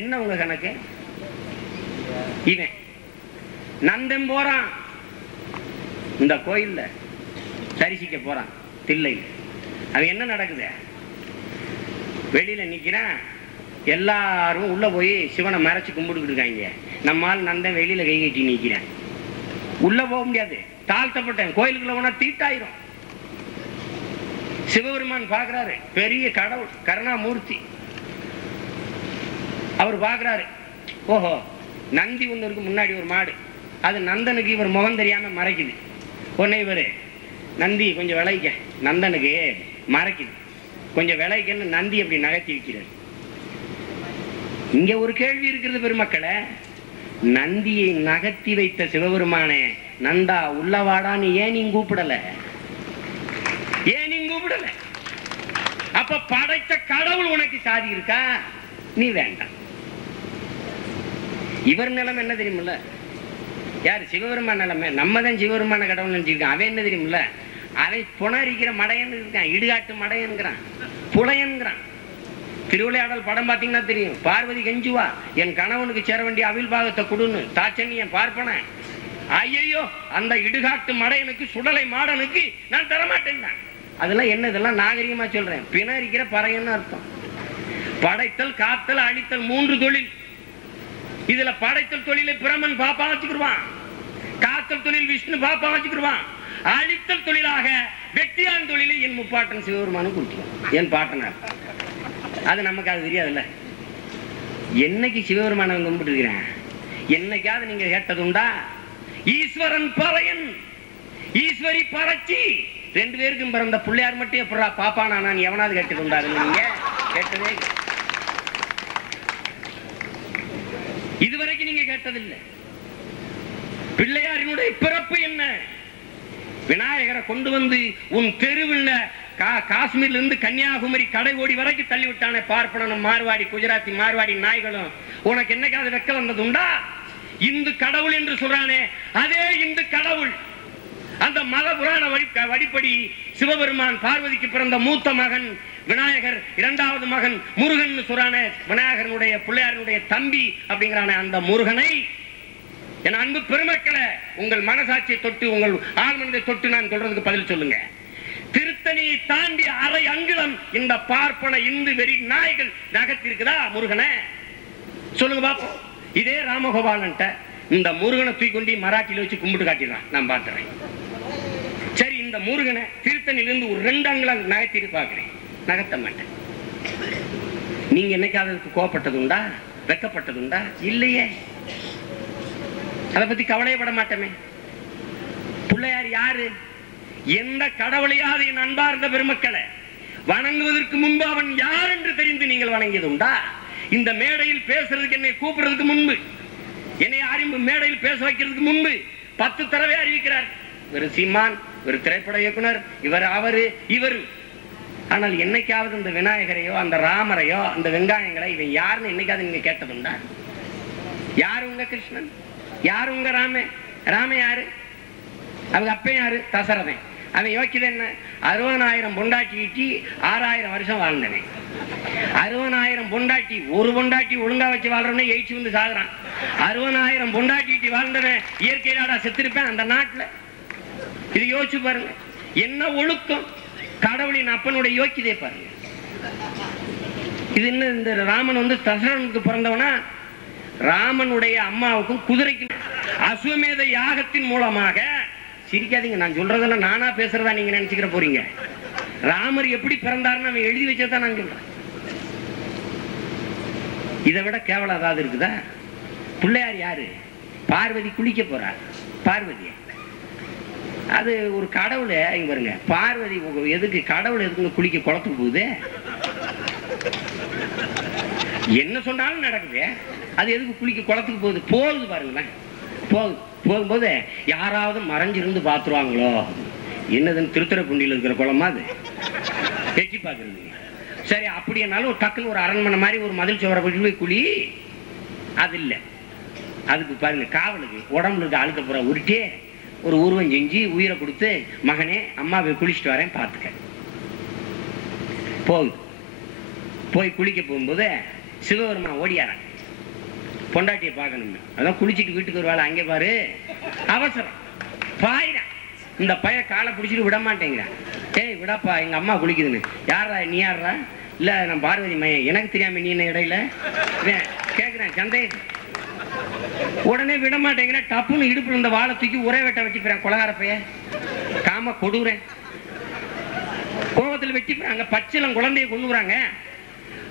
என்ன உங்க கணக்கு? இவன் நந்தன் போறான், இந்த கோயில்ல தரிசிக்க போறான் தில்லையில். அவன் என்ன நடக்குது? வெளியில நிக்கிறான், எல்லாரும் உள்ள போய் சிவனை மறைச்சு கும்பிட்டுக்கிட்டு இருக்காங்க. நம்மால் நந்தன் வெளியில கை கட்டி நிக்கிறேன். உள்ள போக முடியாது, தாழ்த்தப்பட்டேன். கோயிலுக்குள்ள போனா தீட்டாயிரும். சிவபெருமான் பாக்குறாரு, பெரிய கடவுள் கருணாமூர்த்தி. அவர் பாக்குறாரு, ஓஹோ நந்தி ஒண்ணு இருக்கு, முன்னாடி ஒரு மாடு, அது நந்தனுக்கு இவர் முகம் தெரியாம மறைக்குது. உடனே இவரு நந்தி கொஞ்சம் விளைக்க, நந்தனுக்கு மறைக்குது, கொஞ்சம் விளைக்கன்னு நந்தி அப்படி நகர்த்தி வைக்கிறார். இங்க ஒரு கேள்வி இருக்கிறது பெருமக்களை. நந்தியை நகர்த்தி வைத்த சிவபெருமானே, நந்தா உள்ளவாடான்னு ஏன் நீ கூப்பிடல? ஏன் நீ கூப்பிடல? அப்ப படைத்த கடவுள் உனக்கு சாதி இருக்கா? நீ வேண்டாம். இவர் நிலைமை என்ன தெரியுமில்ல? யாரு? சிவபெருமான நிலைமை. நம்ம தான் சிவபெருமான கடவுள் நினைச்சிருக்கான். அவன் என்ன தெரியுமில்ல? அவன் புணரிக்கிற மடையன்னு இருக்கான், இடுகாட்டு மடையன்கிறான், புலையன்கிறான். திருவிளையாடல் படம் பார்த்தீங்கன்னா தெரியும். பார்வதி கெஞ்சுவா, என் கணவனுக்கு சேர வேண்டிய அவில் பாகத்தை கொடுன்னு. தாச்சனியன் பார்ப்பன, ஐயோ அந்த இடுகாட்டு மடையனுக்கு சுடலை மாடனுக்கு நான் தரமாட்டேன். அதெல்லாம் என்ன? இதெல்லாம் நாகரிகமா சொல்றேன். பிணரிக்கிற பறையன்னு அர்த்தம். படைத்தல், காத்தல், அழித்தல் 3 தொழில். இதுல படைத்தல் தொழிலை பிரமன் பாப்பா வச்சுக்கிடுவான், காத்தல் தொழில் விஷ்ணு பாப்பா வச்சுக்கிடுவான், அழித்தல் தொழிலாக வெட்டியான் தொழிலை என் முப்பாட்டன் சிவபெருமானும் கொடுத்துருவான், என் பாட்டனார். அது நமக்கு அது தெரியாதுல்ல. என்னைக்கு சிவபெருமான கும்பிட்டு இருக்கிறேன்? என்னைக்காவது நீங்க கேட்டதுண்டா? ஈஸ்வரன் பறையன், ஈஸ்வரி பறச்சி, 2 பேருக்கும் பிறந்த பிள்ளையார் மட்டும் எப்படா பாப்பானா நான் எவனாவது கேட்டதுண்டா? நீங்க கேட்டதே இதுவரைக்கும் நீங்க கேட்டதில்லை. பிள்ளையாரினுடைய பிறப்பு என்ன? விநாயகரை கொண்டு வந்து உன் தெருவில் காஷ்மீர்ல இருந்து கன்னியாகுமரி கடை ஓடி வரைக்கும் தள்ளி விட்டானே பார்ப்பனும் மார்வாடி குஜராத்தி மார்வாடி நாய்களும். உனக்கு என்னைக்காவது வெக்க வந்ததுண்டா? இந்து கடவுள் என்று சொல்றானே, அதே இந்து கடவுள் அந்த மத புராண வழிப்படி சிவபெருமான் பார்வதிக்கு பிறந்த மூத்த மகன் விநாயகர், 2வது மகன் முருகன் சொல்றானே, விநாயகனுடைய பிள்ளையாருடைய தம்பி அப்படிங்கிறானே, அந்த முருகனை என் அன்பு பெருமக்களை உங்கள் மனசாட்சியை தொட்டு, உங்கள் ஆழ்மனதை தொட்டு நான் சொல்றதுக்கு பதில் சொல்லுங்க. திருத்தணியை தாண்டி அரை அங்குலம் இந்த பார்ப்பன இந்து வெறி நாய்கள் நகர்த்திருக்குதா முருகனை? சொல்லுங்க பாப்போம். இதே ராமகோபாலன் இந்த முருகனை தூக்கி கொண்டு மராட்டியில வச்சு கும்பிட்டு காட்டிடுறான், நான் பார்த்துறேன். சரி, இந்த முருகனை திருத்தணியிலிருந்து ஒரு 2 அங்குலம் நகர்த்திட்டு பார்க்கிறேன், நகர்த்த மாட்டேன். நீங்க என்னைக்காவது கோபப்பட்டதுண்டா? வெக்கப்பட்டதுண்டா? இல்லையே. அதை பத்தி கவலையப்பட மாட்டோமே. பிள்ளையார் யாரு? எந்த கடவுளையாவது என் அன்பார்ந்த பெருமக்களை வணங்குவதற்கு முன்பு அவன் யார் என்று தெரிந்து நீங்கள் வணங்கியது உண்டா? இந்த மேடையில் பேசுறதுக்கு என்னை கூப்பிடுறதுக்கு முன்பு, என்னை அறிவு மேடையில் பேச வைக்கிறதுக்கு முன்பு 10 தடவை அறிவிக்கிறார். ஒரு சீமான், ஒரு திரைப்பட இயக்குனர், இவர், அவரு, இவர். ஆனால் என்னைக்காவது இந்த விநாயகரையோ அந்த ராமரையோ அந்த வெங்காயங்களை இவன் யாருன்னு என்னைக்காவது நீங்க கேட்டதுண்டா? யாரு உங்க கிருஷ்ணன்? யாரு உங்க ராமன்? ராமன் யாரு? அவங்க அப்பன் யாரு? தசரதன். அவன் யோக்கியது என்ன? 60,000 பொண்டாட்டி ஈட்டி 6000 வருஷம் வாழ்ந்தவன். 60,000 பொண்டாட்டி, ஒரு பொண்டாட்டி ஒழுங்கா வச்சு வாழ்றவனே எயிச்சு வந்து சாகுறான். 60,000 பொண்டாட்டி ஈட்டி வாழ்ந்தவன் இயற்கையிலாடா செத்திருப்பேன் அந்த நாட்டுல? இது யோசிச்சு பாருங்க. என்ன ஒழுக்கம்! கடவுளின் அப்பனுடைய யோக்கியதை பாருங்க. இது என்ன? இந்த ராமன் வந்து தசரனுக்கு பிறந்தவனா? ராமனுடைய அம்மாவுக்கும் குதிரைக்கும் அஸ்வமேத யாகத்தின் மூலமாக, சிரிக்காதீங்க, நான் சொல்றதெல்லாம் நானா பேசுறதா நீங்க நினைச்சுக்கிற போறீங்க. ராமர் எப்படி பிறந்தாருன்னு அவன் எழுதி வச்சதான் நான் சொல்றேன். இதை விட கேவலம் ஏதாவது இருக்குதா? பிள்ளையார் யாரு? பார்வதி குளிக்க போறார். பார்வதி அது ஒரு கடவுளை இங்க பாருங்க. பார்வதி எதுக்கு? கடவுள் எதுக்கு குளிக்க குளத்துக்கு போகுது? என்ன சொன்னாலும் நடக்குது. அது எதுக்கு குளிக்க குளத்துக்கு போகுது? போகுது பாருங்களேன். போகும்போது யாராவது மறைஞ்சிருந்து பார்த்துருவாங்களோ. என்னதுன்னு திருத்துறைப்பூண்டியில் இருக்கிற குளமா அது? எட்டி பார்க்கறது. சரி, அப்படின்னாலும் டக்குன்னு ஒரு அரண்மனை மாதிரி ஒரு மதில் சுவரை போய் குழி. அது இல்லை. அதுக்கு பாருங்க, காவலுக்கு உடம்புல இருக்க அழுக்க புற உருட்டி ஒரு உருவம் செஞ்சு உயிரை கொடுத்து, மகனே அம்மாவை குளிச்சுட்டு வரேன் பார்த்துக்க. போகுது. போய் குளிக்க போகும்போது சிவபெருமான் ஓடியாரன் பொண்டாட்டியை பார்க்கணும்னு. அதான் குளிச்சுட்டு வீட்டுக்கு ஒரு வேலை. அங்கே பாரு, அவசரம் பாயிரா. இந்த பைய காலை பிடிச்சிட்டு விட மாட்டேங்கிறான். ஏய் விடப்பா, எங்க அம்மா குளிக்குதுன்னு. யாரா நீ? யாரா? இல்ல நான் பார்வதி மையம். எனக்கு தெரியாம நீ என்ன இடையில கேட்கிறேன் சந்தேகம். உடனே விட மாட்டேங்கிறேன். டப்புன்னு இடுப்புல இந்த வாழை தூக்கி ஒரே வெட்ட வெட்டிப்பேன். கொலகார பைய காம கொடுறேன். கோபத்தில் வெட்டிப்பேன். பச்சிலம் குழந்தைய கொண்டுறாங்க.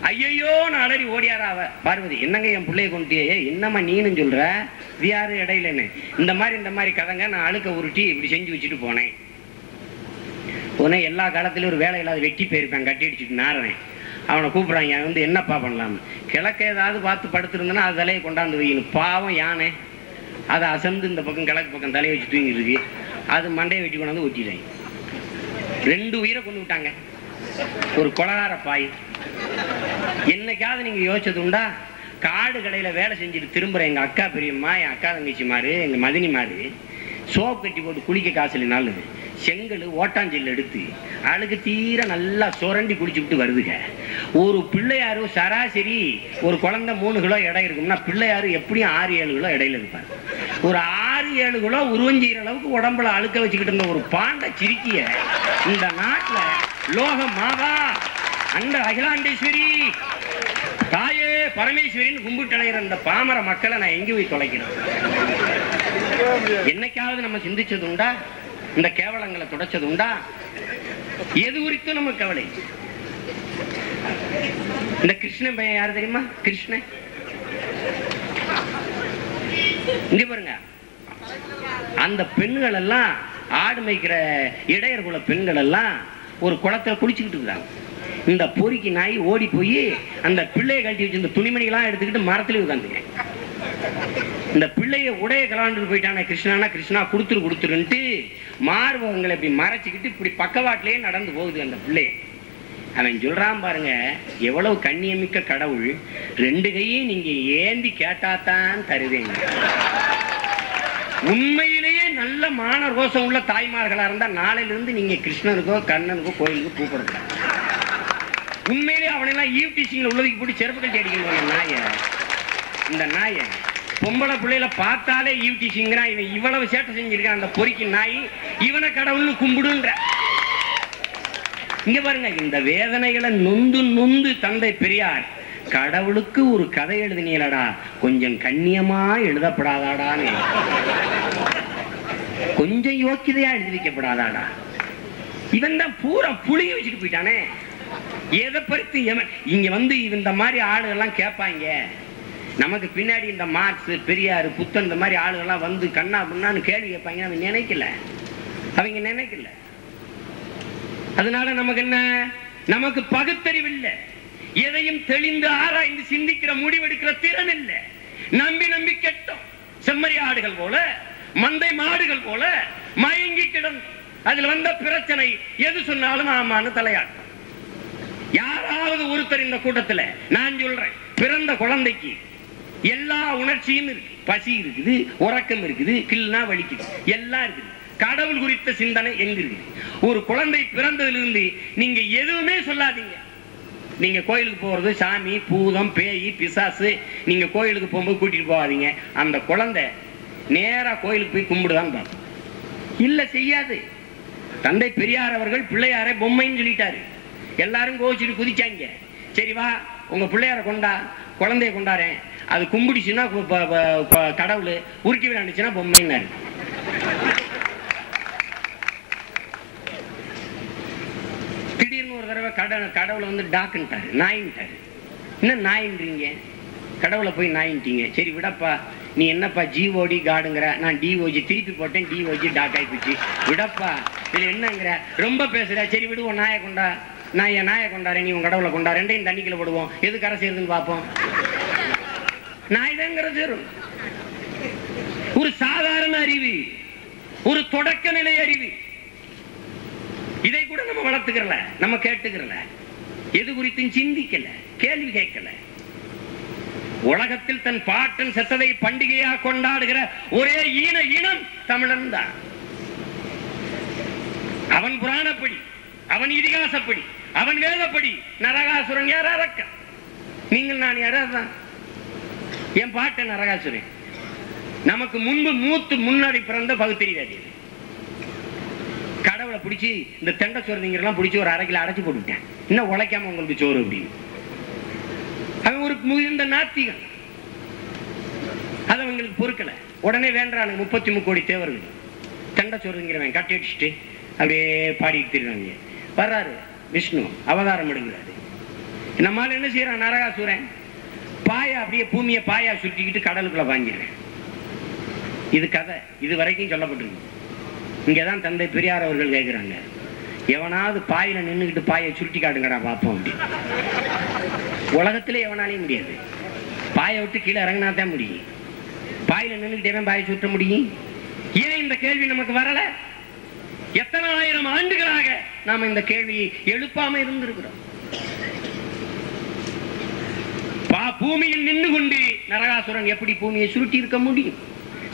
ஐயோ நான் அலறி ஓடியாரா. அவ பார்வதி, என்னங்க என் பிள்ளைய கொண்டுட்டியே? என்னம்மா நீனு சொல்ற? யாரு இடையிலன்னு? இந்த மாதிரி கதைங்க. நான் அழுக்க உருட்டி இப்படி செஞ்சு வச்சுட்டு போனேன். உடனே எல்லா காலத்திலும் ஒரு வேலை இல்லாத வெட்டி போயிருப்பேன். கட்டி அடிச்சுட்டு நாரேன். அவனை கூப்பிடுறாங்க. வந்து என்னப்பா பண்ணலாம்? கிழக்க ஏதாவது பார்த்து படுத்துருந்தேன்னா அது தலையை கொண்டாந்து வைக்கணும். பாவம் யானை அதை அசந்து இந்த பக்கம் கிழக்கு பக்கம் தலையை வச்சு தூங்கி இருக்கு. அது மண்டையை வெட்டி கொண்டாந்து ஒட்டிடுறாங்க. 2 உயிரை கொண்டு விட்டாங்க. ஒரு கொலகார பாய். என்னைக்காவது நீங்க யோசிச்சது உண்டா? காடு கடையில வேலை செஞ்சுட்டு திரும்புற எங்க அக்கா பெரியம்மா, என் அக்கா தங்கச்சி மாரு, எங்க மதினி மாரு சோப் கட்டி போட்டு குளிக்க காசு இல்லைனாலும் செங்கல் ஓட்டாஞ்சல் எடுத்து அழுக்கு தீர நல்லா சுரண்டி குடிச்சுட்டு வருதுங்க. ஒரு பிள்ளையாரு சராசரி ஒரு குழந்தை 3 கிலோ எடை இருக்கும்னா பிள்ளையாரு எப்படியும் 6-7 கிலோ இடையில இருப்பாரு. ஒரு 6-7 கிலோ உருவஞ்செய்கிற அளவுக்கு உடம்புல அழுக்க வச்சுக்கிட்டு இருந்த ஒரு பாண்ட சிரிக்கிய இந்த நாட்டுல லோக மாதா அந்த அகிலாண்டேஸ்வரி தாயே பரமேஸ்வரின்னு கும்பிட்டு அடைகிற இந்த பாமர மக்களை நான் எங்க போய் தொலைக்கிறேன்? என்னைக்காவது நம்ம சிந்திச்சது உண்டா? இந்த கேவலங்களை துடைச்சது உண்டா? எது குறித்தும் நம்ம கவலை. இந்த கிருஷ்ணன் பையன் யாரு தெரியுமா? கிருஷ்ணன் இங்க பாருங்க. அந்த பெண்கள் எல்லாம் ஆடு மேய்க்கிற இடையர் குல பெண்கள் எல்லாம் ஒரு குளத்துல குளிச்சுக்கிட்டு இருக்காங்க. இந்த பொறிக்கு நாய் ஓடி போய் அந்த பிள்ளையை கழட்டி வச்சு இந்த துணிமணிகளாம் எடுத்துக்கிட்டு மரத்துல உட்காந்துங்க. இந்த பிள்ளைய உடைய கலாண்டு போயிட்டான கிருஷ்ணானா, கிருஷ்ணா கொடுத்துருன்ட்டு மார்பகங்களை இப்படி மறைச்சிக்கிட்டு இப்படி பக்கவாட்டிலேயே நடந்து போகுது அந்த பிள்ளைய. அவன் சொல்றான் பாருங்க, எவ்வளவு கண்ணியமிக்க கடவுள். 2 கையும் நீங்க ஏந்தி கேட்டாத்தான் தருவேங்க. உண்மையிலேயே நல்ல மான ரோசம் உள்ள தாய்மார்களா இருந்தா நாளையில இருந்து நீங்க கிருஷ்ணனுக்கோ கண்ணனுக்கோ கோயிலுக்கு கூப்பிடுங்க. உண்மையிலேயே அவனெல்லாம் ஈவ் டீச்சிங்ல உள்ளதுக்கு போட்டு செருப்பு கட்டி அடிக்கணும். நாய இந்த நாய பொம்பளை பிள்ளையில பார்த்தாலே ஈவ் டீச்சிங்கிறான். இவன் இவ்வளவு சேட்டை செஞ்சிருக்கான் அந்த பொறிக்கு நாய். இவனை கடவுள்னு கும்பிடுன்ற. இங்க பாருங்க, இந்த வேதனைகளை நொந்து தந்தை பெரியார் கடவுளுக்கு ஒரு கதை எழுதினீங்களடா, கொஞ்சம் கண்ணியமா எழுதப்படாதாடான்னு, கொஞ்சம் யோக்கியதையா எழுதி வைக்கப்படாதாடா. இவன் தான் பூரா புளிய வச்சுட்டு போயிட்டானே. எதை பறித்து இங்க வந்து இந்த மாதிரி ஆளுகள்லாம் கேட்பாங்க. நமக்கு பின்னாடி இந்த மார்க்ஸ், பெரியார், புத்தன் இந்த மாதிரி ஆளுகள்லாம் வந்து கண்ணா புண்ணான்னு கேள்வி கேட்பாங்க. அவங்க நினைக்கல. அதனால நமக்கு என்ன? நமக்கு பகுத்தறிவு இல்லை. எதையும் தெளிந்து ஆராய்ந்து சிந்திக்கிற முடிவெடுக்கிற திறன் இல்லை. நம்பி கெட்டோம். செம்மறி ஆடுகள் போல, மந்தை மாடுகள் போல மயங்கி கிடந்து அதுல வந்த பிரச்சனை எது சொன்னாலும் ஆமான்னு தலையாட்டம். யாராவது ஒருத்தர் இந்த கூட்டத்துல, நான் சொல்றேன், பிறந்த குழந்தைக்கு எல்லா உணர்ச்சியும் இருக்கு. பசி இருக்குது, உறக்கம் இருக்குது, கிள்னா வலிக்குது, எல்லாம் இருக்குது. கடவுள் குறித்த சிந்தனை எங்க இருக்குது? ஒரு குழந்தை பிறந்ததிலிருந்து நீங்க எதுவுமே சொல்லாதீங்க. நீங்க கோயிலுக்கு போறது சாமி, பூதம், பேய், பிசாசு, நீங்க கோயிலுக்கு போகும்போது கூட்டிட்டு போகாதீங்க. அந்த குழந்தை நேரா கோயிலுக்கு போய் கும்பிடுதான் பார்ப்போம். இல்ல செய்யாது. தந்தை பெரியார் அவர்கள் பிள்ளையாரை பொம்மைன்னு சொல்லிட்டாரு. எல்லாரும் கோச்சிட்டு குதிச்சாங்க. சரி வா உங்க பிள்ளையார கொண்டா, குழந்தைய கொண்டாரேன், அது கும்பிடுச்சுன்னா கடவுள், உருட்டி விளையாண்டுச்சுன்னா பொம்மைன்னாரு. திடீர்னு ஒரு தடவை கடவுளை வந்து டாக்குன்ட்டாரு, நாயின்ட்டாரு. என்ன நாயின்றீங்க? கடவுளை போய் நாயின்ட்டீங்க. சரி விடப்பா, நீ என்னப்பா ஜிஓடி காடுங்கிற, நான் டிஓஜி திருப்பி போட்டேன், டிஓஜி டாக் ஆயிடுச்சு, விடப்பா இது என்னங்கிற, ரொம்ப பேசுற, சரி விடுவோம், நாயை கொண்டா, நான் என் நாயை கொண்டாரேன், நீ உன் கடவுளை கொண்டா, ரெண்டையும் தண்ணிக்குள்ள போடுவோம், எது கரை சேருதுன்னு பார்ப்போம். நாய் தான் கரை சேரும். ஒரு சாதாரண அறிவு, ஒரு தொடக்க நிலை அறிவு, இதை கூட நம்ம வளர்த்துக்கிறல, நம்ம கேட்டுக்கிறல, எது குறித்தும் சிந்திக்கல, கேள்வி கேட்கல. உலகத்தில் தன் பாட்டன் செத்ததை பண்டிகையாக கொண்டாடுகிற ஒரே இனம் தமிழன் தான். அவன் புராணப்படி, அவன் இதிகாசப்படி, அவன் வேதப்படி நரகாசுரன் யார்? அரக்கன். நீங்கள் நான் யாராதான்? என் பாட்டன் நரகாசுரன். நமக்கு முன்பு முன்னாடி பிறந்த பகுத்தறிவாதி. கடவுளை பிடிச்சி இந்த தெண்டை சோறுங்கெல்லாம் பிடிச்சி ஒரு அரைக்கில அடைச்சு போட்டுவிட்டேன். இன்னும் உழைக்காம உங்களுக்கு சோறு அப்படின்னு. அவன் ஒரு முதிர்ந்த நாத்திகன். அது அவங்களுக்கு பொறுக்கல. உடனே வேண்டானுங்க 33 கோடி தேவர்கள் தெண்டை சோறுங்கிறவன் கட்டி அடிச்சுட்டு அப்படியே பாடிட்டு இருக்காங்க. வர்றாரு விஷ்ணு, அவதாரம் எடுக்கிறாரு. நம்மால என்ன செய்யறான்? நரகாசுரன் பாயா அப்படியே பூமியை பாயா சுட்டிக்கிட்டு கடலுக்குள்ள வாங்கிடுறேன். இது கதை, இது வரைக்கும் சொல்லப்பட்டிருக்கு. இங்கதான் தந்தை பெரியார் அவர்கள் கேட்கிறாங்க, எவனாவது பாயில நின்றுகிட்டு பாயை சுருட்டி காட்டுங்கடா பார்ப்போம் அப்படின்னு. உலகத்திலே எவனாலையும் முடியாது. பாயை விட்டு கீழே இறங்கினா தான் முடியும். பாயில நின்றுகிட்டே பாயை சுட்ட முடியும். ஏன் இந்த கேள்வி நமக்கு வரல? எத்தனை ஆயிரம் ஆண்டுகளாக நாம இந்த கேள்வியை எழுப்பாம இருந்திருக்கிறோம். பூமியில் நின்று கொண்டு நரகாசுரன் எப்படி பூமியை சுருட்டி இருக்க முடியும்?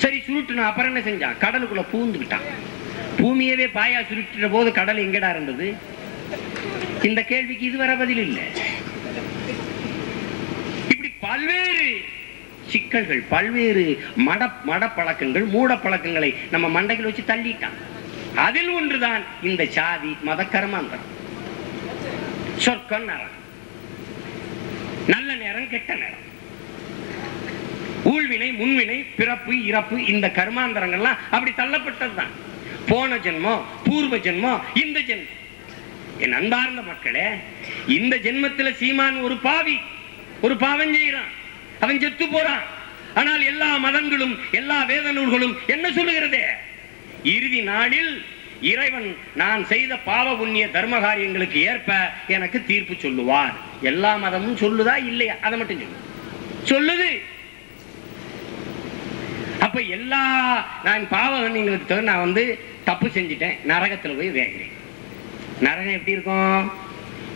சரி சுருட்டுனா அப்புறம் என்ன செஞ்சான்? கடலுக்குள்ள பூந்துக்கிட்டான். பூமியவே பாயா சுருட்டிற போது கடல் எங்கடா இருந்தது? இந்த கேள்விக்கு இதுவரை பதில் இல்லை. இப்படி பல்வேறு சிக்கல்கள், பல்வேறு மடப்பழக்கங்கள், மூட பழக்கங்களை நம்ம மண்டைகள் வச்சு தள்ளிட்டான். அதில் ஒன்றுதான் இந்த சாதி மத கர்மாந்தரம். சொர்க்கம் நரகம், நல்ல நேரம் கெட்ட நேரம், ஊழ்வினை முன்வினை, பிறப்பு இறப்பு, இந்த கர்மாந்தரங்கள்லாம் அப்படி தள்ளப்பட்டதுதான். போன ஜென்மம், பூர்வ ஜென்மம், இந்த ஜென்மம். என் அன்பார்ந்த மக்களே, இந்த ஜென்மத்துல சீமான் ஒரு பாவி, ஒரு பாவம் செய்கிறான், அவன் செத்து போறான். ஆனால் எல்லா மதங்களும் எல்லா வேத நூல்களும் என்ன சொல்லுகிறதே? இறுதி நாளில் இறைவன் நான் செய்த பாவ புண்ணிய தர்ம காரியங்களுக்கு ஏற்ப எனக்கு தீர்ப்பு சொல்லுவார். எல்லா மதமும் சொல்லுதா இல்லையா? அதை மட்டும் சொல்லுது. அப்ப எல்லா நான் பாவ புண்ணியங்களுக்கு நான் வந்து தப்பு செஞ்சுட்டேன், நரகத்துல போய் வேகிறேன். நரகம் எப்படி இருக்கும்?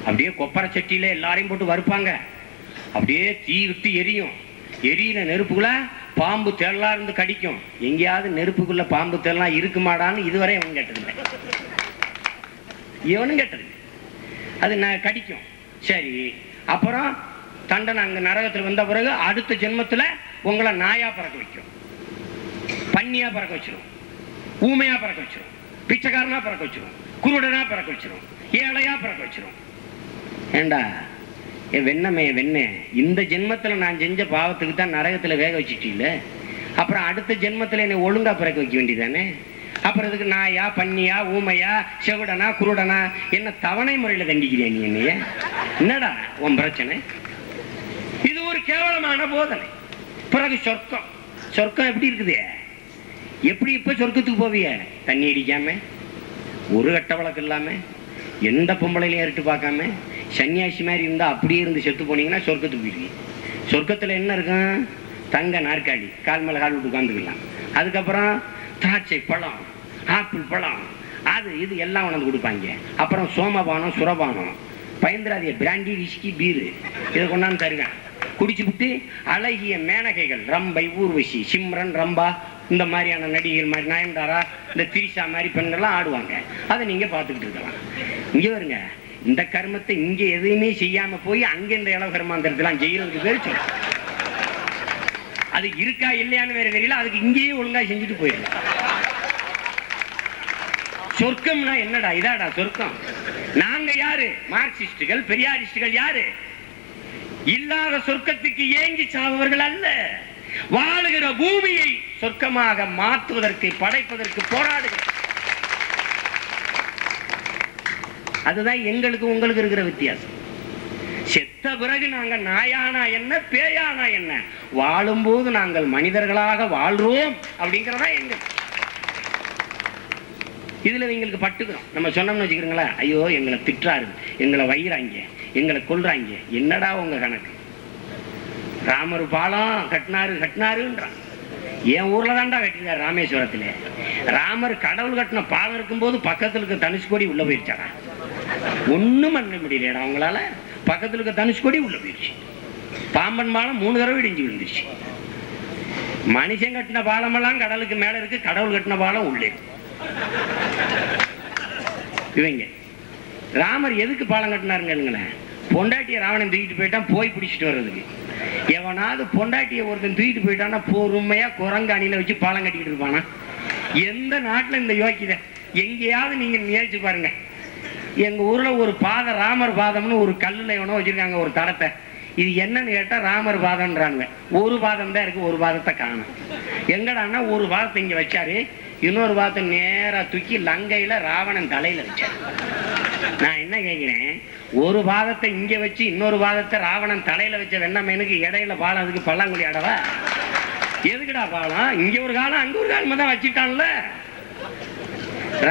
அப்படியே கொப்பரை சட்டியில எல்லாரையும் போட்டு வறுப்பாங்க, அப்படியே தீ விட்டு எரியும். எரியில நெருப்புக்குள்ள பாம்பு தேடலாம் இருந்து கடிக்கும். எங்கேயாவது நெருப்புக்குள்ள பாம்பு தேடலாம் இருக்குமாடான்னு இதுவரை எவனும் கேட்டதில்லை. எவனும் கேட்டது அது கடிக்கும். சரி, அப்புறம் தண்டனை அங்க நரகத்தில் வந்த பிறகு அடுத்த ஜென்மத்துல உங்களை நாயா பறக்க வைக்கும், பன்னியா பறக்க வச்சிரும், ஊமையா பறக்க வச்சிரும், பிச்சைக்காரனா பறக்க வச்சிரும், குருடனா பறக்க வச்சிரும், ஏழையா பறக்க வச்சிரும். ஏண்டா வெண்ணமே வெண்ணே, இந்த ஜென்மத்துல நான் செஞ்ச பாவத்துக்கு தான் நரகத்துல வேக வச்சுட்டீல்ல, அப்புறம் அடுத்த ஜென்மத்துல என்னை ஒழுங்கா பிறக்க வைக்க வேண்டியதானே? அப்புறம் இதுக்கு நாயா பன்னியா ஊமையா செவிடனா குருடனா என்ன தவணை முறையில தண்டிக்கிறியா நீ என்னைய? என்னடா உன் பிரச்சனை? இது ஒரு கேவலமான போதனை. பிறகு சொர்க்கம், சொர்க்கம் எப்படி இருக்குது? எப்படி இப்ப சொர்க்கத்துக்கு போவிய? தண்ணி அடிக்காம, ஒரு கட்ட வழக்கு இல்லாம, எந்த பொம்பளையிலையும் ஏறிட்டு பார்க்காம, சன்னியாசி மாதிரி இருந்தா அப்படியே இருந்து செத்து போனீங்கன்னா சொர்க்கத்துக்கு போயிருவீங்க. சொர்க்கத்துல என்ன இருக்கும்? தங்க நாற்காலி, கால் மேல கால் விட்டு உட்காந்துக்கலாம். அதுக்கப்புறம் திராட்சை பழம், ஆப்பிள் பழம், அது இது எல்லாம் உணர்ந்து கொடுப்பாங்க. அப்புறம் சோமபானம் சுரபானம், பயந்திராதிய பிராண்டி விஸ்கி பீரு இதை கொண்டாந்து தருவேன். குடிச்சுவிட்டு அழகிய மேனகைகள், ரம்பை, ஊர்வசி, சிம்ரன், ரம்பா, இந்த மாதிரியான நடிகைகள் மாதிரி, நயன்தாரா, இந்த திரிஷா மாதிரி பெண்கள்லாம் ஆடுவாங்க. அதை நீங்க பார்த்துக்கிட்டு இருக்கலாம். இங்க வருங்க, இந்த கர்மத்தை இங்க எதுவுமே செய்யாம போய் அங்க இந்த இளவு கர்மாந்திரத்தெல்லாம் செய்யறதுக்கு பேர் சொல்ல. அது இருக்கா இல்லையான்னு வேற தெரியல, அதுக்கு இங்கேயே ஒழுங்கா செஞ்சுட்டு போயிடலாம். சொர்க்கம்னா என்னடா? இதாடா சொர்க்கம். நாங்க யாரு? மார்க்சிஸ்டுகள், பெரியாரிஸ்டுகள் யாரு? இல்லாத சொர்க்கத்துக்கு ஏங்கி சாவவர்கள் அல்ல. வாழுகிற பூமியை சொர்க்கமாக மாற்றுவதற்கு, படைப்பதற்கு போராடுகிறோம். அதுதான் எங்களுக்கு உங்களுக்கு இருக்கிற வித்தியாசம். செத்த பிறகு நாங்க நாயானா என்ன, பேயானா என்ன, வாழும்போது நாங்கள் மனிதர்களாக வாழ்றோம் அப்படிங்கிறதா எங்க. இதுல எங்களுக்கு பட்டுக்கிறோம். நம்ம சொன்னோம்னு வச்சுக்கிறீங்களா, ஐயோ எங்களை திட்டுறாரு, எங்களை வைறாங்க, எங்களை கொல்றாங்க. என்னடா உங்க கணக்கு? ராமர் பாலம் கட்டினாருன்றான். என் ஊர்ல தான்டா கட்டிருக்காரு, ராமேஸ்வரத்துல. ராமர் கடவுள் கட்டின பாலம் இருக்கும்போது பக்கத்துல இருக்க தனுஷ்கோடி உள்ள போயிருச்சாரா? ஒண்ணும் பண்ண முடியலடா அவங்களால. பக்கத்துல இருக்க தனுஷ்கோடி உள்ள போயிருச்சு. பாம்பன் பாலம் 3 தடவை இடிஞ்சு விழுந்துருச்சு. மனுஷன் கட்டின பாலம் எல்லாம் கடலுக்கு மேல இருக்கு, கடவுள் கட்டின பாலம் உள்ளே இருக்கு. இவங்க ராமர் எதுக்கு பாலம் கட்டினாருங்க? பொண்டாட்டிய ராவணன் தூக்கிட்டு போயிட்டான், போய் பிடிச்சிட்டு வர்றதுக்கு. எவனாவது பொண்டாட்டிய ஒருத்தன் தூக்கிட்டு போயிட்டான்னா பொறுமையா குரங்கு அணியில வச்சு பாலம் கட்டிக்கிட்டு இருப்பானா? எந்த நாட்டுல இந்த யோக்கியதை எங்கேயாவது நீங்க முயற்சி பாருங்க. எங்க ஊர்ல ஒரு பாதை, ராமர் பாதம்னு ஒரு கல்லுல எவனோ வச்சிருக்காங்க ஒரு தடத்தை. இது என்னன்னு கேட்டா ராமர் பாதம்ன்றாங்க. ஒரு பாதம் தான் இருக்கு, ஒரு பாதத்தை காணும். எங்கடான்னா ஒரு பாதத்தை இங்க வச்சாரு, இன்னொரு பாதத்தை நேரா தூக்கி லங்கையில ராவணன் தலையில வச்சாரு. நான் என்ன கேட்கிறேன், ஒரு பாதத்தை இங்க வச்சு இன்னொரு பாதத்தை ராவணன் தலையில வச்ச வெண்ணமேனுக்கு இடையில பாலம், அதுக்கு பல்லாங்குழி ஆடவா? எதுக்குடா பாலம்? இங்க ஒரு காலம் அங்க ஒரு காலமா தான் வச்சுட்டான்ல.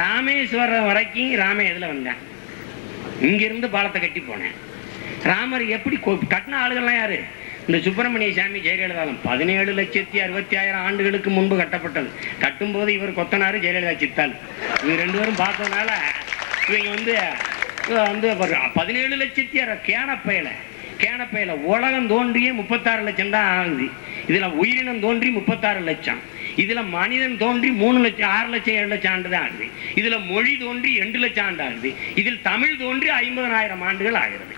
ராமேஸ்வரம் வரைக்கும் ராம எதுல வந்தேன்? இங்க இருந்து பாலத்தை கட்டி போனேன். ராமர் எப்படி கட்டின ஆளுகள்லாம் யாரு? இந்த சுப்பிரமணிய சாமி ஜெயலலிதாலம் 17,60,000 ஆண்டுகளுக்கு முன்பு கட்டப்பட்டது. கட்டும்போது இவர் கொத்தனாரு, ஜெயலலிதா சித்தாள். இவங்க 2 பேரும் பார்த்ததுனால இவங்க வந்து 17,60,000 கேனப்பையில உலகம் தோன்றியே 36 லட்சம் தான் ஆகுது. இதுல உயிரினம் தோன்றி 36 லட்சம். இதுல மனிதன் தோன்றி 3 லட்சம், 6 லட்சம், 7 லட்சம் ஆண்டு தான் ஆகுது. இதுல மொழி தோன்றி 2 லட்சம் ஆண்டு ஆகுது. இதில் தமிழ் தோன்றி 50,000 ஆண்டுகள் ஆகிறது.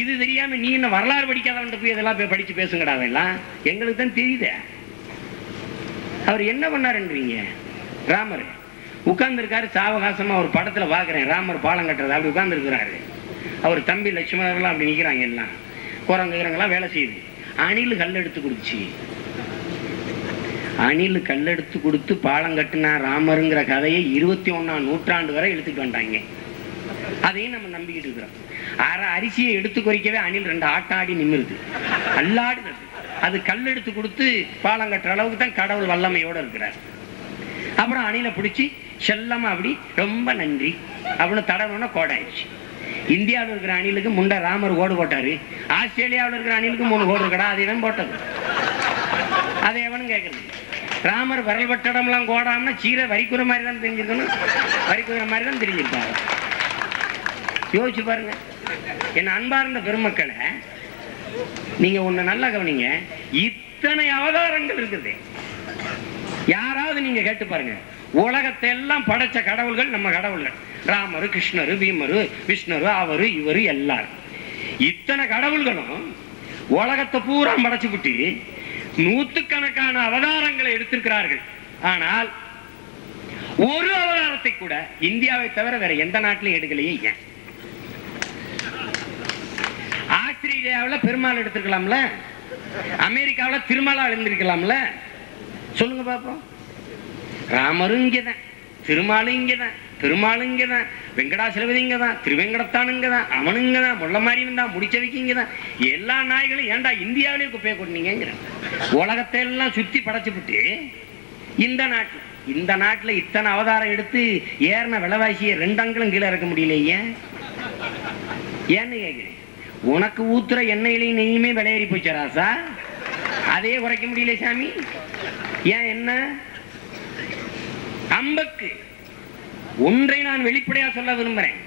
இது தெரியாம நீ என்ன வரலாறு படிக்காதவன் போய் இதெல்லாம் போய் படிச்சு பேசுங்கடா. எல்லாம் எங்களுக்கு தான் தெரியுது. அவர் என்ன பண்ணாருன்றீங்க? ராமர் உட்கார்ந்து இருக்காரு சாவகாசமா. ஒரு படத்துல பாக்குறேன், ராமர் பாலம் கட்டுறது அப்படி உட்கார்ந்து இருக்கிறாரு. அவர் தம்பி லட்சுமணர்லாம் அப்படி நிக்கிறாங்க. எல்லாம் குரங்குறங்கெல்லாம் வேலை செய்யுது. அணில் கல் எடுத்து கொடுத்துச்சு. அணில் கல்லெடுத்து கொடுத்து பாலம் கட்டினா ராமருங்கிற கதையை 21ஆம் நூற்றாண்டு வரை எடுத்துட்டு வந்தாங்க. அதையும் நம்ம நம்பிக்கிட்டு இருக்கிறோம். அரிசியை எடுத்து குறிக்கவே அணில் 2 ஆட்டாடி நிமிருது, அல்லாடுது. அது கல் எடுத்து கொடுத்து பாலம் கட்டுற அளவுக்கு தான் கடவுள் வல்லமையோட இருக்கிறார். அப்புறம் அணிலை பிடிச்சி செல்லமா அப்படி ரொம்ப நன்றி அப்படின்னு தடவுனா கோடாயிடுச்சு. இந்தியாவில் இருக்கிற அணிலுக்கு முண்டை ராமர் ஓடு போட்டாரு. ஆஸ்திரேலியாவில் இருக்கிற அணிலுக்கு 3 கோடு இருக்கடா, அது எவன் போட்டது? அதை எவனும் கேட்கறது. ராமர் விரல் பட்டடம்லாம் கோடாமனா சீரை வரிக்குற மாதிரி தான் தெரிஞ்சிருக்கணும், வரிக்குற மாதிரி தான் தெரிஞ்சிருப்பாரு. யோசிச்சு பாருங்க. என் அன்பார்ந்த பெருமக்களை, நீங்க ஒண்ணு நல்லா கவனிங்க. இத்தனை அவதாரங்கள் இருக்குது. யாராவது நீங்க கேட்டு பாருங்க, உலகத்தை எல்லாம் படைச்ச கடவுள்கள் நம்ம கடவுள்கள். ராமரு, கிருஷ்ணரு, பீமரு, விஷ்ணரு, அவரு, இவரு, எல்லாரும். இத்தனை கடவுள்களும் உலகத்தை பூரா படைச்சு விட்டு 100கணக்கான அவதாரங்களை எடுத்திருக்கிறார்கள். ஆனால் ஒரு அவதாரத்தை கூட இந்தியாவை தவிர வேற எந்த நாட்டிலும் எடுக்கலையே. ஏன்? ஆஸ்திரேலியாவில் பெருமாள் எடுத்திருக்கலாம்ல, அமெரிக்காவில் திருமாலா எழுந்திருக்கலாம்ல. சொல்லுங்க பாப்போம். ராமரும் இங்கதான், திருமாலும் இங்கதான், பெருமாளும் இங்கதான், வெங்கடாசலபதி இங்கதான், திருவெங்கடத்தான் இங்கதான், அவனு இங்கதான், முள்ள மாதிரி இருந்தா முடிச்சவைக்கு இங்கதான். எல்லா நாய்களும் ஏன்டா இந்தியாவிலேயே குப்பையை கொட்டினீங்க? உலகத்தை எல்லாம் சுத்தி படைச்சுவிட்டு இந்த நாட்டுல இத்தனை அவதாரம் எடுத்து ஏறின விலைவாசியை 2 அங்குலம் கீழே இறக்க முடியல. ஏன்னு கேட்கிறேன். உனக்கு ஊத்துற எண்ணெயிலையும் நெய்யுமே விலையேறி போச்சு ராசா, அதையே குறைக்க முடியல சாமி. ஏன்? என்ன அம்பக்கு ஒன்றை நான் வெளிப்படையா சொல்ல விரும்புறேன்.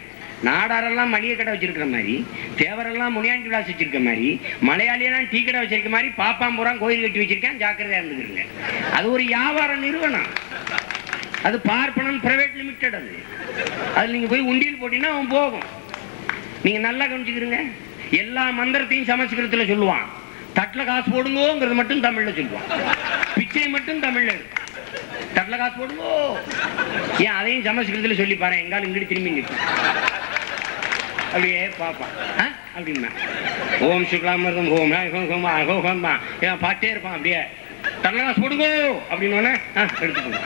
நாடாரெல்லாம் மளிகை கடை வச்சிருக்கிற மாதிரி, தேவரெல்லாம் முனியாண்டி விலாஸ் வச்சிருக்க மாதிரி, மலையாளியெல்லாம் டீ கடை வச்சிருக்க மாதிரி பாப்பாம்பூரான் கோயில் கட்டி வச்சிருக்கேன். ஜாக்கிரதையா இருந்துக்கிறீங்க. அது ஒரு வியாபார நிறுவனம். அது பார்ப்பனன் பிரைவேட் லிமிடெட். அது நீங்க போய் உண்டியல் போட்டீங்கன்னா அவன் போகும். நீங்க நல்லா கவனிச்சுக்கிறீங்க. எல்லா மந்திரத்தையும் சமஸ்கிருதத்துல சொல்லுவான். தட்டுல காசு போடுங்கோங்கிறது மட்டும் தமிழ்ல சொல்லுவான். பிச்சை மட்டும் தமிழ்ல இருக்கு. தட்டுல காசு போடுங்கோ ஏன் அதையும் சமஸ்கிருதத்துல சொல்லி பாரு. எங்காலும் இங்கிட்டு திரும்பி நிற்கும். அப்படியே பாப்பா அப்படின்னா ஓம் சுக்லாமிருதம் ஹோம் ஹோம் ஏன் பாட்டே இருப்பான். அப்படியே தட்டுல காசு போடுங்கோ அப்படின்னு எடுத்துக்கோங்க.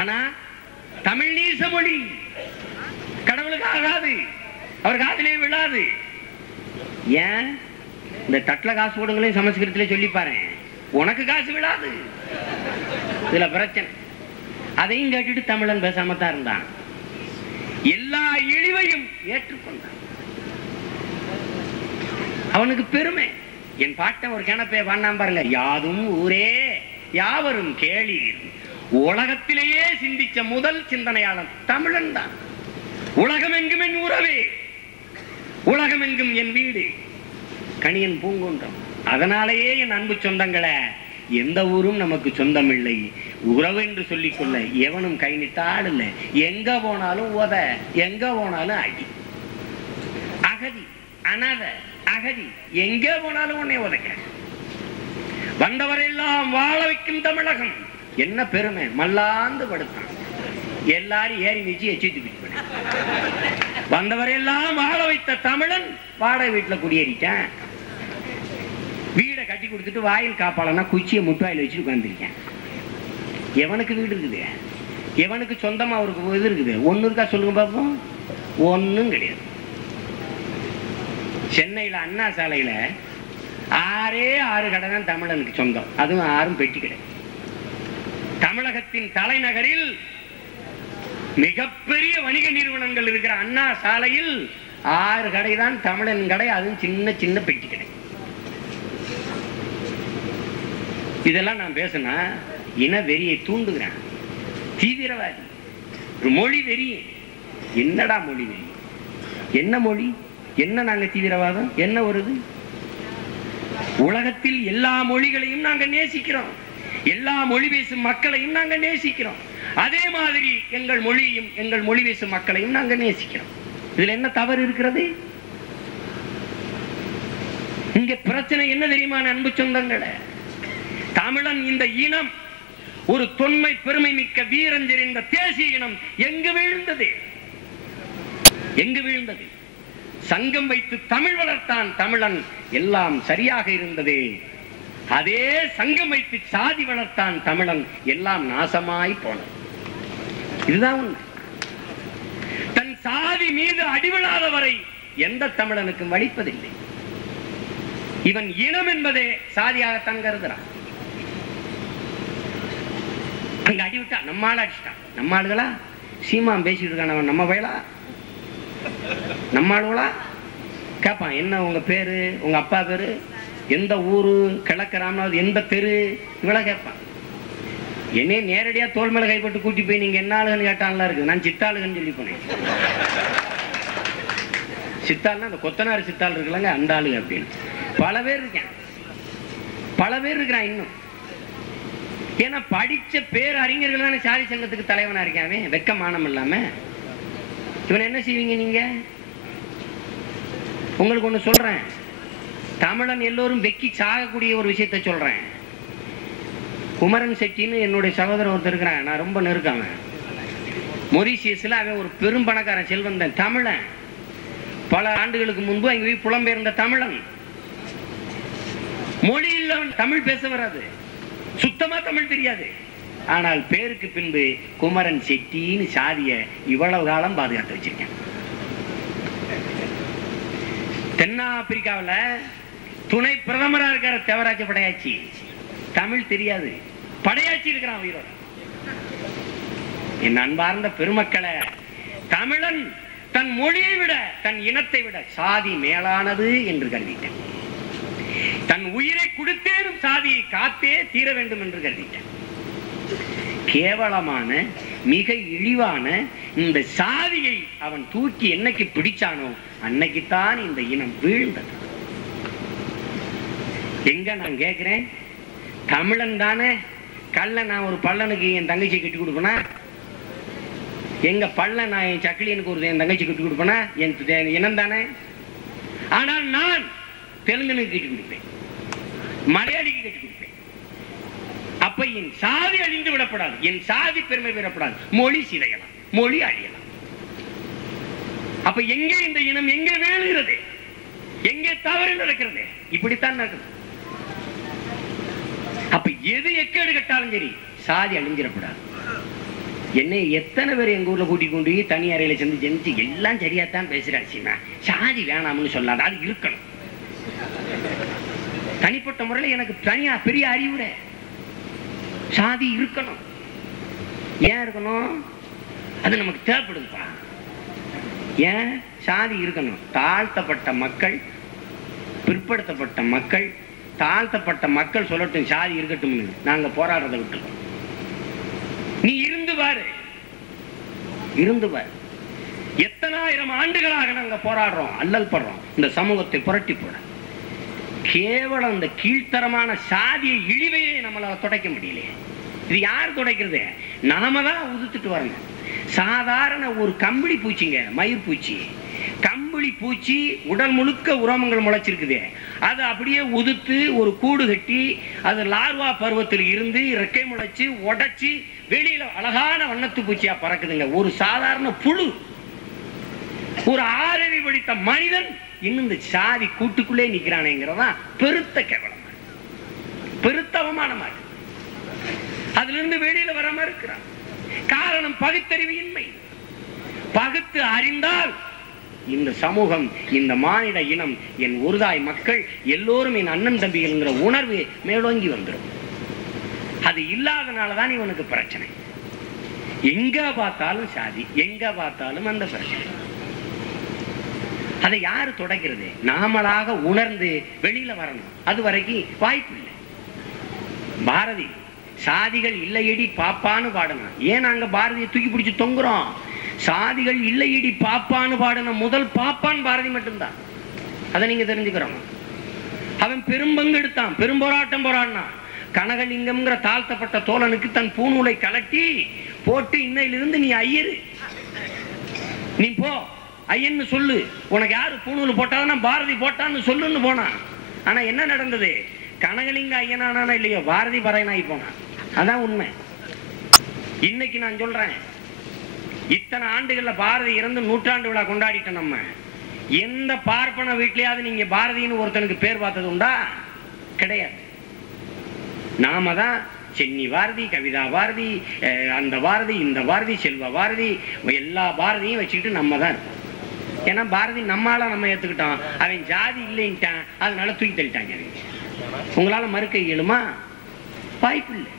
ஆனா தமிழ் நீச மொழி, கடவுளுக்கு ஆகாது, அவர் காதிலே விழாது. ஏன் இந்த தட்டுல காசு போடுங்களே சமஸ்கிருதத்திலே சொல்லி பாரு, உனக்கு காசு விழாது. இதுல பிரச்சனை. அதையும் கேட்டுட்டு தமிழன் பேசாம தான் இருந்தான். எல்லா இழிவையும் ஏற்றுக்கொண்டான். அவனுக்கு பெருமை. என் பாட்டன் ஒரு கிணப்பே வாண்டாம் பாருங்க. யாதும் ஊரே யாவரும் கேளீர். உலகத்திலேயே சிந்திச்ச முதல் சிந்தனையாளன் தமிழன் தான். உலகம் எங்கும் என் உறவே, உலகம் எங்கும் என் வீடு, கணியன் பூங்குன்றம். அதனாலேயே என் அன்பு சொந்தங்களை, எந்த ஊரும் நமக்கு சொந்தம் இல்லை, உறவு என்று சொல்லிக்கொள்ள எவனும் கை நிட்டால் இல்லை. எங்க போனாலும் உத, எங்க போனாலும் அடி. அகதி அனாத அகதி, எங்க போனாலும் உன்னை உதைக்க. வந்தவரெல்லாம் வாழ வைக்கும் தமிழகம். என்ன பெருமை. மல்லாந்து படுத்தான். எல்லாரும் ஏறி மிச்சி எச்சிட்டு வந்தவரெல்லாம் வாழ வைத்த தமிழன் வாடகை வீட்டுல குடியேறிட்டான். வீடை கட்டி கொடுத்துட்டு வாயில் காப்பாளனா குச்சியை முட்டுவாயில் வச்சுட்டு உட்கார்ந்துருக்கேன். எவனுக்கு வீடு இருக்குது? எவனுக்கு சொந்தமா அவருக்கு இது இருக்குது? ஒண்ணு இருக்கா சொல்லுங்க பாப்போம். ஒண்ணும் கிடையாது. சென்னையில அண்ணா சாலையில 6 கடை தான் தமிழனுக்கு சொந்தம். அதுவும் 6 பெட்டி கடை. தமிழகத்தின் தலைநகரில் மிகப்பெரிய வணிக நிறுவனங்கள் இருக்கிற அண்ணா சாலையில் 6 கடை தான் தமிழன் கடை. அதுவும் சின்ன சின்ன பெட்டி கடை. இதெல்லாம் நான் பேசினா இன வெறியை தூண்டுகிறேன். தீவிரவாதி, ஒரு மொழி வெறி. என்னடா மொழி வெறி? என்ன மொழி? என்ன நாங்க தீவிரவாதம்? என்ன வருது? உலகத்தில் எல்லா மொழிகளையும் நாங்க நேசிக்கிறோம். எல்லா மொழி பேசும் மக்களையும் நாங்க நேசிக்கிறோம். அதே மாதிரி எங்கள் மொழியையும் எங்கள் மொழி பேசும் மக்களையும் நாங்க நேசிக்கிறோம். இதுல என்ன தவறு இருக்கிறது? இங்க பிரச்சனை என்ன தெரியுமா அன்பு சொந்தங்களே? தமிழன் இந்த இனம் ஒரு தொன்மை பெருமை மிக்க வீரஞ்சர் இந்த தேசிய இனம் எங்கு வீழ்ந்தது? எங்கு வீழ்ந்தது? சங்கம் வைத்து தமிழ் வளர்த்தான் தமிழன், எல்லாம் சரியாக இருந்தது. அதே சங்கம் வைத்து சாதி வளர்த்தான் தமிழன், எல்லாம் நாசமாய் போனது. இதுதான் உண்மை. தன் சாதி மீது அடிவிழாத வரை எந்த தமிழனுக்கும் வலிப்பதில்லை. இவன் இனம் என்பதே சாதியாகத்தான் கருதுறான். அங்க அடிவிட்டா நம்மால அடிச்சிட்டான். நம்ம ஆளுகளா சீமான் பேசிட்டு இருக்கான். நம்ம வயலா நம்ம ஆளுகளா கேட்பான். என்ன உங்க பேரு, உங்க அப்பா பேரு, எந்த ஊரு, கிழக்கு ராமநாதன், எந்த தெரு, இவ்வளவு கேட்பான். என்னையே நேரடியா தோல் மேல கைப்பட்டு கூட்டி போய் நீங்க என்ன ஆளுகன்னு கேட்டான்லாம் இருக்கு. நான் சித்தாளுகன்னு சொல்லி போனேன். சித்தாள்னா அந்த கொத்தனார் சித்தாள் இருக்குல்லங்க, அந்த ஆளுங்க அப்படின்னு பல பேர் இருக்கேன். பல பேர் இருக்கிறான் இன்னும். ஏன்னா படிச்ச பேர் அறிஞர்கள் தானே சாதி சங்கத்துக்கு தலைவனா இருக்காவே. வெக்க மானம் இல்லாம இவன் என்ன செய்வீங்க நீங்க? உங்களுக்கு ஒண்ணு சொல்றேன். தமிழன் எல்லோரும் வெக்கி சாகக்கூடிய ஒரு விஷயத்த சொல்றேன். குமரன் செட்டின்னு என்னுடைய சகோதரன் ஒருத்தர் இருக்கிறான். நான் ரொம்ப நெருக்காம மொரிசியஸ்ல அவன் ஒரு பெரும் பணக்காரன், செல்வந்தன், தமிழன். பல ஆண்டுகளுக்கு முன்பு அங்க போய் புலம்பெயர்ந்த தமிழன். மொழி இல்லவன், தமிழ் பேச வராது, சுத்தமா தமிழ் தெரியாது. ஆனால் பேருக்கு பின்பு குமரன் செட்டின்னு சாதிய இவ்வளவு காலம் பாதுகாத்து வச்சிருக்கேன். தென்னாப்பிரிக்காவில் துணை பிரதமரா இருக்கிற தேவராஜ படையாச்சி, தமிழ் தெரியாது, படையாச்சி இருக்கிறான் உயிரோட. என் அன்பார்ந்த பெருமக்களை, தமிழன் தன் மொழியை விட தன் இனத்தை விட சாதி மேலானது என்று கருதிட்டேன். தன் உயிரை கொடுத்தேனும் சாதியை காத்தே தீர வேண்டும் என்று கருதிட்டேன். கேவலமான மிக இழிவான இந்த சாதியை அவன் தூக்கி என்னைக்கு பிடிச்சானோ அன்னைக்குத்தான் இந்த இனம் வீழ்ந்தது. எங்க நான் கேட்கிறேன், தமிழன் தானே கல்ல நான் ஒரு பள்ளனுக்கு என் தங்கச்சி கட்டி கொடுப்பேனா? எங்க பள்ள நான் என் சக்கிலியனுக்கு ஒரு என் தங்கச்சி கட்டி கொடுப்பேனா? என் இனம் தானே. ஆனால் நான் தெலுங்கனுக்கு கட்டி கொடுப்பேன், மலையாளிக்கு கட்டி கொடுப்பேன். அப்ப என் சாதி அழிந்து விடப்படாது, என் சாதி பெருமை பெறப்படாது. மொழி சிதையலாம், மொழி அழியலாம். அப்ப எங்கே இந்த இனம் எங்கே வேணுகிறது, எங்கே தவறு நடக்கிறது? இப்படித்தான் நடக்குது. அப்ப எது எக்கேடு கட்டாலும் சரி சாதி அழிஞ்சிடப்படாது. என்னை எத்தனை பேர் எங்க ஊர்ல கூட்டிக் கொண்டு தனி அறையில செஞ்சு எல்லாம் சரியாத்தான் பேசுறாச்சுன்னா சாதி வேணாம்னு சொல்லாது, அது இருக்கணும். தனிப்பட்ட முறையில் எனக்கு தனியா பெரிய அறிவுரை, சாதி இருக்கணும். ஏன் இருக்கணும்? அது நமக்கு தேவைப்படுதுப்பா. ஏன் சாதி இருக்கணும்? தாழ்த்தப்பட்ட மக்கள், பிற்படுத்தப்பட்ட மக்கள், தாழ்த்தப்பட்ட மக்கள் சொல்லட்டும் சாதி இருக்கட்டும், நாங்க போராடுறதை விட்டுருக்கோம். நீ இருந்து பாரு, இருந்து பாரு. எத்தனாயிரம் ஆண்டுகளாக நாங்க போராடுறோம், அல்லல் படுறோம் இந்த சமூகத்தை புரட்டி போட. கேவலம் இந்த கீழ்த்தரமான சாதிய இழிவையே நம்மளால துடைக்க முடியலையே. இது யார் துடைக்கிறது? நாம தான் உதுத்துட்டு வரணும். சாதாரண ஒரு கம்பளி பூச்சிங்க, மயிர் பூச்சி, கம்பளி பூச்சி உடல் முழுக்க உரோமங்கள் முளைச்சிருக்குது. அது அப்படியே உதுத்து ஒரு கூடு கட்டி அது லார்வா பருவத்தில் இருந்து ரெக்கை முளைச்சு உடைச்சு வெளியில அழகான வண்ணத்து பூச்சியா பறக்குதுங்க. ஒரு சாதாரண புழு, ஒரு ஆறறி படித்த மனிதன் இன்னும் இந்த சாதி கூட்டுக்குள்ளே நிக்கிறானேங்கிறதா பெருத்த கேவலமா, பெருத்த அவமானமா இருக்கு. அதுல இருந்து வெளியில வராம இருக்கிறான். காரணம் பகுத்தறிவு இன்மை. பகுத்து அறிந்தால் இந்த சமூகம், இந்த மானிட இனம், என் ஒருதாய் மக்கள் எல்லோரும் என் அண்ணன் தம்பிகள்ங்கிற உணர்வு மேலோங்கி வந்துடும். அது இல்லாதனாலதான் இவனுக்கு பிரச்சனை. எங்க பார்த்தாலும் சாதி, எங்க பார்த்தாலும் அந்த பிரச்சனை. அதை யாரு தொடக்கிறது? நாமளாக உணர்ந்து வெளியில வரணும். அது வரைக்கும் வாய்ப்பு இல்லை. பாரதி சாதிகள் இல்லையடி பாப்பான்னு பாடணும். ஏன் நாங்க பாரதியை தூக்கி பிடிச்சு தொங்குறோம்? சாதிகள் இல்லையடி பாப்பான்னு பாடின முதல் பாப்பான் பாரதி மட்டும்தான். அதை நீங்க தெரிஞ்சுக்கிறோம். அவன் பெரும்பங்கெடுத்தான், பெரும் போராட்டம் போராடினான். கனகலிங்கம்ங்கிற தாழ்த்தப்பட்ட தோழனுக்கு தன் பூநூலை கலட்டி போட்டு இன்னையிலிருந்து நீ ஐயரு, நீ போ ஐயன்னு சொல்லு, உனக்கு யாரு பூநூல் போட்டாதுன்னா பாரதி போட்டான்னு சொல்லுன்னு போனான். ஆனா என்ன நடந்தது? கனகலிங்க ஐயனானா இல்லையோ, பாரதி பறையனாகி போனான். அதான் உண்மை. இன்னைக்கு நான் சொல்றேன், இத்தனை ஆண்டுகள்ல பாரதி இறந்து 100ஆண்டு விழா கொண்டாடிட்டோம். நம்ம எந்த பார்ப்பன வீட்லயாவது நீங்க பாரதின்னு ஒருத்தனுக்கு பேர் பார்த்தது உண்டா? கிடையாது. நாம தான் சென்னி பாரதி, கவிதா பாரதி, அந்த பாரதி, இந்த பாரதி, செல்வ பாரதி, எல்லா பாரதியும் வச்சுக்கிட்டு நம்ம தான் இருக்கோம். ஏன்னா பாரதி நம்மளால நம்ம ஏத்துக்கிட்டோம், அவன் ஜாதி இல்லைன்ட்டான், அதனால தூக்கி தள்ளிட்டாங்க. உங்களால மறுக்க இயலுமா? வாய்ப்பு இல்லை.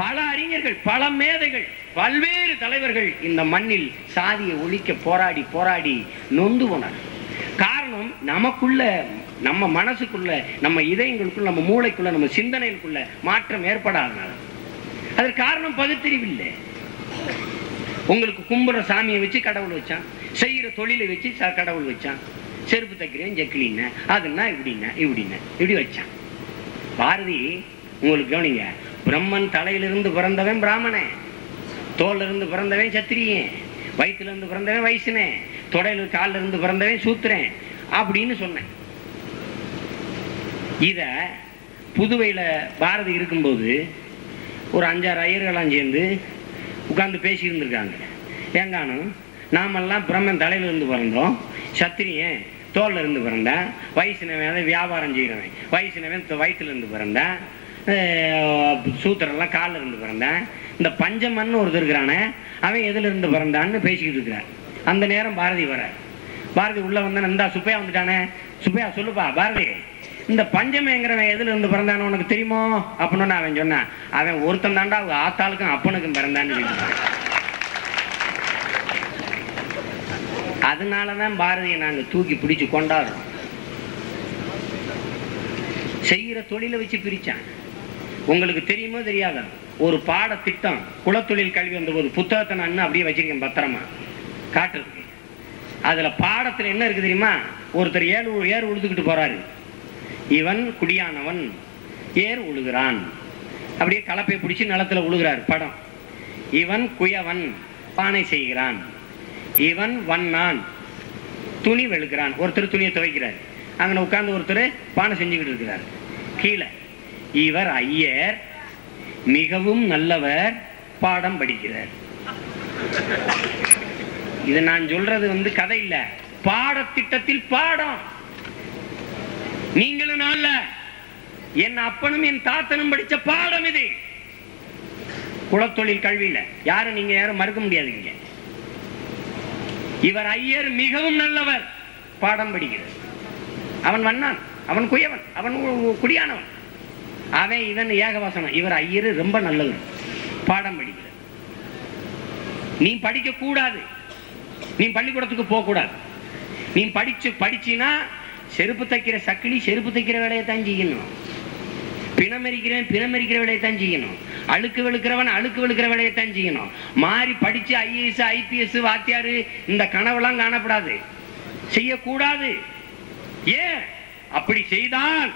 பல அறிஞர்கள், பல மேதைகள், பல்வேறு தலைவர்கள் இந்த மண்ணில் சாதியை ஒழிக்க போராடி போராடி நொந்து போனார். காரணம், நமக்குள்ள, நம்ம மனசுக்குள்ள, நம்ம இதயங்களுக்குள்ள, நம்ம மூளைக்குள்ள, நம்ம சிந்தனைக்குள்ள மாற்றம் ஏற்படாதனால. அதற்கு காரணம் பகுத்தறிவில்லை. உங்களுக்கு கும்புற சாமியை வச்சு கடவுள் வச்சான், செய்யற தொழிலை வச்சு கடவுள் வச்சான். செருப்பு தைக்கிறேன் ஜெக்கிலின்னு, அதுன்னா இப்படின்னா இப்படின்னா இப்படி வச்சான். பாரதி உங்களுக்கு கவனிங்க, பிரம்மன் தலையிலிருந்து பிறந்தவன் பிராமணன், தோல்ல இருந்து பிறந்தவன் சத்திரியன், வயிற்றுல இருந்து பிறந்தவன் வைசினேன், தொடையில காலில் இருந்து பிறந்தவன் சூத்திரன் அப்படின்னு சொன்னேன். இத புதுவையில பாரதி இருக்கும்போது ஒரு 5-6 ஐயர்களாம் சேர்ந்து உட்கார்ந்து பேசி இருந்திருக்காங்க. ஏங்கானும் நாமெல்லாம் பிரம்மன் தலையில இருந்து பிறந்தோம், சத்திரியன் தோல்ல இருந்து பிறந்தேன், வைஷ்ணவன் வியாபாரம் செய்யறவன், வைஷ்ணவன் வயிற்றுல இருந்து பிறந்தேன், சூத்திரெல்லாம் காலில் இருந்து பிறந்தேன், இந்த பஞ்சமன்னு ஒருத்தர் இருக்கிறானே அவன் எதுல இருந்து பிறந்தான்னு பேசிக்கிட்டு இருக்கிறான். அந்த நேரம் பாரதி வர, பாரதி உள்ள வந்தான், இந்தா சுப்பையா வந்துட்டானே, சுப்பையா சொல்லுப்பா பாரதி, இந்த பஞ்சமேங்கிறவன் எதுல இருந்து பிறந்தானு உனக்கு தெரியுமோ அப்படின்னு அவன் சொன்னான். அவன் ஒருத்தன் தாண்டா அவங்க ஆத்தாளுக்கும் அப்பனுக்கும் பிறந்தான்னு சொல்லிட்டான். அதனாலதான் பாரதியை நாங்க தூக்கி பிடிச்சு கொண்டாடுறோம். செய்யற தொழிலை வச்சு பிரிச்சான். உங்களுக்கு தெரியுமோ தெரியாதா, ஒரு பாடத்திட்டம் குலத்தொழில் கல்வி வந்தபோது புத்தகத்தை நான் அப்படியே வச்சிருக்கேன் பத்திரமா காட்டுறதுக்கு. அதுல பாடத்துல என்ன இருக்கு தெரியுமா? ஒருத்தர் ஏர் உழுதுகிட்டு போறாரு. இவன் குடியானவன், ஏர் உழுகிறான். அப்படியே கலப்பை பிடிச்சி நிலத்துல உழுகிறார் படம். இவன் குயவன், பானை செய்கிறான். இவன் வண்ணான், துணி வெளுக்கிறான். ஒருத்தர் துணியை துவைக்கிறார். அங்கே உட்கார்ந்து ஒருத்தர் பானை செஞ்சுக்கிட்டு இருக்கிறார். கீழே இவர் ஐயர், மிகவும் நல்லவர், பாடம் படிக்கிறார். இது நான் சொல்றது கதை இல்ல, பாடத்திட்டத்தில் பாடம். நீங்களும் அல்ல, என் அப்பனும் என் தாத்தனும் படிச்ச பாடம் இது. குலத்தொழில் கல்வியில யாரும் நீங்க யாரும் மறுக்க முடியாதுங்க. இவர் ஐயர், மிகவும் நல்லவர், பாடம் படிக்கிறார். அவன் வண்ணான், அவன் குயவன், அவன் குடியானவன், அவன் இவன் ஏகவாசனம். இவர் ஐயர் ரொம்ப நல்லவர், பாடம் படிக்கிறார். நீ படிக்க கூடாது, நீ பள்ளிக்கூடத்துக்கு போக கூடாது. நீ படிச்சினா செருப்பு தைக்கிற சக்கிலி செருப்பு தைக்கிற வேலையை தான் செய்யணும். பிணமெரிக்கிறவன் பிணமெரிக்கிற வேலையை தான் செய்யணும். அழுக்கு வெளுக்கிறவன் அழுக்கு வெளுக்கிற வேலையை தான் செய்யணும். மாறி படிச்சு ஐஏஎஸ் ஐபிஎஸ் வாத்தியாரு இந்த கனவெல்லாம் காணப்படாது, செய்யக்கூடாது. ஏன் அப்படி செய்தால்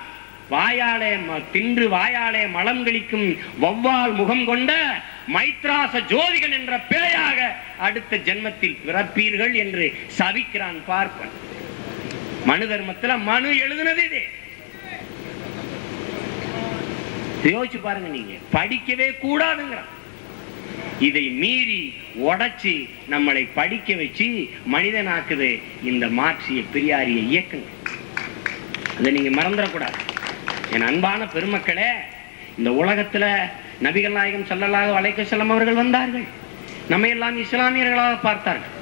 வாயாலே தின்று வாயாலே மலம் கழிக்கும் வௌவால் முகம் கொண்ட மைத்ராச ஜோதிகள் என்ற பேயாக அடுத்த ஜென்மத்தில் பிறப்பீர்கள் என்று சபிக்கிறான் பார்ப்பன். மனு தர்மத்துல மனு எழுதுனது இது. யோசிச்சு பாருங்க, நீங்க படிக்கவே கூடாதுங்கிறான். இதை மீறி உடைச்சு நம்மளை படிக்க வச்சு மனிதனாக்குது இந்த மார்க்சிய பெரியாரிய இயக்கங்கள். அதை நீங்க மறந்துடக்கூடாது. என் அன்பான பெருமக்களே, இந்த உலகத்துல நபிகள் நாயகம் ஸல்லல்லாஹு அலைஹி வஸல்லம் அவர்கள் வந்தார்கள், நம்ம எல்லாம் இஸ்லாமியர்களாக பார்த்தார்கள்.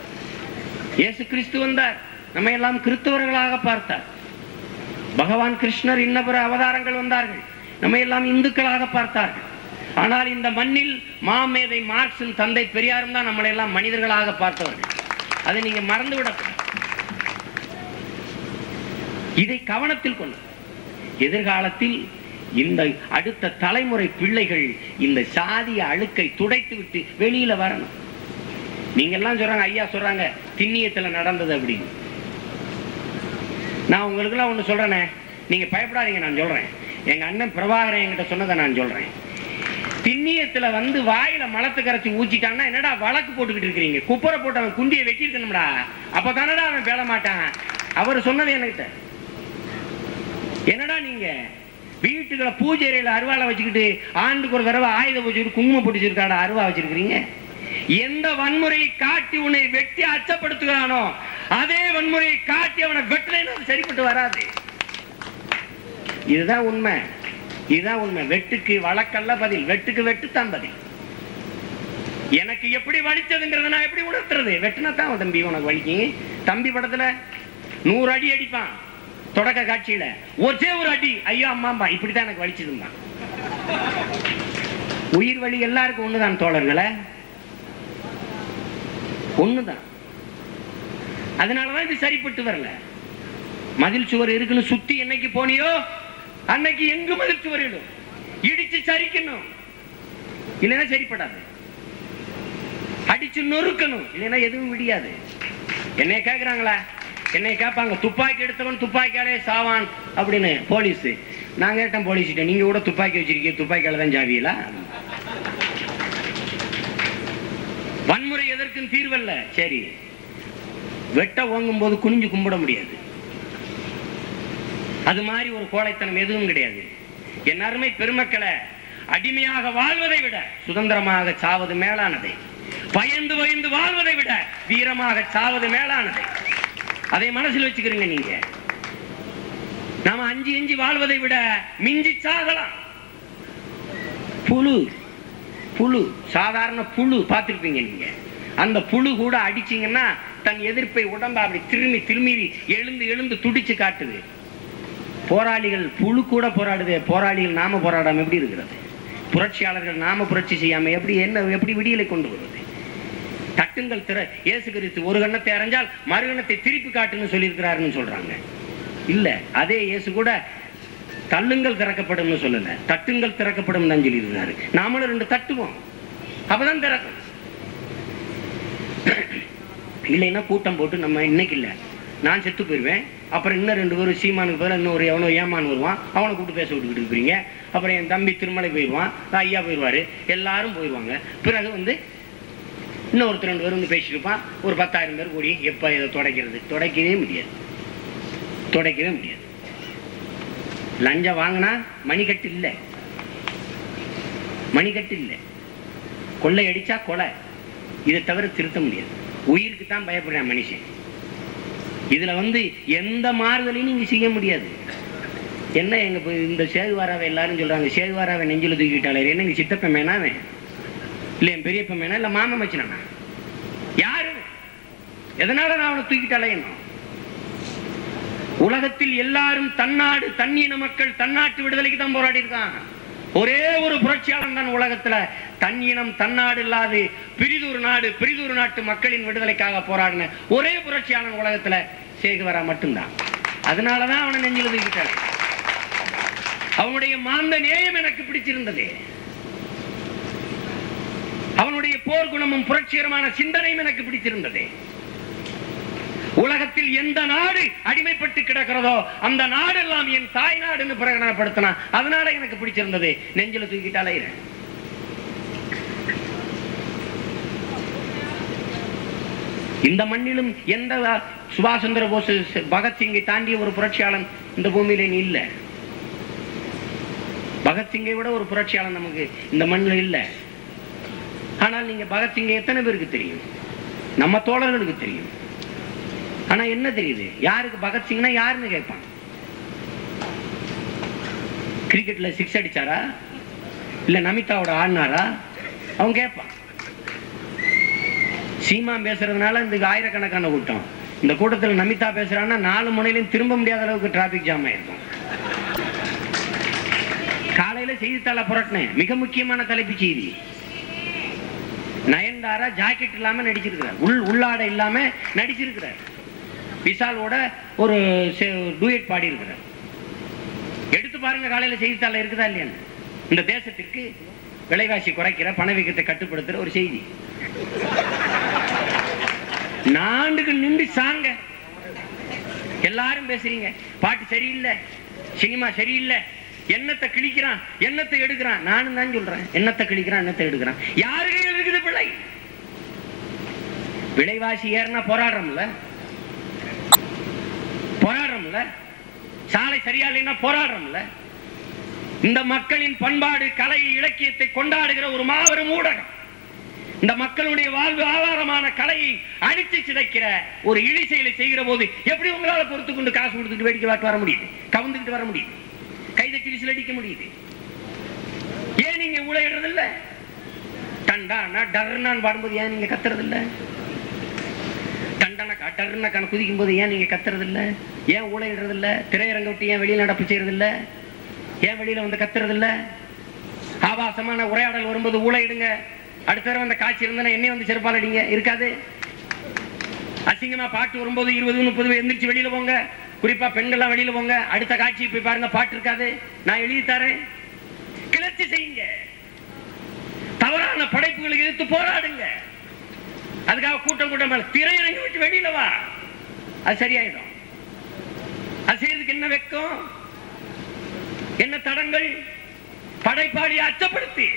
இயேசு கிறிஸ்து வந்தார், நம்ம எல்லாம் கிறிஸ்தவர்களாக பார்த்தார். பகவான் கிருஷ்ணர் இன்னபிற அவதாரங்கள் வந்தார்கள், நம்ம எல்லாம் இந்துக்களாக பார்த்தார்கள். ஆனால் இந்த மண்ணில் மாமேதை மார்க்சின் தந்தை பெரியாரும் தான் நம்மளை எல்லாம் மனிதர்களாக பார்த்தவர்கள். அதை நீங்க மறந்துவிடக்கூடாது. இதை கவனத்தில் கொண்டு எதிர்காலத்தில் இந்த அடுத்த தலைமுறை பிள்ளைகள் இந்த சாதிய அழுக்கை துடைத்து விட்டு வெளியில வரணும். நீங்க எல்லாம் சொல்றாங்க, ஐயா சொல்றாங்க திண்ணியத்துல நடந்தது அப்படின்னு. நான் உங்களுக்கு எல்லாம் ஒண்ணு சொல்றேனே, நீங்க பயப்படாதீங்க. நான் சொல்றேன், எங்க அண்ணன் பிரபாகரன் என்கிட்ட சொன்னதை நான் சொல்றேன். திண்ணியத்துல வாயில மலத்தை கரைச்சி ஊச்சிட்டான்னா என்னடா வழக்கு போட்டுக்கிட்டு இருக்கிறீங்க? குப்பரை போட்டு அவன் குண்டியை வெட்டிருக்கணும்டா, அப்பதானடா அவன் பேள மாட்டான். அவர் சொன்னது என்கிட்ட. என்னடா நீங்க வீட்டுக்குள்ள பூஜை அறையில அருவாளை வச்சுக்கிட்டு ஆண்டுக்கு ஒரு தடவை ஆயுத பூஜைக்கு குங்குமம் பிடிச்சிருக்காடா அருவா வச்சிருக்கிறீங்க? எந்த வன்முறையை காட்டி உன்னை வெட்டி அச்சப்படுத்துகிறானோ அதே வன்முறையை காட்டி அவனை வெட்டலைன்னு சரிப்பட்டு வராது. இதுதான் உண்மை, இதுதான் உண்மை. வெட்டுக்கு வழக்கல்ல பதில், வெட்டுக்கு வெட்டுத்தான் பதில். எனக்கு எப்படி வலிச்சதுங்கிறத நான் எப்படி உணர்த்துறது? வெட்டினா தான் தம்பி உனக்கு வலிக்கும். தம்பி படத்துல 100 அடி அடிப்பான், தொடக்க காட்சியில ஒரே ஒரு அடி ஐயோ அம்மாம்பா, இப்படித்தான் எனக்கு வலிச்சதுமா. உயிர் வலி எல்லாருக்கும் ஒண்ணுதான் தோழர்களே, ஒண்ணுதான். அதனாலதான் இது சரிப்பட்டு வரல. மதில் சுவர் இருக்குன்னு சுத்தி என்னைக்கு போனியோ அன்னைக்கு எங்கு மதில் சுவர் இடிச்சு சரிக்கணும், இல்லைன்னா சரிப்படாது. அடிச்சு நொறுக்கணும், இல்லைன்னா எதுவும் விடியாது. என்னைய கேக்குறாங்களா? என்னை கேட்பாங்க, துப்பாக்கி எடுத்தவன் துப்பாக்கியாலே சாவான் அப்படின்னு போலீஸ். நான் கேட்டேன் போலீஸ்கிட்ட, நீங்க கூட துப்பாக்கி வச்சிருக்கீங்க, துப்பாக்கியால தான் ஜாவியலா? வன்முறை எதற்கும் தீர்வல்ல. சரி, வெட்ட ஓங்கும் போது குனிஞ்சு கும்பிட முடியாது. அது மாதிரி ஒரு கோழைத்தனம் எதுவும் கிடையாது. என் அருமை பெருமக்களை, அடிமையாக வாழ்வதை விட சுதந்திரமாக சாவது மேலானதை, பயந்து பயந்து வாழ்வதை விட வீரமாக சாவது மேலானதை. அதை மனசில் வச்சுக்கிறீங்க நீங்க. நாம அஞ்சி எஞ்சி வாழ்வதை விட மிஞ்சி சாகலாம். புழு புழு சாதாரண புழு பார்த்திருப்பீங்க நீங்க. அந்த புழு கூட அடிச்சீங்கன்னா தன் எதிர்ப்பை உடம்பா அப்படி திரும்பி திரும்பி எழுந்து எழுந்து துடிச்சு காட்டுது. போராளிகள் புழு கூட போராடுது, போராளிகள் நாம போராடாம எப்படி இருக்கிறது? புரட்சியாளர்கள் நாம புரட்சி செய்யாம எப்படி விடியலை கொண்டு வருவது? தட்டுங்கள் திற இயேசு கிறிஸ்து ஒரு கண்ணத்தை அரைஞ்சால் மறுகணத்தை திருப்பி காட்டுன்னு சொல்லியிருக்கிறாருன்னு சொல்றாங்க. இல்ல, அதே இயேசு கூட தள்ளுங்கள் திறக்கப்படும் சொல்லல, தட்டுங்கள் திறக்கப்படும் தான் சொல்லி இருந்தாரு. நாமளும் 2 தட்டுவோம், அப்பதான் திறக்கும். இல்லைன்னா கூட்டம் போட்டு நம்ம இன்னைக்கு இல்ல நான் செத்து போயிருவேன், அப்புறம் இன்னும் 2 பேரும் சீமானுக்கு பேர் இன்னும் ஒரு எவனோ ஏமான் வருவான், அவனை கூப்பிட்டு பேச விட்டுக்கிட்டு இருக்கிறீங்க. அப்புறம் என் தம்பி திருமலை போயிடுவான், ஐயா போயிடுவாரு, எல்லாரும் போயிடுவாங்க. பிறகு இன்னொருத்தர் 2 பேர் பேசிட்டு இருப்பான். ஒரு 10,000 பேர் கூடி எப்ப இதை துடைக்கிறது? துடைக்கவே முடியாது, துடைக்கவே முடியாது. லஞ்சம் வாங்கினா மணிக்கட்டு இல்லை, மணிக்கட்டு இல்லை. கொள்ளை அடிச்சா கொலை, இதை தவிர திருத்த முடியாது. உயிருக்கு தான் பயப்படுறேன் மனுஷன். இதுல எந்த மாறுதலையும் நீங்க செய்ய முடியாது. என்ன எங்க இந்த சேகுவாராவை எல்லாரும் சொல்றாங்க, சேகுவாராவை நெஞ்சில தூக்கிட்டாலே என்ன எங்க சித்தப்ப மேனாவே இல்ல என் பெரியப்ப மேனா இல்ல மாமா மச்சினா யாரு? எதனால நான் அவனை தூக்கிட்டாலே? என்ன உலகத்தில் எல்லாரும் தன்னாடு தன்னின மக்கள் தன்னாட்டு விடுதலைக்கு தான் போராடி இருக்காங்க. ஒரே ஒரு புரட்சியாளன் தான் உலகத்துல தன்னினம் தன்னாடு இல்லாது பிரிதொரு நாடு பிரிதொரு நாட்டு மக்களின் விடுதலைக்காக போராடின ஒரே புரட்சியாளன் உலகத்துல சேகுவாரா மட்டும்தான். அதனாலதான் அவனை நெஞ்சில தூக்கிட்டாரு. அவனுடைய மாந்த நேயம் எனக்கு பிடிச்சிருந்தது. அவனுடைய போர்க்குணமும் புரட்சிகரமான சிந்தனையும் எனக்கு பிடிச்சிருந்தது. உலகத்தில் எந்த நாடு அடிமைப்பட்டு கிடக்கிறதோ அந்த நாடெல்லாம் என் தாய் நாடுன்னு பிரகடனப்படுத்தினா, அதனால எனக்கு பிடிச்சிருந்தது. நெஞ்சில தூக்கிட்டாலே இந்த மண்ணிலும் எந்த சுபாஷ் சந்திர போஸ் பகத்சிங்கை தாண்டிய ஒரு புரட்சியாளன் இந்த பூமியில நீ இல்ல. பகத்சிங்கை விட ஒரு புரட்சியாளன் நமக்கு இந்த மண்ணில் இல்ல. ஆனால் நீங்க பகத்சிங்கை எத்தனை பேருக்கு தெரியும்? நம்ம தோழர்களுக்கு தெரியும். ஆனா என்ன தெரியுது? யாருக்கு பகத்சிங்னா யாருன்னு கேட்பான். கிரிக்கெட்ல 6 அடிச்சாரா இல்ல நமிதாவோட ஆடினாரா அவன் கேட்பான். சீமா பேசுறதுனால இந்த ஆயிரக்கணக்கான கூட்டம். இந்த கூட்டத்தில் நமிதா பேசுறான்னா 4 முனையிலும் திரும்ப முடியாத அளவுக்கு டிராபிக் ஜாம் ஆயிருக்கும். காலையில செய்தித்தாள புரட்டினேன், மிக முக்கியமான தலைப்பு செய்தி. நயன்தாரா ஜாக்கெட் இல்லாம நடிச்சிருக்கிறார், உள்ளாடை இல்லாம நடிச்சிருக்கிறார். விஷாலோட ஒரு டூயட் பாடி இருக்கிறார். எடுத்து பாருங்க காலையில செய்தித்தாள இருக்குதா இல்லையா? இந்த தேசத்திற்கு விலைவாசி குறைக்கிற பணவீக்கத்தை கட்டுப்படுத்துற ஒரு செய்தி. நாண்டுக்கு நின்று சாங்க எல்லாரும் பேசுறீங்க, பாட்டு சரியில்லை, சினிமா சரியில்லை, என்னத்தை கிழிக்கிறான் என்னத்தை எடுக்கிறான். நானும் தான் சொல்றேன், என்னத்தை கிழிக்கிறான் என்னத்தை எடுக்கிறான். யாரு கையில் இருக்குது பிள்ளை? விலைவாசி ஏறினா போராடுறோம்ல, போராடுறோம்ல. சாலை சரியா இல்லைன்னா போராடுறோம்ல. இந்த மக்களின் பண்பாடு கலை இலக்கியத்தை கொண்டாடுகிற ஒரு மாபெரும் ஊடகம், இந்த மக்களுடைய வாழ்வு ஆதாரமான கலையை அடித்து சிதைக்கிற ஒரு இழி செயலை செய்கிற போது எப்படி உங்களால பொறுத்து கொண்டு காசு கொடுத்துட்டு வேடிக்கை பார்த்து வர முடியுது? கவுந்துக்கிட்டு வர முடியுது? கைதட்டி விசில் அடிக்க முடியுது? ஏன் நீங்க ஊழையிடுறது இல்ல? டண்டானா டர்னான்னு பாடும்போது ஏன் நீங்க கத்துறது இல்ல? டண்டனக்கா டர்னக்கான குதிக்கும் போது ஏன் நீங்க கத்துறது இல்ல? ஏன் ஊழையிடுறது இல்ல? திரையரங்க விட்டு ஏன் வெளியில நடப்பு செய்யறது இல்ல? ஏன் வெளியில கத்துறது இல்ல? ஆபாசமான உரையாடல் வரும்போது ஊழையிடுங்க. அடுத்த தடவை அந்த காட்சி இருந்தா என்னைய செருப்பால் அடிங்க, இருக்காது. அசிங்கமா பாட்டு வரும்போது 20-30 எந்திரிச்சு வெளியில போங்க, குறிப்பா பெண்கள்லாம் வெளியில போங்க. அடுத்த காட்சி போய் பாருங்க, பாட்டு இருக்காது. நான் எழுதி தரேன், கிளர்ச்சி செய்யுங்க, தவறான படைப்புகளுக்கு எதிர்த்து போராடுங்க. அதுக்காக கூட்டம் கூட்டம் திரையரங்கு விட்டு வெளியில வா, அது சரியாயிடும். அது செய்யறதுக்கு என்ன வெக்கம், என்ன தடங்கள்? படைப்பாளியை அச்சப்படுத்தி,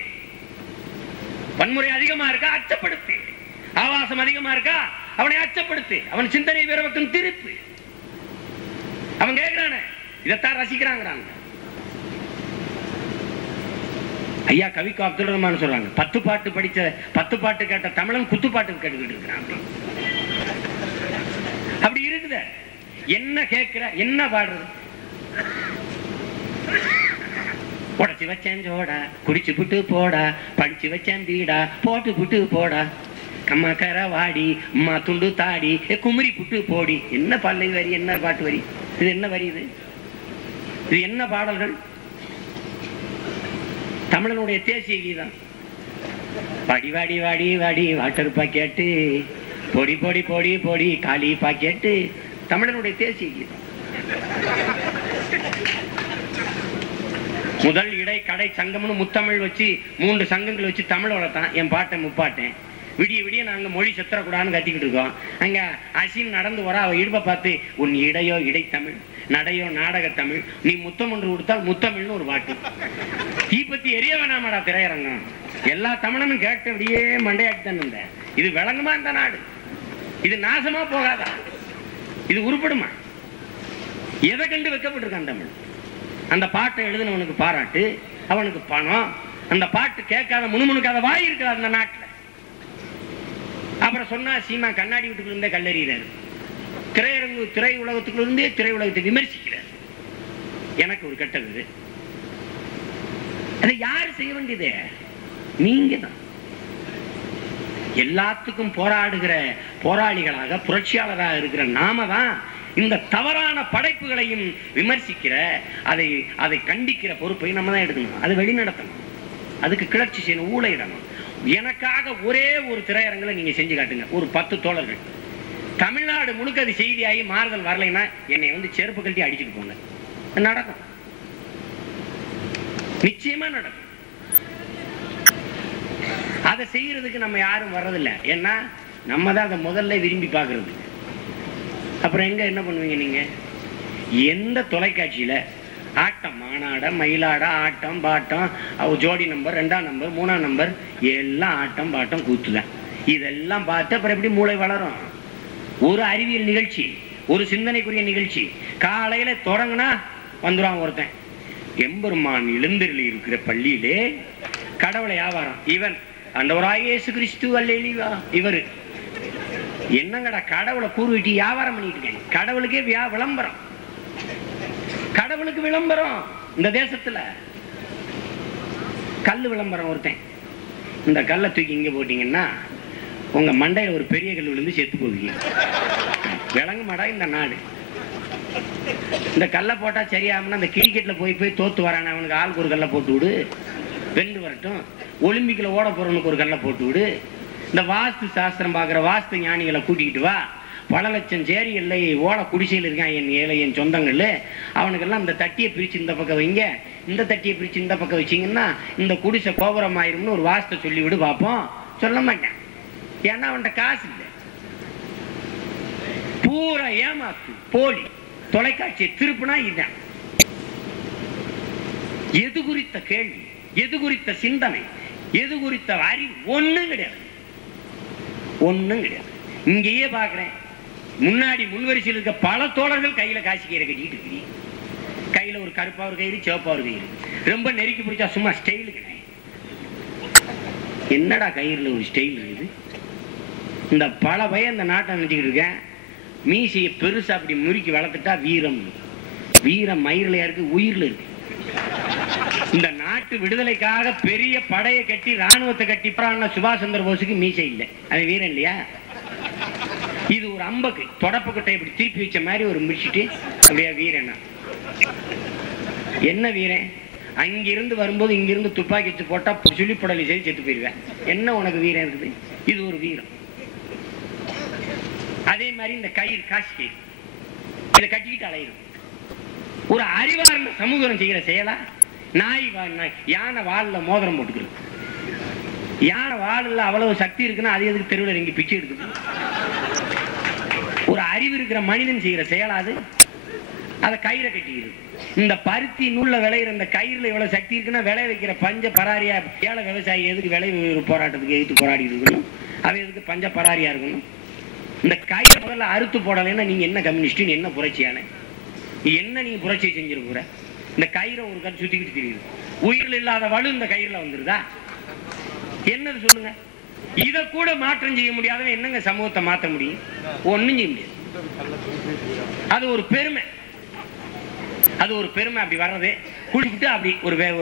வன்முறை அதிகமா இருக்கா அச்சப்படுத்து, ஆபாசம் அதிகமா இருக்கா அவனை அச்சப்படுத்து, அவன் சிந்தனை வேற பக்கம் திருப்பு. அவன் கேட்கிறான இதைத்தான் ரசிக்கிறாங்க. ஐயா கவிக்கு அப்துல் ரஹ்மான் சொல்றாங்க, 10 பாட்டு படிச்ச 10 பாட்டு கேட்ட தமிழன் குத்துப்பாட்டு கேட்டுக்கிட்டு இருக்கிறான். அப்படி இருக்குத. என்ன கேட்கிற, என்ன பாடுறது? உடச்சி வச்சேன் ஜோடா, குடிச்சு புட்டு போடா, படிச்சு வச்சேன் பீடா, போட்டு புட்டு போடா, கம்மாக்கர வாடி, அம்மா துண்டு தாடி, குமரி புட்டு போடி. என்ன பல்லை வரி, என்ன பாட்டு வரி இது? என்ன வரி இது? இது என்ன பாடல்கள்? தமிழனுடைய தேசிய கீதம். வாடி வாடி வாடி வாடி வாட்டர் பாக்கெட்டு, பொடி பொடி பொடி பொடி காலி பாக்கெட்டு, தமிழனுடைய தேசிய கீதம். முதல் இடை கடை சங்கம்னு முத்தமிழ் வச்சு 3 சங்கங்கள் வச்சு தமிழ் வளர்த்தான் என் பாட்டன் முப்பாட்டேன். விடிய விடிய நாங்க மொழி செத்துறக்கூடாதுன்னு கத்திக்கிட்டு இருக்கோம். அங்க அசின் நடந்து வர அவ இடுப்பை பார்த்து, உன் இடையோ இடைத்தமிழ், நடையோ நாடக தமிழ், நீ முத்தம் ஒன்று கொடுத்தால் முத்தமிழ்னு ஒரு பாட்டு. தீப்பத்தி எரிய வேணாமாடா திரையரங்கம். எல்லா தமிழனும் கேட்டு அப்படியே மண்டையாட்டி தான் இருந்தேன். இது விளங்குமா இந்த நாடு? இது நாசமா போகாதா? இது உருப்படுமா? எதை கண்டு வைக்கப்பட்டிருக்கான் தமிழ்? அந்த பாட்டை எழுதினவனுக்கு பாராட்டு, அவனுக்கு பணம், அந்த பாட்டு கேட்காத முணுமுணுக்காத வாய் இருக்கிறார் அந்த நாட்டில். அப்புறம் சொன்னா சீமா கண்ணாடி வீட்டுக்குள்ள இருந்தே கல்லறிகிறார், திரை உலகத்துக்குள்ள இருந்தே திரை உலகத்தை விமர்சிக்கிறார். எனக்கு ஒரு கெட்டது. அதை யாரு செய்ய வேண்டியது? நீங்க தான். எல்லாத்துக்கும் போராடுகிற போராளிகளாக புரட்சியாளராக இருக்கிற நாம தான் இந்த தவறான படைப்புகளையும் விமர்சிக்கிற, அதை கண்டிக்கிற பொறுப்பை நம்ம தான் எடுக்கணும். அதை வெளிநடத்தணும், அதுக்கு கிளர்ச்சி செய்யணும், ஊழையிடணும். எனக்காக ஒரே ஒரு திரையரங்களை நீங்க செஞ்சு காட்டுங்க, ஒரு 10 தோழர்கள். தமிழ்நாடு முழுக்க அது செய்தியாகி மாறுதல் வரலைன்னா என்னை செருப்பு கழட்டி அடிச்சுட்டு போங்க. நடக்கும், நிச்சயமா நடக்கும். அதை செய்யறதுக்கு நம்ம யாரும் வர்றதில்லை. ஏன்னா நம்ம தான் அதை முதல்ல விரும்பி பார்க்கறது. அப்புறம் என்ன பண்ணுவீங்க நீங்க? எந்த தொலைக்காட்சியில ஆட்டம், மானாட மயிலாட, ஆட்டம் பாட்டம், ஜோடி நம்பர், 2ஆம் நம்பர், 3ஆம் நம்பர், எல்லாம் ஆட்டம் பாட்டம் கூத்துதான். இதெல்லாம் பார்த்து அப்புறம் எப்படி மூளை வளரும்? ஒரு அறிவியல் நிகழ்ச்சி, ஒரு சிந்தனைக்குரிய நிகழ்ச்சி காலையில தொடங்கினா வந்துடுவான் ஒருத்தன். எம்பெருமான் எழுந்தருளி இருக்கிற பள்ளியிலே கடவுளை வியாபாரம், இவன் ஆண்டவராகிய இயேசு கிறிஸ்து அல்லேலூயா. இவரு என்னங்கடா கடவுளை கூறுவிட்டு வியாபாரம் பண்ணிட்டு இருக்கேன். கடவுளுக்கே விளம்பரம், கடவுளுக்கு விளம்பரம். இந்த தேசத்துல கல்லு விளம்பரம். ஒருத்தன் இந்த கல்லை தூக்கி இங்க போட்டீங்கன்னா உங்க மண்டையில ஒரு பெரிய கல் விழுந்து செத்து போவீங்க. விளங்க மாடா இந்த நாடு. இந்த கல்லை போட்டா சரியாமனா அந்த கிரிக்கெட்ல போய் தோத்து வரான அவனுக்கு ஆளுக்கு ஒரு கல்லை போட்டு விடு, வென்று வரட்டும். ஒலிம்பிக்ல ஓட போறவனுக்கு ஒரு கல்லை போட்டு விடு. இந்த வாஸ்து சாஸ்திரம் பார்க்குற வாஸ்து ஞானிகளை கூட்டிக்கிட்டு வா. பல லட்சம் சேரி இல்லை ஓட குடிசையில் இருக்கான் என் சொந்தங்கள். அவனுக்கெல்லாம் இந்த தட்டியை பிரித்து இந்த பக்கம் வைங்க, இந்த தட்டியை பிரித்து இந்த பக்கம் வச்சிங்கன்னா இந்த குடிசை கோபுரம் ஆயிரும்னு ஒரு வாஸ்தை சொல்லிவிடு பார்ப்போம். சொல்ல மாட்டேன், ஏன்னா அவன்கிட்ட காசு இல்லை. பூரா ஏமாத்து, போலி. தொலைக்காட்சியை திருப்பினா இதுதான். எது குறித்த கேள்வி, எது குறித்த சிந்தனை, எது குறித்த அறிவு ஒன்றும் கிடையாது, ஒன்றும் கிடையாது. இங்கேயே பார்க்குறேன், முன்னாடி முன்வரிசையில் இருக்க பல தோழர்கள் கையில காசு கயிறை கட்டிட்டு இருக்கு. கையில ஒரு கருப்பா ஒரு கயிறு, சிவப்பா ஒரு கயிறு. ரொம்ப நெருக்கி பிடிச்சா சும்மா ஸ்டைலுக்கு. என்னடா கயிறுல ஒரு ஸ்டைல் இருக்குது? இந்த பல பையன் இந்த நாட்டை நினைச்சுக்கிட்டு இருக்கேன். மீசையை பெருசா அப்படி முறுக்கி வளர்த்துட்டா வீரம். வீரம் மயிரில் இருக்கு, உயிர்ல இருக்கு. இந்த நாட்டு விடுதலைக்காக பெரிய படையை கட்டி ராணுவத்தை கட்டி சுபாஷ் சந்திர போஸுக்கு மீசை இல்லை, அது வீரம் இல்லையா? இது ஒரு அம்பக்கு தொடப்பக்கட்டை இப்படி திருப்பி வச்ச மாதிரி ஒரு முடிச்சுட்டு அப்படியே வீரனா. என்ன வீரன்? அங்கிருந்து வரும்போது இங்கிருந்து துப்பாக்கி வச்சு போட்டா சுழிப்படலை செய்து செத்து போயிருவேன். என்ன உனக்கு வீரம் இருக்குது? இது ஒரு வீரம். அதே மாதிரி இந்த கயிறு, காசு கயிறு, இதை கட்டிக்கிட்டு அலையிடும். ஒரு அறிவார்ந்த சமூகம் செய்கிற செயலா? நாய் யானை வாலில் மோதிரம் போட்டுக்கிறது. யானை வாலில் அவ்வளவு சக்தி இருக்குன்னா அது எதுக்கு தெருவில் இறங்கி பிச்சை எடுக்குது? ஒரு அறிவு இருக்கிற மனிதன் செய்கிற செயலாது? அதை கயிறை கட்டிக்கிறது. இந்த பருத்தி நூல்ல விளையிற இந்த கயிறுல இவ்வளவு சக்தி இருக்குன்னா விளை வைக்கிற பஞ்ச பராரியா ஏழை விவசாயி எதுக்கு விளை போராட்டத்துக்கு எதிர்த்து போராடி இருக்கணும்? அவன் எதுக்கு பஞ்ச பராரியா இருக்கணும்? இந்த கயிறை முதல்ல அறுத்து போடலைன்னா நீங்க என்ன கம்யூனிஸ்ட், என்ன புரட்சியான என்ன நீங்க புரட்சியை செஞ்சிருக்கிற? இந்த கயிறை ஒரு கல் சுத்திக்கிட்டு தெரியுது. உயிரில் இல்லாத வலு இந்த கயிறுல வந்துருதா? என்னது சொல்லுங்க? இதை கூட மாற்றம் செய்ய முடியாதவன் என்னங்க சமூகத்தை மாற்ற முடியும்? ஒண்ணும் செய்ய முடியாது. அது ஒரு பெருமை, அது ஒரு பெருமை. அப்படி வர்றது குளிச்சுட்டு அப்படி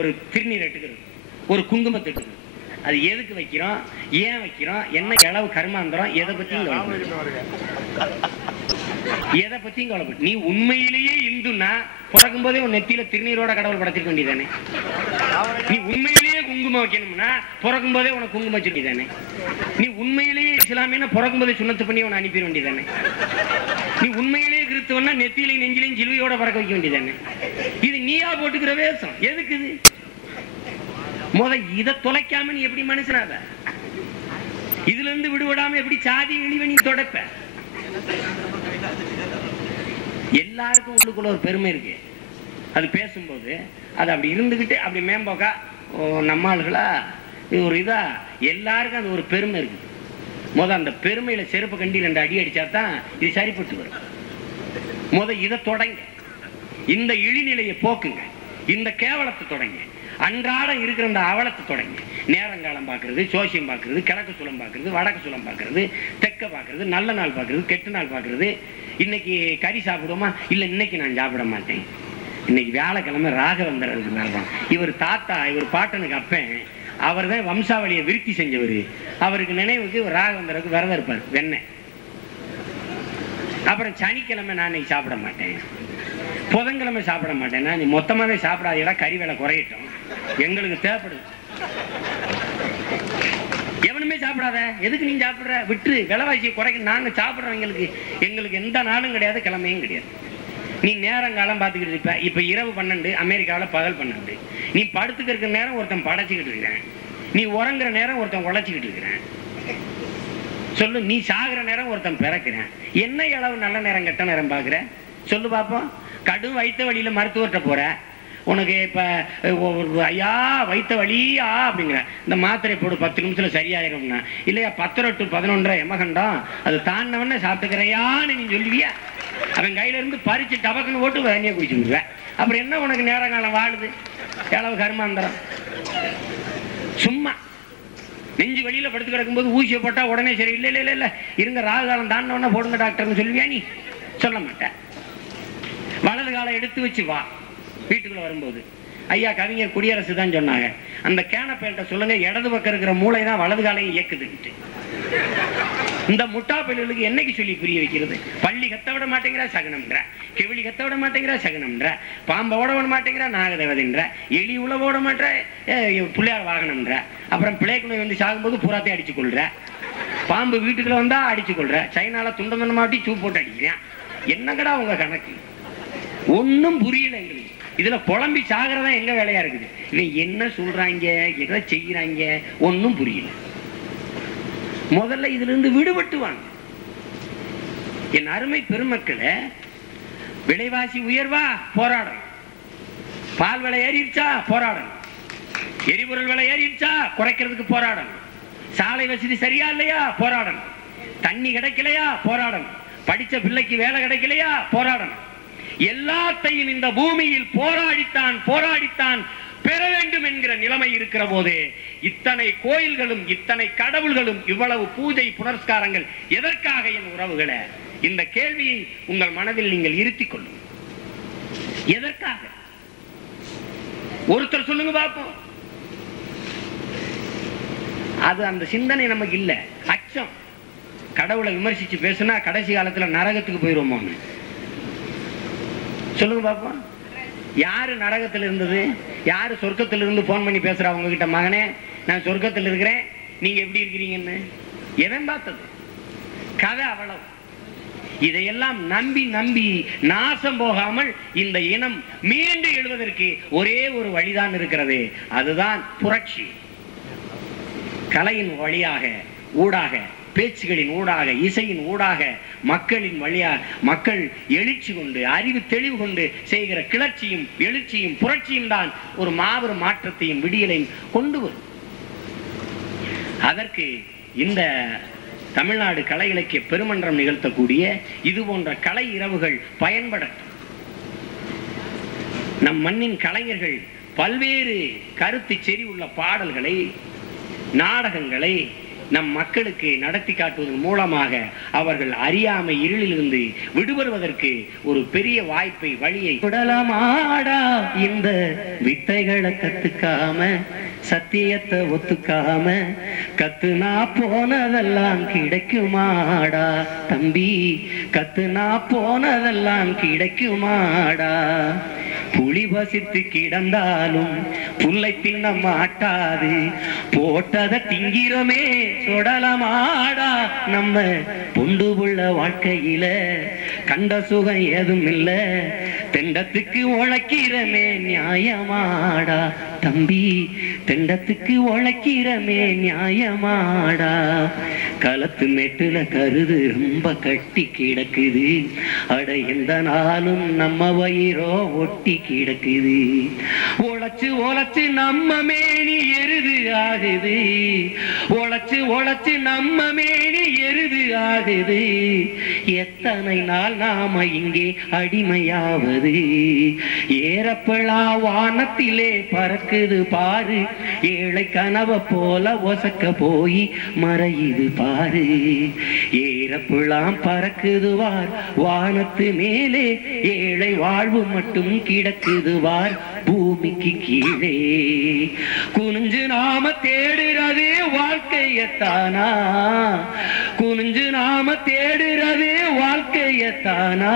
ஒரு திருநீர் எடுத்துக்கிறது, ஒரு குங்குமத்தை எடுத்துக்கிறது. அது எதுக்கு வைக்கிறோம், ஏன் வைக்கிறோம், என்ன இளவு கர்மாந்திரம், எதை பத்தியும் எதை பத்தியும் கவலைப்பட்டு. நீ உண்மையிலேயே இந்துன்னா பிறக்கும் போதே உன் நெத்தியில திருநீரோட கடவுள் படைச்சிருக்க வேண்டியதானே? நீ உண்மையிலேயே குங்குமம் வைக்கணும்னா பிறக்கும் போதே உனக்கு குங்குமம் வச்சிருக்க வேண்டியதானே? நீ உண்மையிலேயே இஸ்லாமியனா பிறக்கும் போதே சுண்ணத்து பண்ணி உன்னை அனுப்பிட வேண்டியதானே? நீ உண்மையிலேயே கிறிஸ்தவ கிறிஸ்தவன்னா நெத்தியிலையும் நெஞ்சிலையும் சிலுவையோட பறக்க வைக்க வேண்டியதானே? இது நீயா போட்டுக்கிற வேஷம் எதுக்கு? இது இதை தொலைக்காம நீ எப்படி மனுஷனாத? இதுல இருந்து விடுபடாம எப்படி சாதி இழிவை நீ தொடப்ப? எல்லாருக்கும் உள்ளுக்குள்ள ஒரு பெருமை இருக்கு. அது பேசும்போது அது அப்படி இருந்துகிட்டு அப்படி மேம்போக்கா நம்ம ஆளுகளா இது ஒரு இதா எல்லாருக்கும் அது ஒரு பெருமை இருக்கு. அந்த பெருமையில செருப்பு கண்டி 2 அடி அடிச்சாதான் இது சரிப்பட்டு வரும். இதை தொடங்க, இந்த இழிநிலையை போக்குங்க, இந்த கேவலத்தை தொடங்க, அன்றாடம் இருக்கிற அந்த அவலத்தை தொடங்க. நேரங்காலம் பார்க்கறது, சோசியம் பார்க்கறது, கிழக்கு சுலம் பார்க்கறது, வடக்கு சுலம் பார்க்கறது, தெற்க பார்க்கறது, நல்ல நாள் பார்க்கறது, கெட்ட நாள் பார்க்கறது. இன்னைக்கு கறி சாப்பிடுவோமா? இல்லை, இன்னைக்கு நான் சாப்பிட மாட்டேன். இன்னைக்கு வியாழக்கிழமை ராகவேந்திரருக்கு தான். இவர் தாத்தா, இவர் பாட்டனுக்கு அப்பன், அவர் தான் வம்சாவளியை விருத்தி செஞ்சவர். அவருக்கு நினைவுக்கு ராகவேந்திரருக்கு விரதம் இருப்பார், வெண்ணெய். அப்புறம் சனிக்கிழமை நான் இன்னைக்கு சாப்பிட மாட்டேன், புதன்கிழமை சாப்பிட மாட்டேன். நீ மொத்தமாவே சாப்பிடாதீடா, கறி வேலை குறையட்டும், எங்களுக்கு தேவைப்படுது. எவனுமே சாப்பிடாத, எதுக்கு நீ சாப்பிடுற? விட்டு விலைவாசியை குறைக்க. நாங்க சாப்பிடுறவங்களுக்கு எங்களுக்கு எந்த நாளும் கிடையாது, கிழமையும் கிடையாது. நீ நேரங்காலம் பார்த்துக்கிட்டு இருப்ப. இப்ப இரவு 12, அமெரிக்காவில் பகல் 12. நீ படுத்துக்க இருக்கிற நேரம் ஒருத்தன் படைச்சுக்கிட்டு இருக்கிறேன், நீ உறங்குற நேரம் ஒருத்தன் உழைச்சிக்கிட்டு இருக்கிறேன். சொல்லு, நீ சாகுற நேரம் ஒருத்தன் பிறக்கிறேன். என்ன அளவு நல்ல நேரம் கெட்ட நேரம் பாக்குற? சொல்லு பாப்போம். கடும் வைத்த வழியில மருத்துவர்கிட்ட போற, உனக்கு இப்ப ஐயா வைத்த வழியா அப்படிங்கிற, இந்த மாத்திரை போடு 10 நிமிஷத்துல சரியாயிரும்னா, இல்லையா 10 to 11 எமகண்டம் அது தாண்டவன சாப்பிட்டுக்கிறையான்னு நீ சொல்லுவியா? அவன் கையில இருந்து பறிச்சு டபக்குன்னு ஓட்டு தண்ணியை குடிச்சு விடுவேன். அப்புறம் என்ன உனக்கு நேரங்காலம் வாழுது? எளவு கர்மாந்தரம். சும்மா நெஞ்சு வெளியில படுத்து கிடக்கும்போது ஊசியை போட்டா உடனே சரி, இல்ல இல்ல இல்ல இருங்க ராகு காலம் தாண்டவன போடுங்க டாக்டர்னு சொல்லுவியா? நீ சொல்ல மாட்டேன். வலது காலம் எடுத்து வச்சு வா வீட்டுக்குள்ள வரும்போது. ஐயா கவிஞர் குடியரசு தான் சொன்னாங்க, அந்த கேனப்பேல்ட்ட சொல்லுங்க இடது பக்கம் இருக்கிற மூளை தான் வலது காலையும் இயக்குதுன்ட்டு. இந்த முட்டா பள்ளிகளுக்கு என்னைக்கு சொல்லி புரிய வைக்கிறது? பள்ளி கத்த விட மாட்டேங்கிற சகனம்ன்ற, கெவிலி கத்த விட மாட்டேங்கிற சகனம்ன்ற, பாம்பை ஓட விட மாட்டேங்கிற நாகதேவதைன்ற, எலி உழவு ஓட மாட்டேற பிள்ளையார் வாகனம்ன்ற, அப்புறம் பிள்ளைக்குணை வந்து சாகும்போது புறாத்தை அடிச்சு கொள்ற, பாம்பு வீட்டுக்குள்ள வந்தா அடிச்சு கொள்ற, சைனால துண்டம் துண்டமாட்டி சூ போட்டு அடிக்கிறேன். என்னங்கடா உங்க கணக்கு? ஒன்னும் புரியல எங்களுக்கு. இதுல புலம்பி சாகிறதா எங்க வேலையா இருக்குது. இவன் என்ன சொல்றாங்க, எதை செய்யறாங்க, ஒன்னும் புரியல. முதல்ல இதுல இருந்து விடுபட்டுவாங்க. என் அருமை பெருமக்களை, விலைவாசி உயர்வா போராடணும், பால் விலை ஏறிடுச்சா போராடணும், எரிபொருள் விலை ஏறிடுச்சா குறைக்கிறதுக்கு போராடணும், சாலை வசதி சரியா இல்லையா போராடணும், தண்ணி கிடைக்கலையா போராடணும், படிச்ச பிள்ளைக்கு வேலை கிடைக்கலையா போராடணும். எல்லாத்தையும் இந்த பூமியில் போராடித்தான் பெற வேண்டும் என்கிற நிலைமை இருக்கிற போது இத்தனை கோயில்களும் இத்தனை கடவுள்களும் இவ்வளவு பூஜை புனஸ்காரங்கள் எதற்காக? என் உறவுகளை, இந்த கேள்வியை உங்கள் மனதில் நீங்கள் இருத்திக் கொள்ளும். எதற்காக? ஒருத்தர் சொல்லுங்க பார்ப்போம். அது அந்த சிந்தனை நமக்கு இல்ல. அச்சம். கடவுளை விமர்சிச்சு பேசுனா கடைசி காலத்துல நரகத்துக்கு போயிருவோமோ? சொல்லுங்க பாப்போம். யாரு நரகத்தில் இருந்தது? யாரு சொர்க்கத்தில் இருந்து போன் பண்ணி பேசுறா உங்ககிட்ட? மகனே, நான் சொர்க்கத்தில் இருக்கிறேன், நீங்க எப்படி இருக்கிறீங்கன்னு எவன் பார்த்தது? கதை அவ்வளவு. இதையெல்லாம் நம்பி நம்பி நாசம் போகாமல் இந்த இனம் மீண்டு எழுவதற்கு ஒரே ஒரு வழிதான் இருக்கிறது. அதுதான் புரட்சி. கலையின் வழியாக, ஊடாக, பேச்சுகளின் ஊடாக, இசையின் ஊடாக, மக்களின் வழியாக, மக்கள் எழுச்சி கொண்டு, அறிவு தெளிவு கொண்டு செய்கிற கிளர்ச்சியும் எழுச்சியும் புரட்சியும் தான் ஒரு மாபெரும் மாற்றத்தையும் விடியலையும் கொண்டு வரும். அதற்கு இந்த தமிழ்நாடு கலை இலக்கிய பெருமன்றம் நிகழ்த்தக்கூடிய இது போன்ற கலை இரவுகள் பயன்படட்டும். நம் மண்ணின் கலைஞர்கள் பல்வேறு கருத்து செறி உள்ள பாடல்களை, நாடகங்களை நம் மக்களுக்கு நடத்தி காட்டுவதன் மூலமாக அவர்கள் அறியாமை இருளிலிருந்து விடுபடுவதற்கு ஒரு பெரிய வாய்ப்பை, வழியை. குடலமாடா இந்த வித்தைகளை கத்துக்காம சத்தியத்தை ஒத்துக்காம கத்துனா போனதெல்லாம் கிடைக்குமாடா தம்பி, கத்துனா போனதெல்லாம் கிடைக்குமாடா. புலி வசித்து கிடந்தாலும் புல்லை தின்ன மாட்டாது, போட்டதை திங்கிறமே சொடலமாடா. நம்ம பொண்டு புள்ள வாழ்க்கையில கண்ட சுகம் ஏதும் இல்ல, தெண்டத்துக்கு உழைக்கிறமே நியாயமாடா தம்பி, தெண்டத்துக்கு உழைக்கிறமே நியாயமாடா. களத்து மேட்டுல கருது ரொம்ப கட்டி கிடக்குது, அட எந்த நாளும் நம்ம வயிறோ ஒட்டி கிடக்குது. உழைச்சு உழைச்சு நம்ம மேனி எருது ஆகுது, உழைச்சு உழைச்சு நம்ம மேனி எருது ஆகுது. எத்தனை நாள் நாம இங்கே அடிமையாவது, ஏறப்பழா வானத்திலே பறக்குது பாரு, ஏழை கனவை போல ஒசக்க போய் மறையுது பாரு. ஏறப்பழாம் பறக்குதுவார் வானத்து மேலே, ஏழை வாழ்வு மட்டும் கிடக்குதுவார் பூமிக்கு கீழே. குனிஞ்சு நாம தேடுறது வாழ்க்கையத்தானா, குனிஞ்சு நாம தேடுறது வாழ்க்கையத்தானா.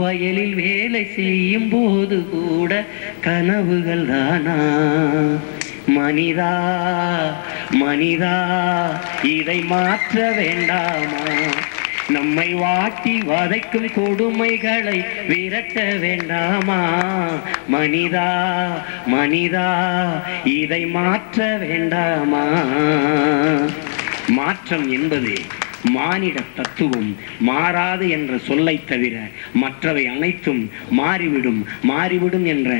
வயலில் வேலை செய்யும் போது கூட கனவுகள் தானா. மனிதா மனிதா இதை மாற்ற வேண்டாமா, நம்மை வாட்டி வதைக்கும் கொடுமைகளை விரட்ட வேண்டாமா. மனிதா மனிதா இதை மாற்ற வேண்டாமா. மாற்றம் என்பது மானிட தத்துவம், மாறாது என்ற சொல்லை தவிர மற்றவை அனைத்தும் மாறிவிடும் மாறிவிடும் என்ற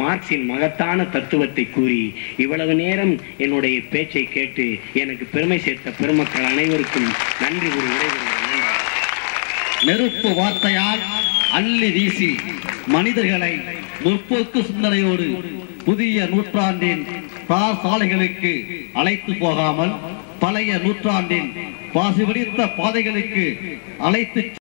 மார்க்சின் மகத்தான தத்துவத்தை கூறி இவ்வளவு நேரம் என்னுடைய பேச்சை கேட்டு எனக்கு பெருமை சேர்த்த பெருமக்கள் அனைவருக்கும் நன்றி கூறி விடைபெறுகிறேன். நெருப்பு வார்த்தையால் அள்ளி வீசி மனிதர்களை முற்போக்கு சிந்தனையோடு புதிய நூற்றாண்டின் சாலைகளுக்கு அழைத்து போகாமல் பழைய நூற்றாண்டின் பாசி பிடித்த பாதைகளுக்கு அழைத்து